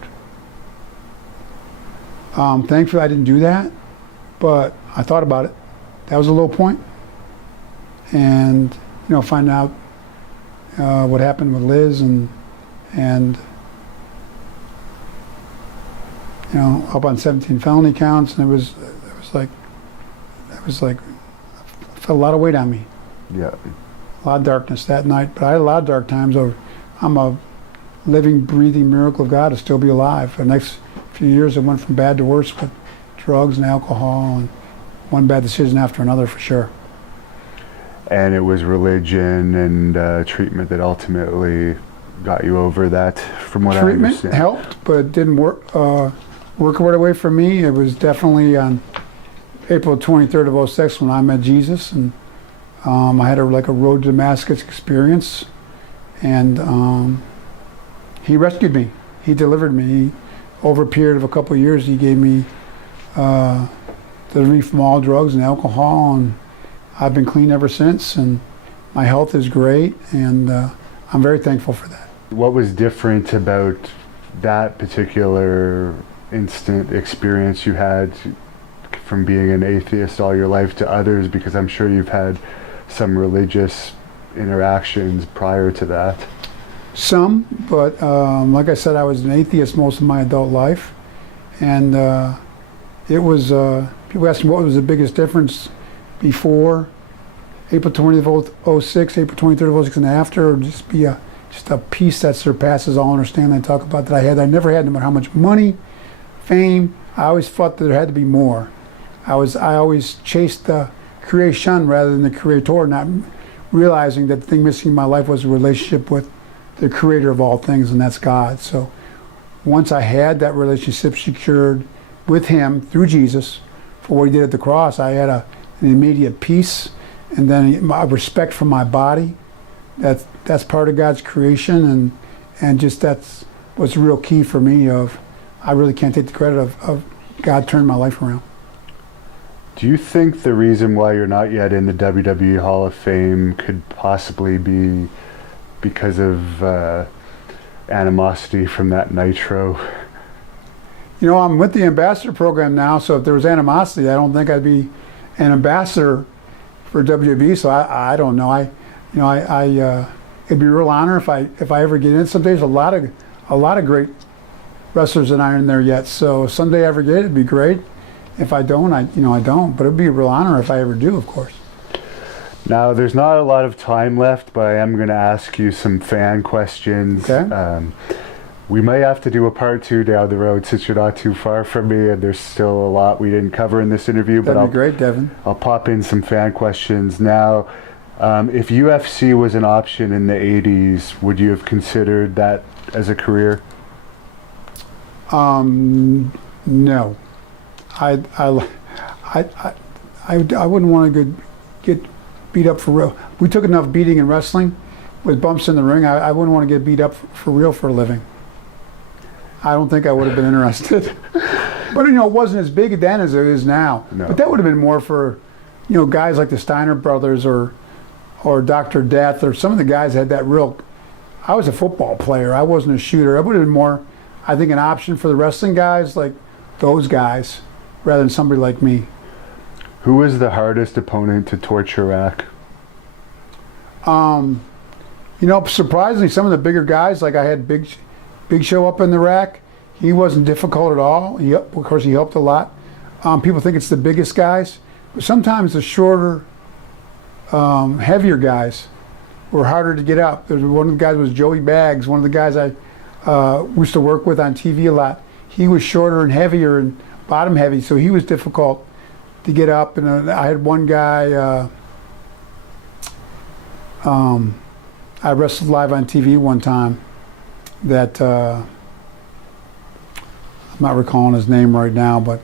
Thankfully, I didn't do that, but I thought about it. That was a low point. And find out what happened with Liz and up on 17 felony counts, and it was like I felt a lot of weight on me. Yeah. A lot of darkness that night, but I had a lot of dark times. I'm a living, breathing miracle of God to still be alive. The next few years, it went from bad to worse with drugs and alcohol, and one bad decision after another, for sure. And it was religion and treatment that ultimately got you over that, from what I understand. Treatment helped, but it didn't work right away for me. It was definitely on April 23rd of 06 when I met Jesus, and I had a road to Damascus experience, and he rescued me. He delivered me. Over a period of a couple of years, he gave me delivery from all drugs and alcohol, and I've been clean ever since, and my health is great, and I'm very thankful for that. What was different about that particular instant experience you had from being an atheist all your life to others? Because I'm sure you've had some religious interactions prior to that. Some, but like I said, I was an atheist most of my adult life, and it was, people ask me what was the biggest difference before April 20th of 06, April 23rd of 06, and after, or just a peace that surpasses all understanding. I talk about that I never had, no matter how much money, fame. I always thought that there had to be more. I always chased the creation rather than the creator, not realizing that the thing missing in my life was a relationship with the creator of all things, and that's God. So once I had that relationship secured with him through Jesus for what he did at the cross, I had an immediate peace, and then a respect for my body. That's part of God's creation, and just that's what's real key for me. I really can't take the credit of God turning my life around. Do you think the reason why you're not yet in the WWE Hall of Fame could possibly be because of animosity from that Nitro? I'm with the ambassador program now, so if there was animosity, I don't think I'd be an ambassador for WWE. So I don't know. It'd be a real honor if I ever get in. Someday, there's a lot of great wrestlers that aren't in there yet. So someday I ever get it, it'd be great. If I don't, I don't. But it'd be a real honor if I ever do, of course. Now, there's not a lot of time left, but I am going to ask you some fan questions. Okay. We may have to do a part 2 down the road since you're not too far from me, and there's still a lot we didn't cover in this interview. That'd be great, Devin. I'll pop in some fan questions now. If UFC was an option in the 80s, would you have considered that as a career? No. I wouldn't want to get beat up for real. We took enough beating in wrestling with bumps in the ring. I wouldn't want to get beat up for real for a living. I don't think I would have been interested. But it wasn't as big then as it is now. No. But that would have been more for guys like the Steiner brothers or Dr. Death, or some of the guys had that real. I was a football player. I wasn't a shooter. It would have been more, I think, an option for the wrestling guys, like those guys, rather than somebody like me. Who was the hardest opponent to torture rack? Surprisingly, some of the bigger guys, like I had Big Show up in the rack, He wasn't difficult at all. Of course, he helped a lot. People think it's the biggest guys, but sometimes the shorter, heavier guys were harder to get up. One of the guys was Joey Baggs, one of the guys I used to work with on TV a lot. He was shorter and heavier and bottom heavy, so he was difficult to get up. And I had one guy, I wrestled live on TV one time that, I'm not recalling his name right now, but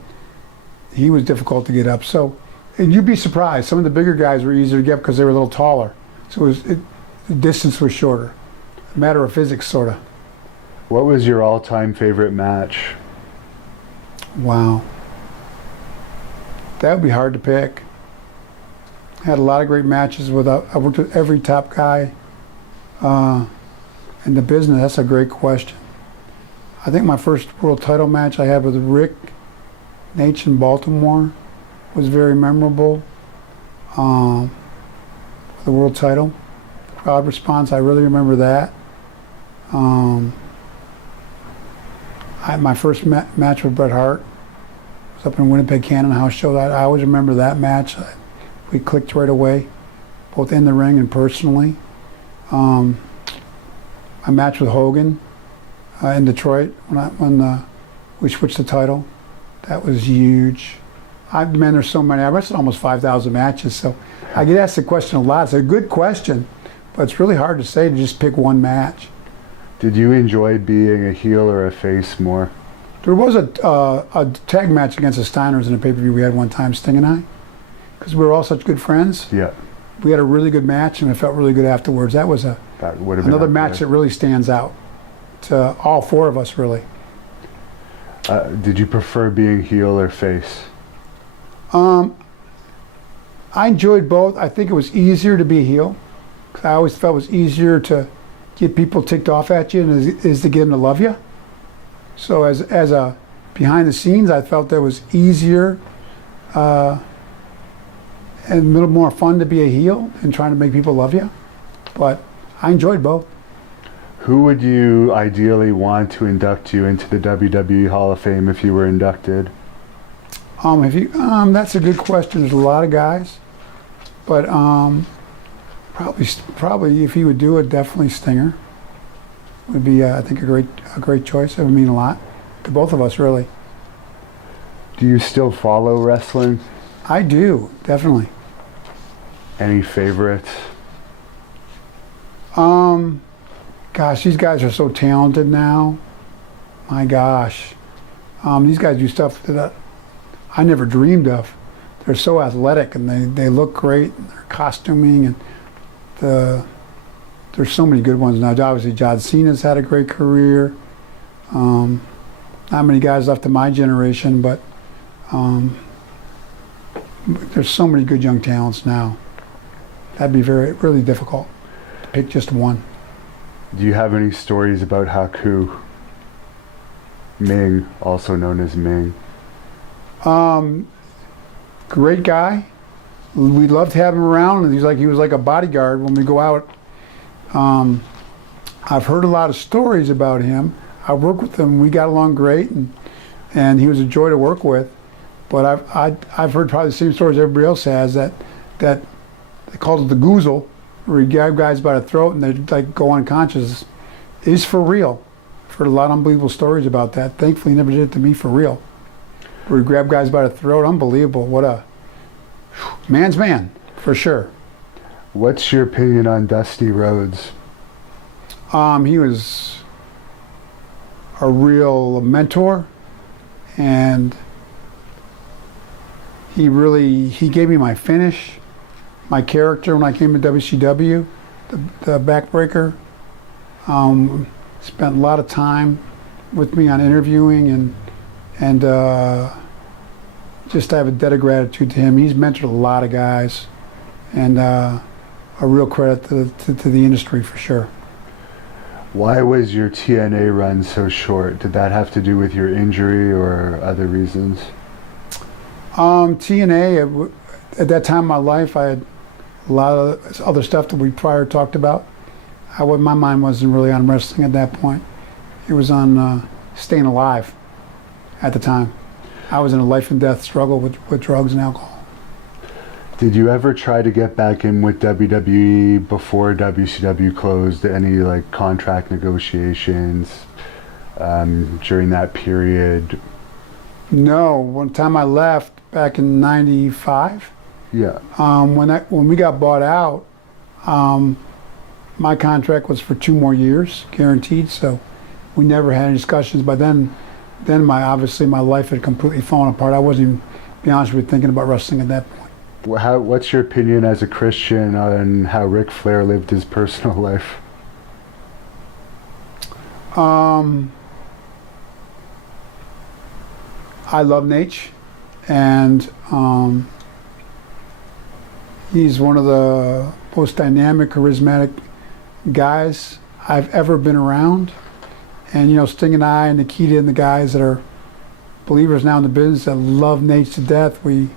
he was difficult to get up. So, and you'd be surprised, some of the bigger guys were easier to get because they were a little taller. So the distance was shorter. A matter of physics, sort of. What was your all-time favorite match? Wow. That would be hard to pick. I had a lot of great matches I worked with every top guy in the business. That's a great question. I think my first world title match I had with Rick Nate in Baltimore was very memorable. The world title. Crowd response, I really remember that. My first match with Bret Hart was up in Winnipeg, Canada, house show. I always remember that match. We clicked right away, both in the ring and personally. My match with Hogan in Detroit when we switched the title, that was huge. Man, there's so many. I wrestled almost 5,000 matches, so I get asked the question a lot. It's a good question, but it's really hard to say to just pick one match. Did you enjoy being a heel or a face more? There was a tag match against the Steiners in a pay-per-view we had one time, Sting and I, because we were all such good friends. Yeah. We had a really good match, and it felt really good afterwards. That was another match that really stands out to all four of us, really. Did you prefer being heel or face? I enjoyed both. I think it was easier to be a heel, because I always felt it was easier to get people ticked off at you than it is to get them to love you. So as a behind the scenes, I felt that it was easier and a little more fun to be a heel and trying to make people love you. But I enjoyed both. Who would you ideally want to induct you into the WWE Hall of Fame if you were inducted? That's a good question. There's a lot of guys, but probably if he would do it, definitely Stinger would be I think a great choice. It would mean a lot to both of us, really. Do you still follow wrestling? I do, definitely. Any favorites? Gosh, these guys are so talented now. My gosh, these guys do stuff that I never dreamed of. They're so athletic and they look great. And their costuming and there's so many good ones now. Obviously, John Cena's had a great career. Not many guys left in my generation, but there's so many good young talents now. That'd be really difficult to pick just one. Do you have any stories about Haku Ming, also known as Ming? Great guy. We loved having him around, and he was like a bodyguard when we go out. I've heard a lot of stories about him. I worked with him. We got along great, and he was a joy to work with. But I've heard probably the same stories everybody else has, that they called it the goozle, where you grab guys by the throat and they like go unconscious. It's for real. I've heard a lot of unbelievable stories about that. Thankfully, he never did it to me for real. Where you grab guys by the throat, unbelievable. What a man's man, for sure. What's your opinion on Dusty Rhodes? He was a real mentor, and he gave me my finish, my character when I came to WCW, the backbreaker. Spent a lot of time with me on interviewing and just I have a debt of gratitude to him. He's mentored a lot of guys, and a real credit to the industry for sure. Why was your TNA run so short? Did that have to do with your injury or other reasons? TNA, at that time in my life, I had a lot of other stuff that we prior talked about. My mind wasn't really on wrestling at that point. It was on staying alive at the time. I was in a life and death struggle with drugs and alcohol. Did you ever try to get back in with WWE before WCW closed? Any like contract negotiations during that period? No, one time I left back in '95. Yeah. When we got bought out, my contract was for 2 more years, guaranteed. So we never had any discussions. But then obviously my life had completely fallen apart. I wasn't even, to be honest with you, thinking about wrestling at that point. What's your opinion as a Christian on how Ric Flair lived his personal life? I love Nate, and he's one of the most dynamic, charismatic guys I've ever been around. And you know, Sting and I and Nikita and the guys that are believers now in the business that love Nate to death, we're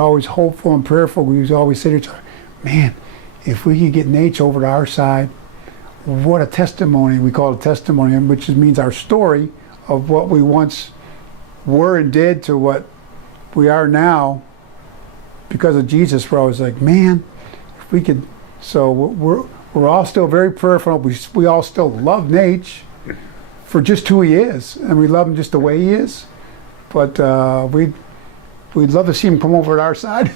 always hopeful and prayerful. We always say to each other, man, if we could get Nate over to our side, what a testimony. We call it a testimony, which means our story of what we once were and did to what we are now because of Jesus. We're always like, man, if we could. So we're all still very prayerful. We all still love Nate for just who he is, and we love him just the way he is. But we'd love to see him come over to our side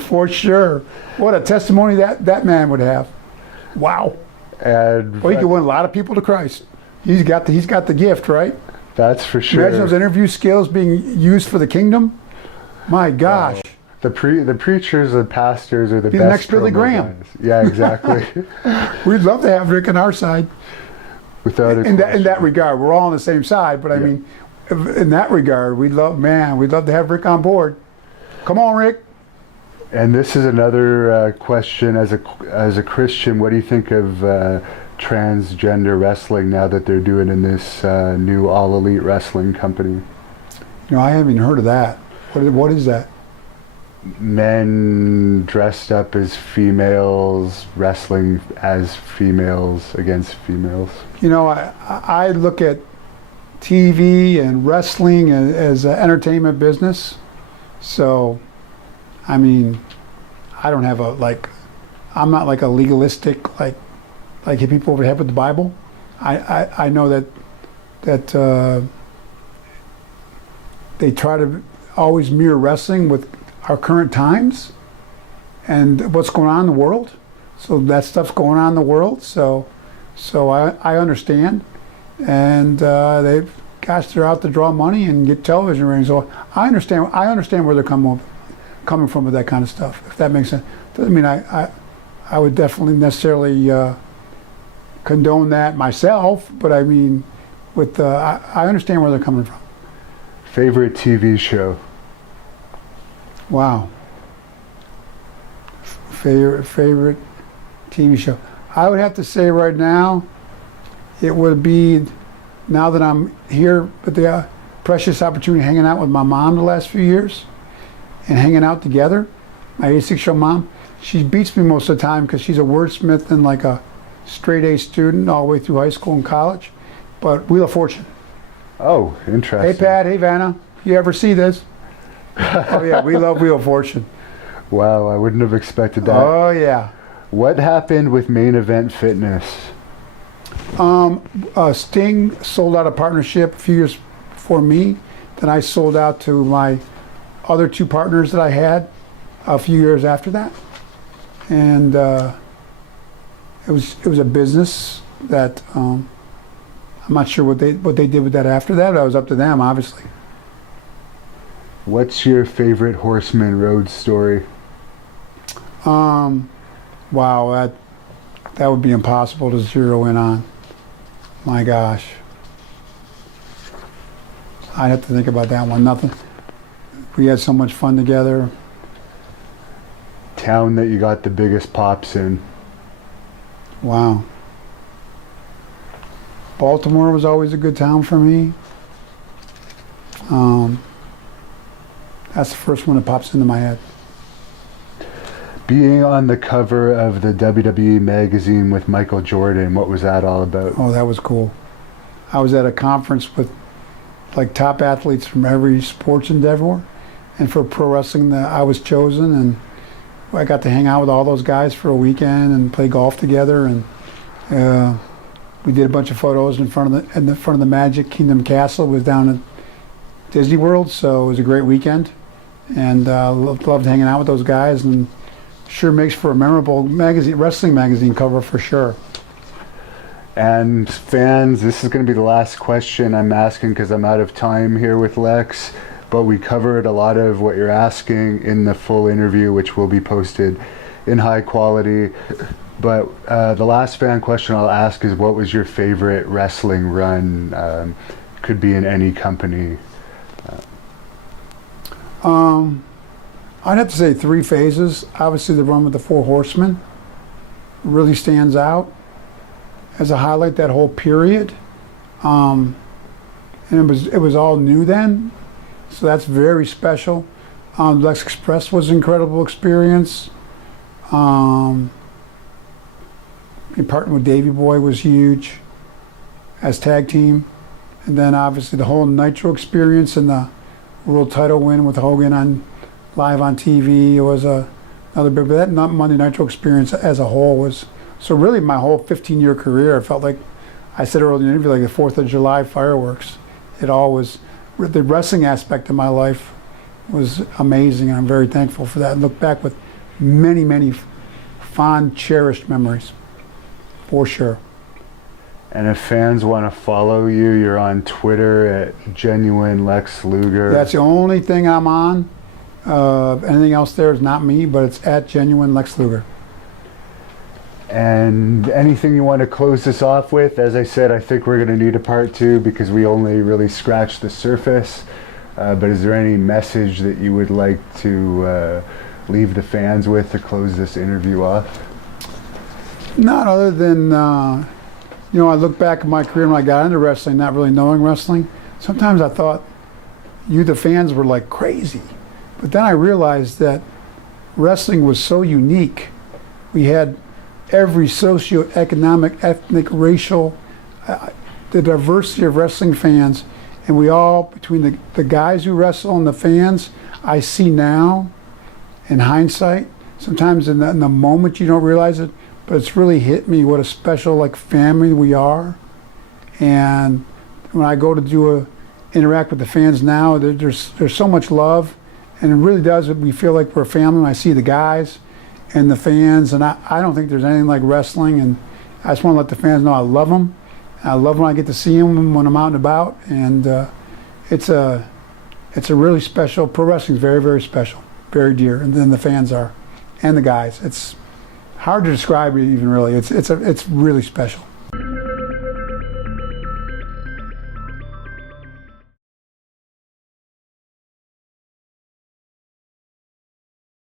for sure. What a testimony that man would have. Wow. And well, he could win a lot of people to Christ. He's got the gift, right? That's for sure. Imagine those interview skills being used for the kingdom. My gosh. The preachers and pastors are the Be best. The next Billy Graham. Guys. Yeah, exactly. We'd love to have Rick on our side. Without a in that regard, we're all on the same side. But I mean, in that regard, we'd love to have Rick on board. Come on, Rick. And this is another question. As a Christian, what do you think of transgender wrestling now that they're doing in this new All Elite Wrestling company? You know, I haven't even heard of that. What is that? Men dressed up as females, wrestling as females against females. You know, I look at TV and wrestling as an entertainment business. So, I mean, I don't have I'm not like a legalistic, like hit people over the head with the Bible. I know that they try to always mirror wrestling with our current times and what's going on in the world. So that stuff's going on in the world. So I understand. And they're out to draw money and get television ratings. So I understand where they're coming from with that kind of stuff, if that makes sense. Doesn't mean I would definitely necessarily condone that myself, but I mean, I understand where they're coming from. Favorite TV show? Wow. Favorite TV show? I would have to say right now, it would be, now that I'm here with the precious opportunity of hanging out with my mom the last few years and hanging out together, my 86-year-old mom, she beats me most of the time because she's a wordsmith and like a straight A student all the way through high school and college. But Wheel of Fortune. Oh, interesting. Hey, Pat. Hey, Vanna. You ever see this? Oh, yeah. We love Wheel of Fortune. Wow. I wouldn't have expected that. Oh, yeah. What happened with Main Event Fitness? Sting sold out a partnership a few years before me. Then I sold out to my other 2 partners that I had a few years after that. And it was a business that I'm not sure what they did with that after that. That was up to them, obviously. What's your favorite Horseman road story? Wow, that would be impossible to zero in on. My gosh. I'd have to think about that one. Nothing. We had so much fun together. Town that you got the biggest pops in? Wow. Baltimore was always a good town for me. That's the first one that pops into my head. Being on the cover of the WWE magazine with Michael Jordan, what was that all about? Oh, that was cool. I was at a conference with like top athletes from every sports endeavor, and for pro wrestling I was chosen, and I got to hang out with all those guys for a weekend and play golf together, and we did a bunch of photos in front of the Magic Kingdom Castle. It was down at Disney World, so it was a great weekend, and loved hanging out with those guys, and sure makes for a memorable wrestling magazine cover for sure. And fans, this is going to be the last question I'm asking because I'm out of time here with Lex, but we covered a lot of what you're asking in the full interview, which will be posted in high quality. But the last fan question I'll ask is, what was your favorite wrestling run? Could be in any company. I'd have to say 3 phases. Obviously the run with the 4 Horsemen really stands out as a highlight, that whole period. And it was all new then, so that's very special. Lex Express was an incredible experience. Partnering with Davey Boy was huge as tag team. And then obviously the whole Nitro experience and the world title win with Hogan live on TV. It was another big, but that Monday Nitro experience as a whole was, so really my whole 15-year career, I felt like, I said earlier in the interview, like the 4th of July fireworks. It all was, the wrestling aspect of my life was amazing, and I'm very thankful for that. And look back with many, many fond, cherished memories, for sure. And if fans want to follow you, you're on Twitter at Genuine Lex Luger. That's the only thing I'm on. Anything else there is not me, but it's at Genuine Lex Luger. And anything you want to close this off with? As I said, I think we're going to need a part 2 because we only really scratched the surface. But is there any message that you would like to leave the fans with to close this interview off? Not other than, I look back at my career when I got into wrestling, not really knowing wrestling. Sometimes I thought you, the fans, were like crazy. But then I realized that wrestling was so unique. We had every socioeconomic, ethnic, racial, the diversity of wrestling fans, and we all, between the guys who wrestle and the fans, I see now, in hindsight, sometimes in the moment you don't realize it, but it's really hit me what a special family we are. And when I go to interact with the fans now, there's so much love, and it really does, we feel like we're a family when I see the guys and the fans, and I don't think there's anything like wrestling, and I just want to let the fans know I love them. I love when I get to see them when I'm out and about, and it's a really special, pro wrestling is very, very special, very dear, and then the fans are, and the guys. It's hard to describe it even really. It's really special.